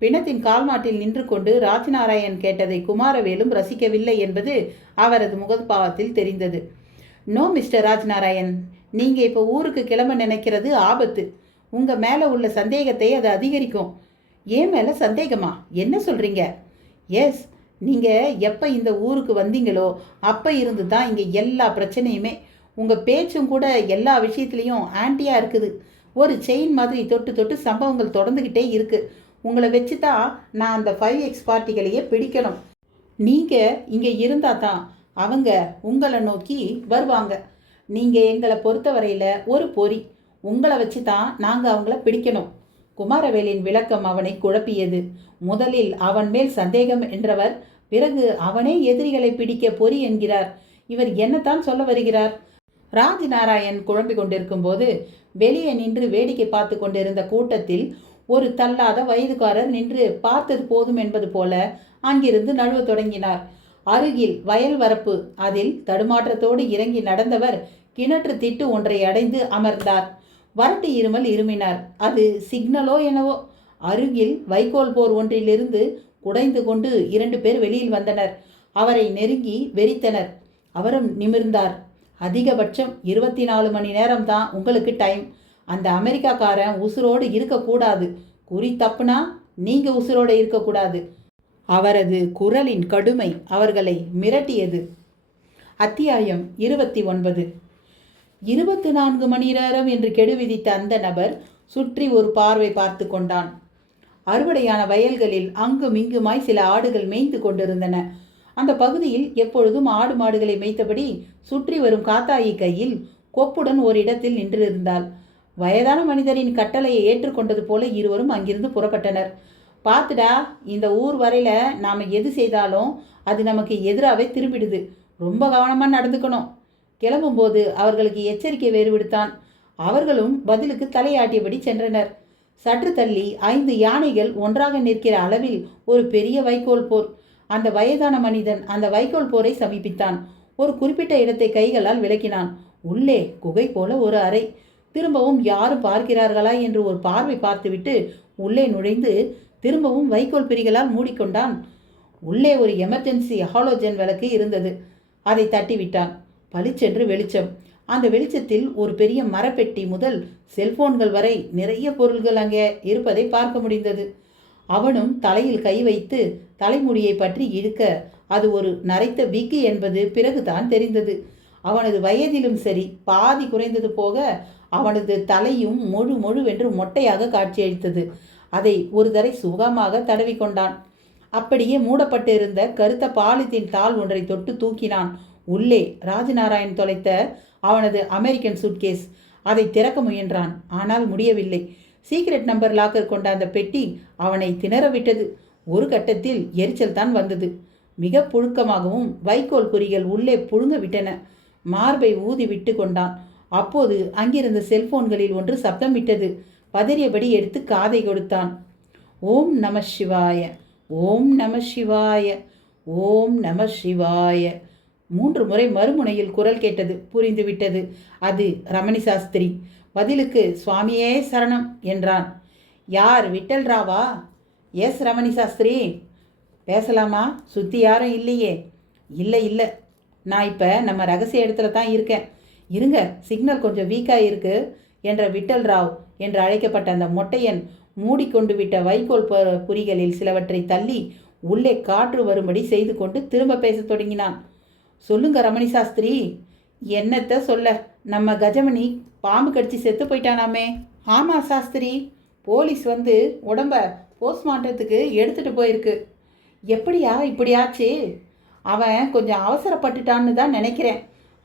பிணத்தின் கால்மாட்டில் நின்று கொண்டு ராஜநாராயண் கேட்டதை குமாரவேலும் ரசிக்கவில்லை என்பது அவரது முகபாவத்தில் தெரிந்தது. நோ மிஸ்டர் ராஜநாராயண், நீங்கள் இப்போ ஊருக்கு கிளம்ப நினைக்கிறது ஆபத்து. உங்கள் மேலே உள்ள சந்தேகத்தை அது அதிகரிக்கும். ஏன் மேலே சந்தேகமா? என்ன சொல்கிறீங்க? எஸ், நீங்கள் எப்போ இந்த ஊருக்கு வந்தீங்களோ அப்போ இருந்து தான் இங்கே எல்லா பிரச்சனையுமே. உங்கள் பேச்சும் கூட எல்லா விஷயத்துலேயும் ஆன்டியாக இருக்குது. ஒரு செயின் மாதிரி தொட்டு தொட்டு சம்பவங்கள் தொடர்ந்துக்கிட்டே இருக்குது. உங்களை வச்சு தான் நான் அந்த 5X பார்ட்டிகளையே பிடிக்கணும். நீங்கள் இங்கே இருந்தால் தான் அவங்க உங்களை நோக்கி வருவாங்க. நீங்கள் எங்களை பொறுத்தவரையில் ஒரு பொறி. உங்களை வச்சு தான் நாங்கள் அவங்கள பிடிக்கணும். குமாரவேலின் விளக்கம் அவனை குழப்பியது. முதலில் அவன் மேல் சந்தேகம் என்றவர், பிறகு அவனே எதிரிகளை பிடிக்க பொறி என்கிறார். இவர் என்னத்தான் சொல்ல வருகிறார்? ராஜநாராயண் குழம்பிக் கொண்டிருக்கும் போது வெளியே நின்று வேடிக்கை பார்த்து கொண்டிருந்த கூட்டத்தில் ஒரு தள்ளாத வயதுக்காரர் நின்று பார்த்தது போதும் என்பது போல அங்கிருந்து நழுவ தொடங்கினார். அருகில் வயல் வரப்பு. அதில் தடுமாற்றத்தோடு இறங்கி நடந்தவர் கிணற்று திட்டு ஒன்றை அடைந்து அமர்ந்தார். வரட்டு இருமல் இருமினார். அது சிக்னலோ என்னவோ. அருகில் வைக்கோல் போர் ஒன்றிலிருந்து குடைந்து கொண்டு 2 பேர் வெளியில் வந்தனர். அவரை நெருங்கி வெறித்தனர். அவரும் நிமிர்ந்தார். அதிகபட்சம் 24 மணி நேரம் தான் உங்களுக்கு டைம். அந்த அமெரிக்காக்காரன் உசுரோடு இருக்கக்கூடாது. குறி தப்புனா நீங்கள் உசுரோடு இருக்கக்கூடாது. அவரது குரலின் கடுமை அவர்களை மிரட்டியது. அத்தியாயம் 29. 24 மணி நேரம் என்று கெடு விதித்த அந்த நபர் சுற்றி ஒரு பார்வை பார்த்து கொண்டான். அறுவடையான வயல்களில் அங்குமிங்குமாய் சில ஆடுகள் மேய்ந்து கொண்டிருந்தன. அந்த பகுதியில் எப்பொழுதும் ஆடு மாடுகளை மேய்த்தபடி சுற்றி வரும் காத்தாயி கையில் கொப்புடன் ஓரிடத்தில் நின்றிருந்தாள். வயதான மனிதரின் கட்டளையை ஏற்றுக்கொண்டது போல இருவரும் அங்கிருந்து புறப்பட்டனர். பார்த்துடா, இந்த ஊர் வரையில் நாம் எது செய்தாலும் அது நமக்கு எதிராகவே திரும்பிடுது. ரொம்ப கவனமாக நடந்துக்கணும். கிளம்பும்போது அவர்களுக்கு எச்சரிக்கை வேறு விடுத்தான். அவர்களும் பதிலுக்கு தலையாட்டியபடி சென்றனர். சற்று தள்ளி 5 யானைகள் ஒன்றாக நிற்கிற அளவில் ஒரு பெரிய வைக்கோல் போர். அந்த வயதான மனிதன் அந்த வைக்கோல் போரை சமீபித்தான். ஒரு குறிப்பிட்ட இடத்தை கைகளால் விளக்கினான். உள்ளே குகை போல ஒரு அறை. திரும்பவும் யாரும் பார்க்கிறார்களா என்று ஒரு பார்வை பார்த்துவிட்டு உள்ளே நுழைந்து திரும்பவும் வைக்கோல் பிரிகளால் மூடிக்கொண்டான். உள்ளே ஒரு எமர்ஜென்சி ஹாலோஜன் விளக்கு இருந்தது. அதை தட்டிவிட்டான். பளிச்சென்று வெளிச்சம். அந்த வெளிச்சத்தில் ஒரு பெரிய மரப்பெட்டி முதல் செல்போன்கள் வரை நிறைய பொருள்கள் அங்கே இருப்பதை பார்க்க முடிந்தது. அவனும் தலையில் கை வைத்து தலைமுடியை பற்றி இழுக்க அது ஒரு நரைத்த விக்கு என்பது பிறகுதான் தெரிந்தது. அவனது வயதிலும் சரி பாதி குறைந்தது போக அவனது தலையும் முழு முழுவென்று மொட்டையாக காட்சியளித்தது. அதை ஒரு தரை சுகமாக தடவி கொண்டான். அப்படியே மூடப்பட்டு இருந்த கருத்த பாலித்தீன் தாள் ஒன்றை தொட்டு தூக்கினான். உள்ளே ராஜநாராயண் தொலைத்த அவனது அமெரிக்கன் சூட்கேஸ். அதை திறக்க முயன்றான். ஆனால் முடியவில்லை. சீக்ரெட் நம்பர் லாக்கர் கொண்ட அந்த பெட்டி அவனை திணற விட்டது. ஒரு கட்டத்தில் எரிச்சல் தான் வந்தது. மிக புழுக்கமாகவும் வைக்கோல் குறிகள் உள்ளே புழுங்க விட்டன. மார்பை ஊதி விட்டு கொண்டான். அப்போது அங்கிருந்த செல்போன்களில் ஒன்று சப்தம் விட்டது. பதறியபடி எடுத்து காதை கொடுத்தான். ஓம் நம சிவாய, ஓம் நம சிவாய, ஓம் நம சிவாய. 3 முறை மறுமுனையில் குரல் கேட்டது. புரிந்துவிட்டது. அது ரமணி சாஸ்திரி. பதிலுக்கு சுவாமியே சரணம் என்றான். யார், விட்டல் ராவா? எஸ் ரமணி சாஸ்திரி. பேசலாமா? சுற்றி யாரும் இல்லையே. இல்லை இல்லை, நான் இப்போ நம்ம ரகசிய இடத்துல தான் இருக்கேன். இருங்க, சிக்னல் கொஞ்சம் வீக்காக இருக்கு என்ற விட்டல் ராவ் என்று அழைக்கப்பட்ட அந்த மொட்டையன் மூடிக்கொண்டு விட்ட வைக்கோல் புரிகளில் சிலவற்றை தள்ளி உள்ளே காற்று வரும்படி செய்து கொண்டு திரும்ப பேசத் தொடங்கினான். சொல்லுங்க ரமணி சாஸ்திரி. என்னத்த சொல்ல, நம்ம கஜமணி பாம்பு கடிச்சு செத்து போயிட்டானாமே. ஆமாம் சாஸ்திரி, போலீஸ் வந்து உடம்ப போஸ்ட்மார்ட்டத்துக்கு எடுத்துகிட்டு போயிருக்கு. எப்படியா இப்படியாச்சு? அவன் கொஞ்சம் அவசரப்பட்டுட்டான்னு தான் நினைக்கிறேன்.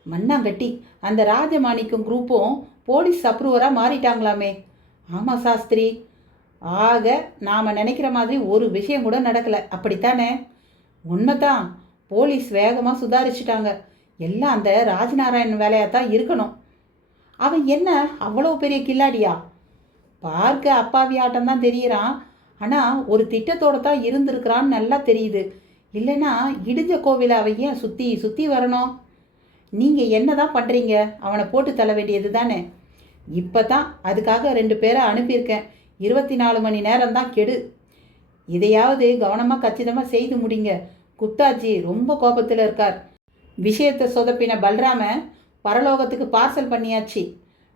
மண்ணாங்கட்டி, அந்த ராஜமாணிக்கம் குரூப்பும் போலீஸ் அப்ரூவராக மாறிட்டாங்களாமே. ஆமாம் சாஸ்திரி. ஆக நாம் நினைக்கிற மாதிரி ஒரு விஷயம் கூட நடக்கலை, அப்படித்தானே? உண்மைதான். போலீஸ் வேகமாக சுதாரிச்சிட்டாங்க. எல்லாம் அந்த ராஜநாராயணன் வேலையாக தான் இருக்கணும். அவன் என்ன அவ்வளோ பெரிய கில்லாடியா? பார்க்க அப்பாவி ஆட்டம் தான் தெரிகிறான். ஆனால் ஒரு திட்டத்தோடு தான் இருந்திருக்கிறான்னு நல்லா தெரியுது. இல்லைன்னா இடிஞ்ச கோவிலை அவன் ஏன் சுற்றி சுற்றி வரணும்? நீங்கள் என்ன தான் பண்ணுறீங்க? அவனை போட்டு தள்ள வேண்டியது தானே. இப்போ தான் அதுக்காக 2 பேரை அனுப்பியிருக்கேன். 24 மணி நேரம் தான் கெடு. இதையாவது கவனமாக கச்சிதமாக செய்து முடிங்க. குப்தாஜி ரொம்ப கோபத்தில் இருக்கார். விஷயத்தை சொதப்பின பல்ராம பரலோகத்துக்கு பார்சல் பண்ணியாச்சு.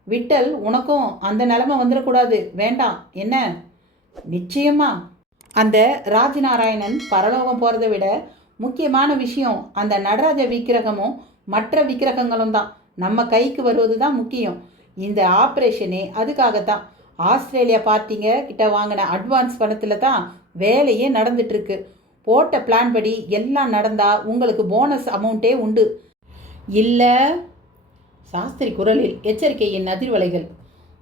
விட்டல், உனக்கும் அந்த நிலைமை வந்துடக்கூடாது. வேண்டாம் என்ன? நிச்சயமா. அந்த ராஜநாராயணன் பரலோகம் போகிறத விட முக்கியமான விஷயம் அந்த நடராஜ விக்கிரகமும் மற்ற விக்கிரகங்களும் தான் நம்ம கைக்கு வருவது தான் முக்கியம். இந்த ஆப்ரேஷனே அதுக்காகத்தான். ஆஸ்திரேலியா பார்ட்டிங்க கிட்ட வாங்கின அட்வான்ஸ் பணத்தில் தான் வேலையே நடந்துட்டுருக்கு. போட்ட பிளான் படி எல்லாம் நடந்தால் உங்களுக்கு போனஸ் அமௌண்ட்டே உண்டு. இல்லை? சாஸ்திரி குரலில் எச்சரிக்கையின் அதிர்வலைகள்.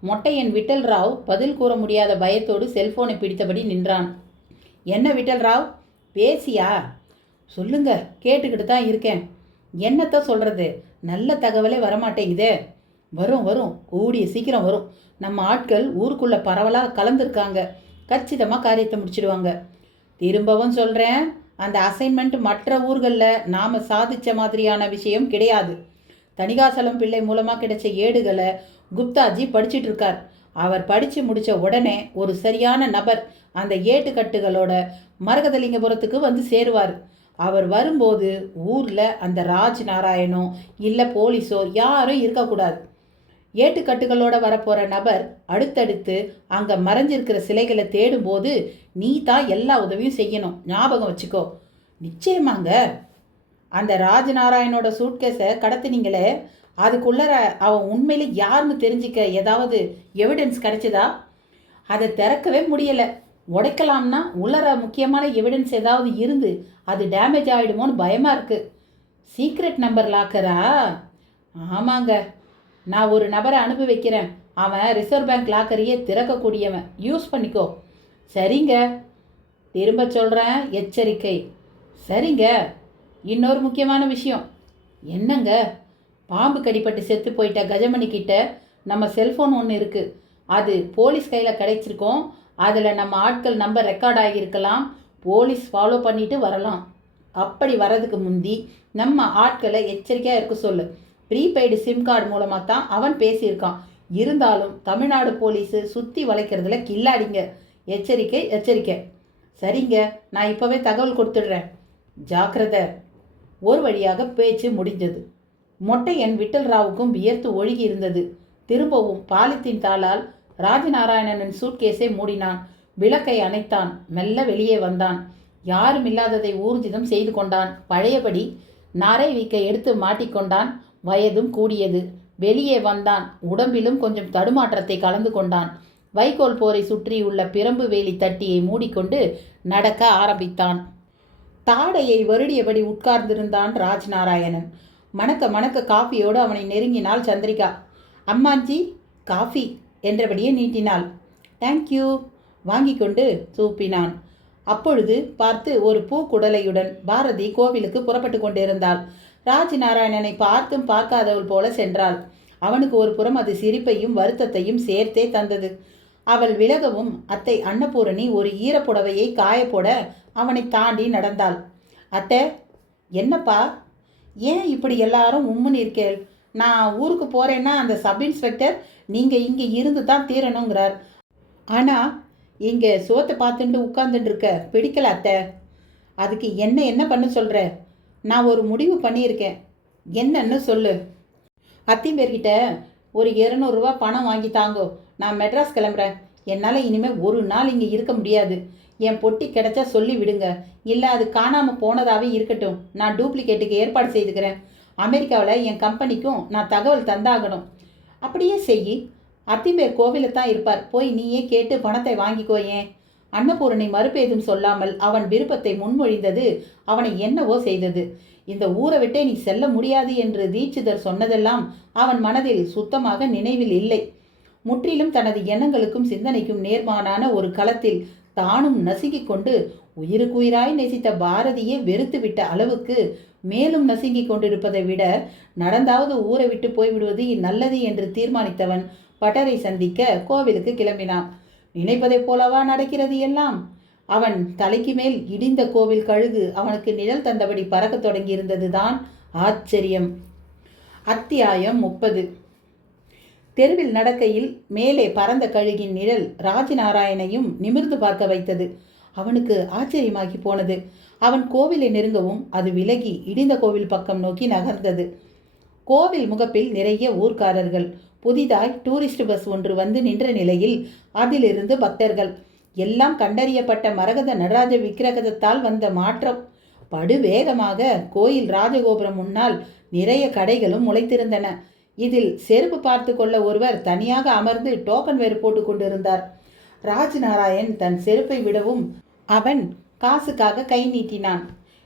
மொட்டையன் விட்டல் ராவ் பதில் கூற முடியாத பயத்தோடு செல்போனை பிடித்தபடி நின்றான். என்ன விட்டல் ராவ், பேசியா? சொல்லுங்க, கேட்டுக்கிட்டு தான் இருக்கேன். என்னத்த சொல்கிறது? நல்ல தகவலே வரமாட்டேங்குதே. வரும் வரும், கூடிய சீக்கிரம் வரும். நம்ம ஆட்கள் ஊருக்குள்ளே பரவலாக கலந்துருக்காங்க. கச்சிதமாக காரியத்தை முடிச்சிடுவாங்க. திரும்பவும் சொல்கிறேன், அந்த அசைன்மெண்ட் மற்ற ஊர்களில் நாம் சாதித்த மாதிரியான விஷயம் கிடையாது. தணிகாசலம் பிள்ளை மூலமாக கிடைச்ச ஏடுகளை குப்தாஜி படிச்சுட்டு இருக்கார். அவர் படித்து முடித்த உடனே ஒரு சரியான நபர் அந்த ஏட்டுக்கட்டுகளோட மரகதலிங்கபுரத்துக்கு வந்து சேருவார். அவர் வரும்போது ஊரில் அந்த ராஜ் நாராயணோ இல்லை போலீஸோ யாரும் இருக்கக்கூடாது. ஏட்டுக்கட்டுகளோட வரப்போகிற நபர் அடுத்தடுத்து அங்கே மறைஞ்சிருக்கிற சிலைகளை தேடும்போது நீ தான் எல்லா உதவியும் செய்யணும். ஞாபகம் வச்சுக்கோ. நிச்சயமாங்க. அந்த ராஜநாராயணோட சூட்கேஸை கடத்தினீங்களே, அதுக்குள்ளர அவன் உண்மையில யாருன்னு தெரிஞ்சிக்க ஏதாவது எவிடன்ஸ் கிடைச்சதா? அதை திறக்கவே முடியலை. உடைக்கலாம்னா உள்ளர முக்கியமான எவிடன்ஸ் ஏதாவது இருந்து அது டேமேஜ் ஆகிடுமோன்னு பயமாக இருக்குது. சீக்ரெட் நம்பர் லாக்கரா? ஆமாங்க. நான் ஒரு நபரை அனுப்பி வைக்கிறேன். அவன் ரிசர்வ் பேங்க் லாக்கரையே திறக்கக்கூடியவன். யூஸ் பண்ணிக்கோ. சரிங்க. திரும்ப சொல்கிறேன், எச்சரிக்கை. சரிங்க. இன்னொரு முக்கியமான விஷயம். என்னங்க? பாம்பு கடிப்பட்டு செத்து போயிட்ட கஜமணி கிட்ட நம்ம செல்ஃபோன் ஒன்று இருக்குது. அது போலீஸ் கையில் கிடைச்சிருக்கோம். அதில் நம்ம ஆட்கள் நம்பர் ரெக்கார்ட் ஆகியிருக்கலாம். போலீஸ் ஃபாலோ பண்ணிட்டு வரலாம். அப்படி வர்றதுக்கு முந்தி நம்ம ஆட்களை எச்சரிக்கையாக இருக்க சொல்லு. ப்ரீபெய்டு சிம் கார்டு மூலமாக தான் அவன் பேசியிருக்கான். இருந்தாலும் தமிழ்நாடு போலீஸு சுற்றி வளைக்கிறதுல கில்லாடிங்க. எச்சரிக்கை எச்சரிக்கை. சரிங்க, நான் இப்போவே தகவல் கொடுத்துடுறேன். ஜாக்கிரதை. ஒரு வழியாக பேச்சு முடிஞ்சது. மொட்டையன் விட்டல்ராவுக்கும் வியர்த்து ஒழுகி இருந்தது. திரும்பவும் பாலித்தீன் தாளால் ராஜநாராயணனின் சூட்கேஸை மூடினான். விளக்கை அணைத்தான். மெல்ல வெளியே வந்தான். யாரும் இல்லாததை ஊர்ஜிதம் செய்து கொண்டான். பழையபடி நாரை வீக்கை எடுத்து மாட்டிக்கொண்டான். வயதும் கூடியது. வெளியே வந்தான். உடம்பிலும் கொஞ்சம் தடுமாற்றத்தை கலந்து கொண்டான். வைக்கோல் போரை சுற்றியுள்ள பிரம்பு வேலி தட்டியை மூடிக்கொண்டு நடக்க ஆரம்பித்தான். தாடையை வருடியபடி உட்கார்ந்திருந்தான் ராஜ்நாராயணன். மணக்க மணக்க காஃபியோடு அவனை நெருங்கினாள் சந்திரிகா. அம்மாஞ்சி காஃபி என்றபடியே நீட்டினாள். தேங்க்யூ வாங்கி கொண்டு சூப்பினான். அப்பொழுது பார்த்து ஒரு பூக்குடலையுடன் பாரதி கோவிலுக்கு புறப்பட்டு கொண்டிருந்தாள். ராஜ்நாராயணனை பார்த்தும் பார்க்காதவள் போல சென்றாள். அவனுக்கு ஒரு புறம் அது சிரிப்பையும் வருத்தத்தையும் சேர்த்தே தந்தது. அவள் விலகவும் அத்தை அன்னபூரணி ஒரு ஈரப்புடவையை காயப்போட அவனை தாண்டி நடந்தாள். அத்தை, என்னப்பா ஏன் இப்படி எல்லாரும் உம்முன்னு இருக்கேள்? நான் ஊருக்கு போகிறேன்னா அந்த சப் இன்ஸ்பெக்டர் நீங்கள் இங்கே இருந்து தான் தீரணுங்கிறார். ஆனால் இங்கே சோத்தை பார்த்துட்டு உட்கார்ந்துட்டு இருக்க பிடிக்கல அத்தை. அதுக்கு என்ன பண்ண சொல்கிற? நான் ஒரு முடிவு பண்ணியிருக்கேன். என்னன்னு சொல்லு. அத்திம்பேர்கிட்ட ஒரு 200 ரூபா பணம் வாங்கி தாங்கோ. நான் மெட்ராஸ் கிளம்புறேன். என்னால் இனிமேல் ஒரு நாள் இங்கே இருக்க முடியாது. என் பொட்டி கிடைச்சா சொல்லி விடுங்க. இல்லை அது காணாமல் போனதாகவே இருக்கட்டும். நான் டூப்ளிகேட்டுக்கு ஏற்பாடு செய்துக்கிறேன். அமெரிக்காவில் என் கம்பெனிக்கும் நான் தகவல் தந்தாகணும். அப்படியே செய். அத்திம்பேர் கோவிலில் தான் இருப்பார். போய் நீயே கேட்டு பணத்தை வாங்கிக்கோ. ஏன்? அன்னபூரணி மறுபேதும் சொல்லாமல் அவன் விருப்பத்தை முன்மொழிந்தது அவனை என்னவோ செய்தது. இந்த ஊரை விட்டே நீ செல்ல முடியாது என்று தீட்சிதர் சொன்னதெல்லாம் அவன் மனதில் சுத்தமாக நினைவில் இல்லை. முற்றிலும் தனது எண்ணங்களுக்கும் சிந்தனைக்கும் நேர்மாறான ஒரு களத்தில் தானும் நசுங்கிக் கொண்டு உயிருக்குயிராய் நேசித்த பாரதியே வெறுத்துவிட்ட அளவுக்கு மேலும் நசுங்கிக் கொண்டிருப்பதை விட நடந்தாவது ஊரை விட்டு போய்விடுவது நல்லது என்று தீர்மானித்தவன் பட்டரை சந்திக்க கோவிலுக்கு கிளம்பினான். நினைப்பதைப் போலவா நடக்கிறது எல்லாம்? அவன் தலைக்கு மேல் இடிந்த கோவில் கழுகு அவனுக்கு நிழல் தந்தபடி பறக்க தொடங்கியிருந்ததுதான் ஆச்சரியம். அத்தியாயம் 30. தெருவில் நடக்கையில் மேலே பறந்த கழுகின் நிழல் ராஜநாராயணையும் நிமிர்ந்து பார்க்க வைத்தது. அவனுக்கு ஆச்சரியமாகி போனது. அவன் கோவிலை நெருங்கவும் அது விலகி இடிந்த கோவில் பக்கம் நோக்கி நகர்ந்தது. கோவில் முகப்பில் நிறைய ஊர்க்காரர்கள். புதிதாய் டூரிஸ்ட் பஸ் ஒன்று வந்து நின்ற நிலையில் அதிலிருந்து பக்தர்கள். எல்லாம் கண்டறியப்பட்ட மரகத நடராஜ விக்கிரகத்தால் வந்த மாற்றம். படுவேகமாக கோயில் ராஜகோபுரம் முன்னால் நிறைய கடைகளும் முளைத்திருந்தன. இதில் செருப்பு பார்த்து கொள்ள ஒருவர் தனியாக அமர்ந்து டோக்கன் வேறு போட்டு கொண்டிருந்தார். ராஜ்நாராயண் தன் செருப்பை விடவும் அவன் காசுக்காக கை நீட்டினான்.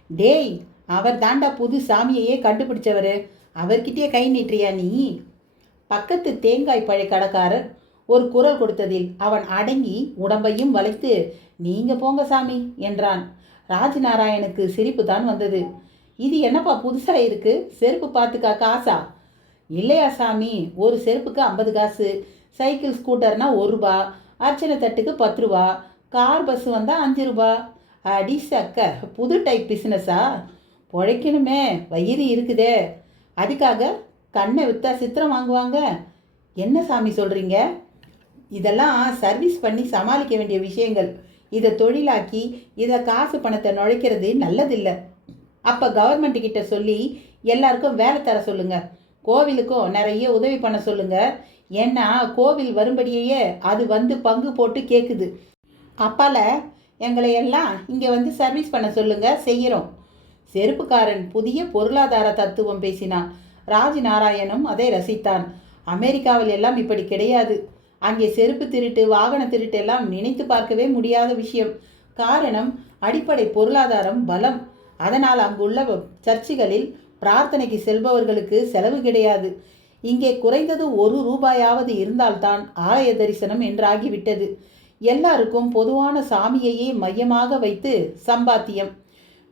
டேய், அவர் தாண்டா புது சாமியையே கண்டுபிடிச்சவர். அவர்கிட்டயே கை நீட்டுறியா நீ? பக்கத்து தேங்காய் பழை கடைக்காரர் ஒரு குரல் கொடுத்ததில் அவன் அடங்கி உடம்பையும் வளைத்து நீங்க போங்க சாமி என்றான். ராஜ்நாராயணுக்கு சிரிப்பு தான் வந்தது. இது என்னப்பா புதுசா இருக்கு? செருப்பு பார்த்துக்கா காசா? இல்லையா சாமி, ஒரு செருப்புக்கு 50 காசு, சைக்கிள் ஸ்கூட்டர்னா 1 ரூபா, அர்ச்சனை தட்டுக்கு 10 ரூபா, கார் பஸ் வந்தால் 5 ரூபா. அடி சக்க, புது டைப் பிஸ்னஸா? பொழைக்கணுமே, வயிறு இருக்குதே, அதுக்காக கண்ணை விற்றா சித்திரம் வாங்குவாங்க. என்ன சாமி சொல்கிறீங்க? இதெல்லாம் சர்வீஸ் பண்ணி சமாளிக்க வேண்டிய விஷயங்கள். இதை தொழிலாக்கி இதை காசு பணத்தை நுழைக்கிறது நல்லதில்லை. அப்போ கவர்மெண்ட்டுக்கிட்ட சொல்லி எல்லாருக்கும் வேலை தர சொல்லுங்கள். கோவிலுக்கும் நிறைய உதவி பண்ண சொல்லுங்க. ஏன்னா கோவில் வரும்படியே அது வந்து பங்கு போட்டு கேட்குது. அப்பால எங்களை எல்லாம் இங்கே வந்து சர்வீஸ் பண்ண சொல்லுங்க, செய்கிறோம். செருப்புக்காரன் புதிய பொருளாதார தத்துவம் பேசினான். ராஜ்நாராயணும் அதை ரசித்தான். அமெரிக்காவில் எல்லாம் இப்படி கிடையாது. அங்கே செருப்பு திருட்டு, வாகன திருட்டு எல்லாம் நினைத்து பார்க்கவே முடியாத விஷயம். காரணம் அடிப்படை பொருளாதாரம் பலம். அதனால் அங்குள்ள சர்ச்சுகளில் பிரார்த்தனைக்கு செல்பவர்களுக்கு செலவு கிடையாது. இங்கே குறைந்தது 1 ரூபாயாவது இருந்தால்தான் ஆலய தரிசனம் என்றாகிவிட்டது. எல்லாருக்கும் பொதுவான சாமியையே மையமாக வைத்து சம்பாத்தியம்.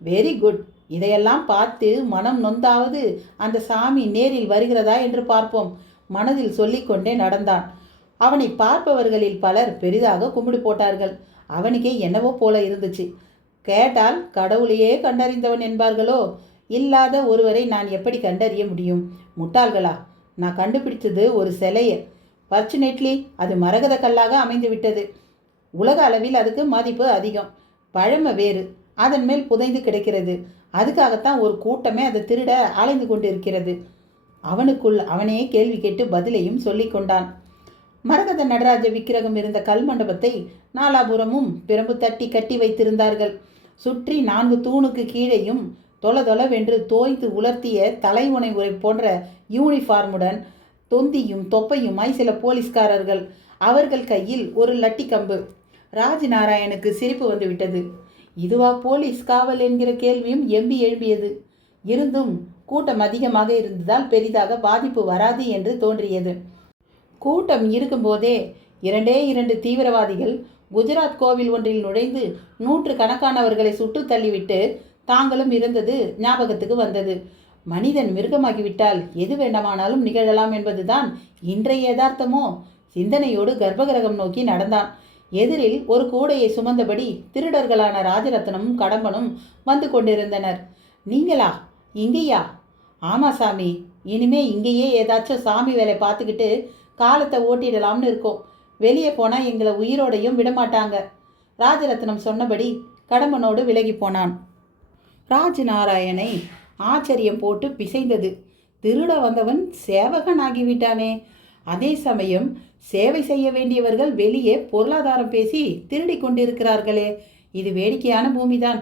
Very good. இதையெல்லாம் பார்த்து மனம் நொந்தாவது அந்த சாமி நேரில் வருகிறதா என்று பார்ப்போம். மனதில் சொல்லிக்கொண்டே நடந்தான். அவனை பார்ப்பவர்களில் பலர் பெரிதாக கும்பிடு போட்டார்கள். அவனுக்கே என்னவோ போல இருந்துச்சு. கேட்டால் கடவுளையே கண்டறிந்தவன் என்பார்களோ? இல்லாத ஒருவரை நான் எப்படி கண்டறிய முடியும்? முட்டாள்களா? நான் கண்டுபிடிச்சது ஒரு சிலையை. ஃபார்ச்சுனேட்லி அது மரகத கல்லாக அமைந்து விட்டது. உலக அளவில் அதுக்கு மதிப்பு அதிகம். பழமை வேறு, அதன் மேல் புதைந்து கிடக்கிறது. அதுக்காகத்தான் ஒரு கூட்டமே அதை திருட அலைந்து கொண்டு இருக்கிறது. அவனுக்குள் அவனே கேள்வி கேட்டு பதிலையும் சொல்லிக் கொண்டான். மரகத நடராஜ விக்கிரகம் இருந்த கல் மண்டபத்தை நாலாபுரமும் பிரம்பு தட்டி கட்டி வைத்திருந்தார்கள். சுற்றி 4 தூணுக்கு கீழேயும் தொளதொளவென்று தோய்த்து உலர்த்திய தலைமுனை உரை போன்ற யூனிஃபார்முடன் தொந்தியும் தொப்பையுமாய் சில போலீஸ்காரர்கள். அவர்கள் கையில் ஒரு லட்டி கம்பு. ராஜநாராயணுக்கு சிரிப்பு வந்துவிட்டது. இதுவா போலீஸ் காவல் என்கிற கேள்வியும் எழும்பியது. இருந்தும் கூட்டம் அதிகமாக இருந்ததால் பெரிதாக பாதிப்பு வராது என்று தோன்றியது. கூட்டம் இருக்கும்போதே 2 தீவிரவாதிகள் குஜராத் கோவில் ஒன்றில் நுழைந்து 100 கணக்கானவர்களை சுட்டு தள்ளிவிட்டு தாங்களும் இருந்தது ஞாபகத்துக்கு வந்தது. மனிதன் மிருகமாகிவிட்டால் எது வேண்டுமானாலும் நிகழலாம் என்பதுதான் இன்றைய யதார்த்தமோ. சிந்தனையோடு கர்ப்பகிரகம் நோக்கி நடந்தான். எதிரில் ஒரு கூடையை சுமந்தபடி திருடர்களான ராஜரத்னமும் கடம்பனும் வந்து கொண்டிருந்தனர். நீங்களா? இங்கேயா? ஆமா சாமி, இனிமே இங்கேயே ஏதாச்சும் சாமி வேலை பார்த்துக்கிட்டு காலத்தை ஓட்டிடலாம்னு இருக்கோம். வெளியே போனால் எங்களை உயிரோடையும் விடமாட்டாங்க. ராஜரத்னம் சொன்னபடி கடம்பனோடு விலகி போனான். ராஜநாராயணை ஆச்சரியம் போட்டு பிசைந்தது. திருட வந்தவன் சேவகன் ஆகிவிட்டானே. அதே சமயம் சேவை செய்ய வேண்டியவர்கள் வெளியே பொருளாதாரம் பேசி திருடி கொண்டிருக்கிறார்களே. இது வேடிக்கையான பூமிதான்.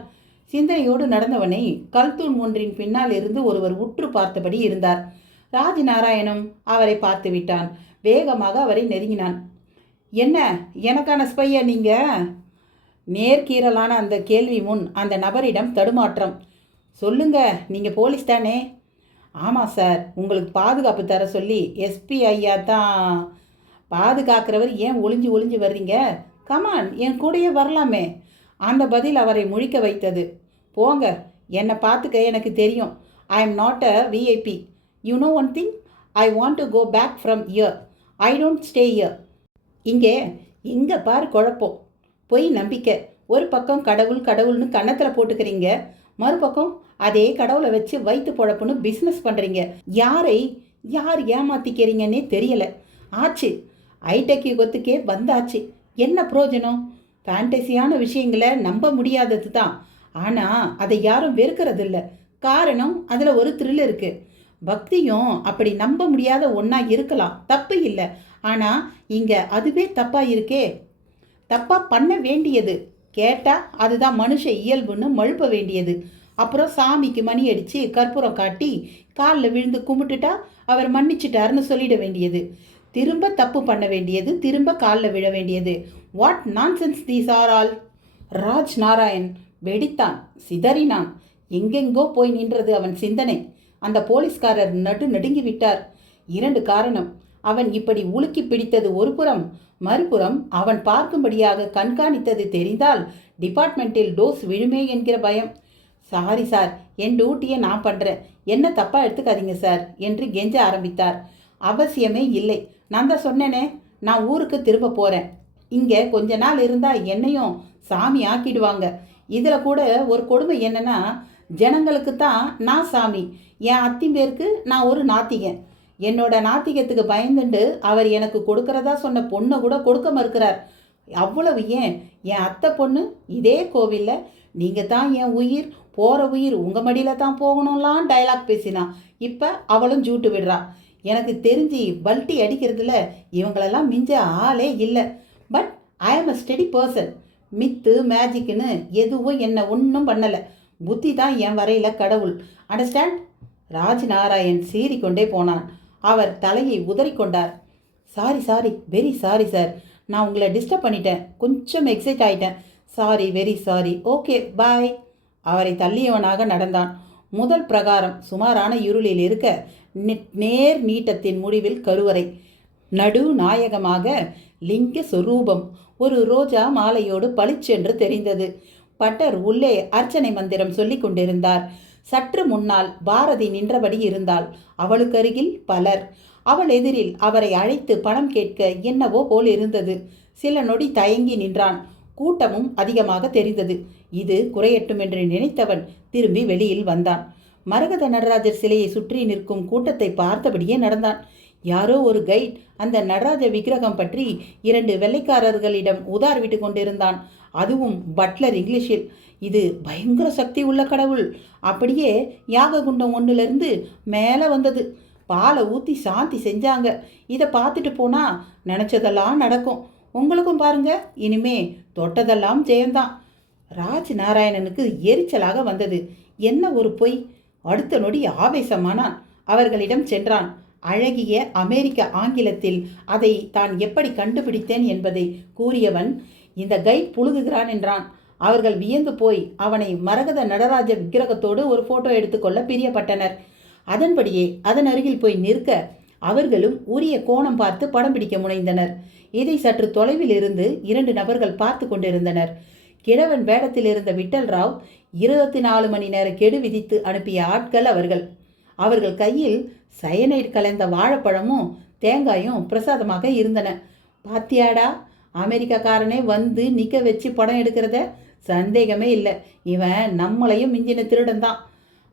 சிந்தனையோடு நடந்தவனை கல்தூண் ஒன்றின் பின்னால் இருந்து ஒருவர் உற்று பார்த்தபடி இருந்தார். ராஜநாராயணம் அவரை பார்த்து விட்டான். வேகமாக அவரை நெருங்கினான். என்ன, எனக்கான ஸ்பையா நீங்க? நேர்கீரலான அந்த கேள்வி முன் அந்த நபரிடம் தடுமாற்றம். சொல்லுங்க, நீங்கள் போலீஸ் தானே? ஆமாம் சார், உங்களுக்கு பாதுகாப்பு தர சொல்லி எஸ்பி ஐயா தான். பாதுகாக்கிறவர் ஏன் ஒளிஞ்சு வர்றீங்க? கமான், என் கூடயே வரலாமே. அந்த பதில் அவரை முழிக்க வைத்தது. போங்க, என்னை பார்த்துக்க எனக்கு தெரியும். I am not a VIP. You know one thing, I want to go back from here. I don't stay here. இங்கே பாரு குழப்பம். பொய் நம்பிக்கை. ஒரு பக்கம் கடவுள்னு கன்னத்தில் போட்டுக்கிறீங்க, மறுபக்கம் அதே கடவுளை வச்சு வயிற்று பொழப்புன்னு பிஸ்னஸ் பண்ணுறீங்க. யார் ஏமாத்திக்கிறீங்கன்னே தெரியலை. ஆச்சு, ஐடெக் யுகத்துக்கே வந்தாச்சு. என்ன பிரயோஜனம்? ஃபேண்டசியான விஷயங்களை நம்ப முடியாதது தான். ஆனால் அதை யாரும் வெறுக்கிறதில்ல. காரணம், அதில் ஒரு த்ரில் இருக்குது. பக்தியும் அப்படி நம்ப முடியாத ஒன்றா இருக்கலாம், தப்பு இல்லை. ஆனால் இங்கே அதுவே தப்பாக இருக்கே. தப்பாக பண்ண வேண்டியது கேட்டால் அதுதான் மனுஷ இயல்புன்னு மழுப்ப வேண்டியது. அப்புறம் சாமிக்கு மணி அடித்து கற்பூரம் காட்டி காலில் விழுந்து கும்பிட்டுட்டா அவர் மன்னிச்சிட்டாருன்னு சொல்லிட வேண்டியது. திரும்ப தப்பு பண்ண வேண்டியது, திரும்ப காலில் விழ வேண்டியது. What nonsense these are all. Raj Narayan வெடித்தான், சிதறினான். எங்கெங்கோ போய் நின்றது அவன் சிந்தனை. அந்த போலீஸ்காரர் நடுங்கி விட்டார். 2 காரணம். அவன் இப்படி உலுக்கி பிடித்தது ஒரு புறம், மறுபுறம் அவன் பார்க்கும்படியாக கண்காணித்தது தெரிந்தால் டிபார்ட்மெண்ட்டில் டோஸ் விழுமே என்கிற பயம். சாரி சார், என் டியூட்டியை நான் பண்ணுறேன், என்ன தப்பாக எடுத்துக்காதீங்க சார் என்று கெஞ்ச ஆரம்பித்தார். அவசியமே இல்லை, நான் தான் சொன்னேனே, நான் ஊருக்கு திரும்ப போகிறேன். இங்கே கொஞ்ச நாள் இருந்தால் என்னையும் சாமி ஆக்கிடுவாங்க. இதில் கூட ஒரு கொடுமை என்னென்னா, ஜனங்களுக்கு தான் நான் சாமி, என் அத்திம்பேருக்கு நான் ஒரு நாத்திகன். என்னோட நாத்திகத்துக்கு பயந்துண்டு அவர் எனக்கு கொடுக்கறதா சொன்ன பொண்ணை கூட கொடுக்க மறுக்கிறார். அவ்வளவு ஏன், என் அத்தை பொண்ணு இதே கோவிலில் நீங்கள் தான் என் உயிர், போகிற உயிர் உங்கள் மடியில் தான் போகணும்லாம் டைலாக் பேசினா. இப்போ அவளும் ஜூட்டு விடுறா. எனக்கு தெரிஞ்சு பல்ட்டி அடிக்கிறதுல இவங்களெல்லாம் மிஞ்ச ஆளே இல்லை. பட் ஐ ஆம் அ ஸ்டெடி பர்சன். மித்து மேஜிக்குன்னு எதுவும் என்னை ஒன்றும் பண்ணலை. புத்தி தான் என் வரையில் கடவுள். அண்டர்ஸ்டாண்ட்? ராஜ் நாராயண் சீறிக்கொண்டே போனான். அவர் தலையை உதறிக்கொண்டார். Sorry, very sorry sir. நான் உங்களை டிஸ்டர்ப் பண்ணிட்டேன், கொஞ்சம் எக்ஸைட் ஆகிட்டேன். Sorry, very sorry. Okay, bye. அவரை தள்ளியவனாக நடந்தான். முதல் பிரகாரம் சுமாரான இருளில் இருக்க நேர் நீட்டத்தின் முடிவில் கருவறை. நடு நாயகமாக லிங்க சொரூபம் ஒரு ரோஜா மாலையோடு பளிச்சென்று தெரிந்தது. பட்டர் உள்ளே அர்ச்சனை மந்திரம் சொல்லி கொண்டிருந்தார். சற்று முன்னால் பாரதி நின்றபடி இருந்தாள். அவளுக்கு அருகில் பலர். அவள் எதிரில் அவரை அழைத்து பணம் கேட்க என்னவோ போல் இருந்தது. சில நொடி தயங்கி நின்றான். கூட்டமும் அதிகமாக தெரிந்தது. இது குறையட்டும் என்று நினைத்தவன் திரும்பி வெளியில் வந்தான். மரகத நடராஜர் சிலையை சுற்றி நிற்கும் கூட்டத்தை பார்த்தபடியே நடந்தான். யாரோ ஒரு கைட் அந்த நடராஜ விக்கிரகம் பற்றி 2 வெள்ளைக்காரர்களிடம் உதார் விட்டு கொண்டிருந்தான். அதுவும் பட்லர் இங்கிலீஷில். இது பயங்கர சக்தி உள்ள கடவுள், அப்படியே யாக குண்டம் 1லிருந்து மேலே வந்தது. பாலை ஊற்றி சாந்தி செஞ்சாங்க. இதை பார்த்துட்டு போனால் நினச்சதெல்லாம் நடக்கும். உங்களுக்கும் பாருங்க, இனிமே தொட்டதெல்லாம் ஜெயந்தான். ராஜ் நாராயணனுக்கு எரிச்சலாக வந்தது. என்ன ஒரு பொய்! அடுத்த நொடி ஆவேசமானான். அவர்களிடம் சென்றான். அழகிய அமெரிக்க ஆங்கிலத்தில் அதை தான் எப்படி கண்டுபிடித்தேன் என்பதை கூறியவன், இந்த கைட் புழுகுகிறான் என்றான். அவர்கள் வியந்து போய் அவனை மரகத நடராஜ விக்கிரகத்தோடு ஒரு போட்டோ எடுத்துக்கொள்ள பிரியப்பட்டனர். அதன்படியே அதன் அருகில் போய் நிற்க அவர்களும் உரிய கோணம் பார்த்து படம் பிடிக்க முனைந்தனர். இதை சற்று தொலைவில் இருந்து 2 நபர்கள் பார்த்து கொண்டிருந்தனர். கிழவன் வேடத்தில் இருந்த விட்டல் ராவ் 24 மணி நேர கெடு விதித்து அனுப்பிய ஆட்கள் அவர்கள். அவர்கள் கையில் சயனைட் கலந்த வாழைப்பழமும் தேங்காயும் பிரசாதமாக இருந்தன. பாத்தியாடா, அமெரிக்காக்காரனே வந்து நிற்க வச்சு படம் எடுக்கிறத சந்தேகமே இல்லை. இவன் நம்மளையும் மிஞ்சின திருடன் தான்.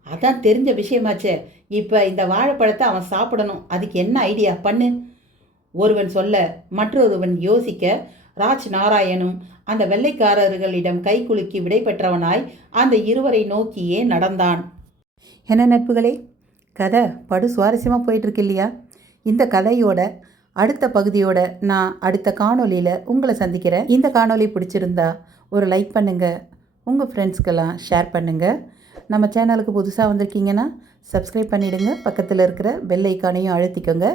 அதான் தெரிஞ்ச விஷயமாச்சே. இப்போ இந்த வாழைப்பழத்தை அவன் சாப்பிடணும். அதுக்கு என்ன ஐடியா பண்ணு? ஒருவன் சொல்ல மற்றொருவன் யோசிக்க ராஜ் நாராயணும் அந்த வெள்ளைக்காரர்களிடம் கை குலுக்கி விடை பெற்றவனாய் அந்த இருவரை நோக்கியே நடந்தான். என்ன நட்புகளே, கதை படு சுவாரஸ்யமாக போயிட்டுருக்கு இல்லையா? இந்த கதையோட அடுத்த பகுதியோட நான் அடுத்த காணொலியில் உங்களை சந்திக்கிறேன். இந்த காணொலி பிடிச்சிருந்தா ஒரு லைக் பண்ணுங்கள், உங்கள் ஃப்ரெண்ட்ஸ்க்கெல்லாம் ஷேர் பண்ணுங்கள். நம்ம சேனலுக்கு புதுசாக வந்திருக்கீங்கன்னா சப்ஸ்கிரைப் பண்ணிவிடுங்க. பக்கத்தில் இருக்கிற பெல் ஐக்கானையும் அழுத்திக்கோங்க.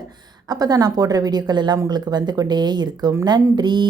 அப்போ தான் நான் போடுற வீடியோக்கள் எல்லாம் உங்களுக்கு வந்து கொண்டே இருக்கும். நன்றி.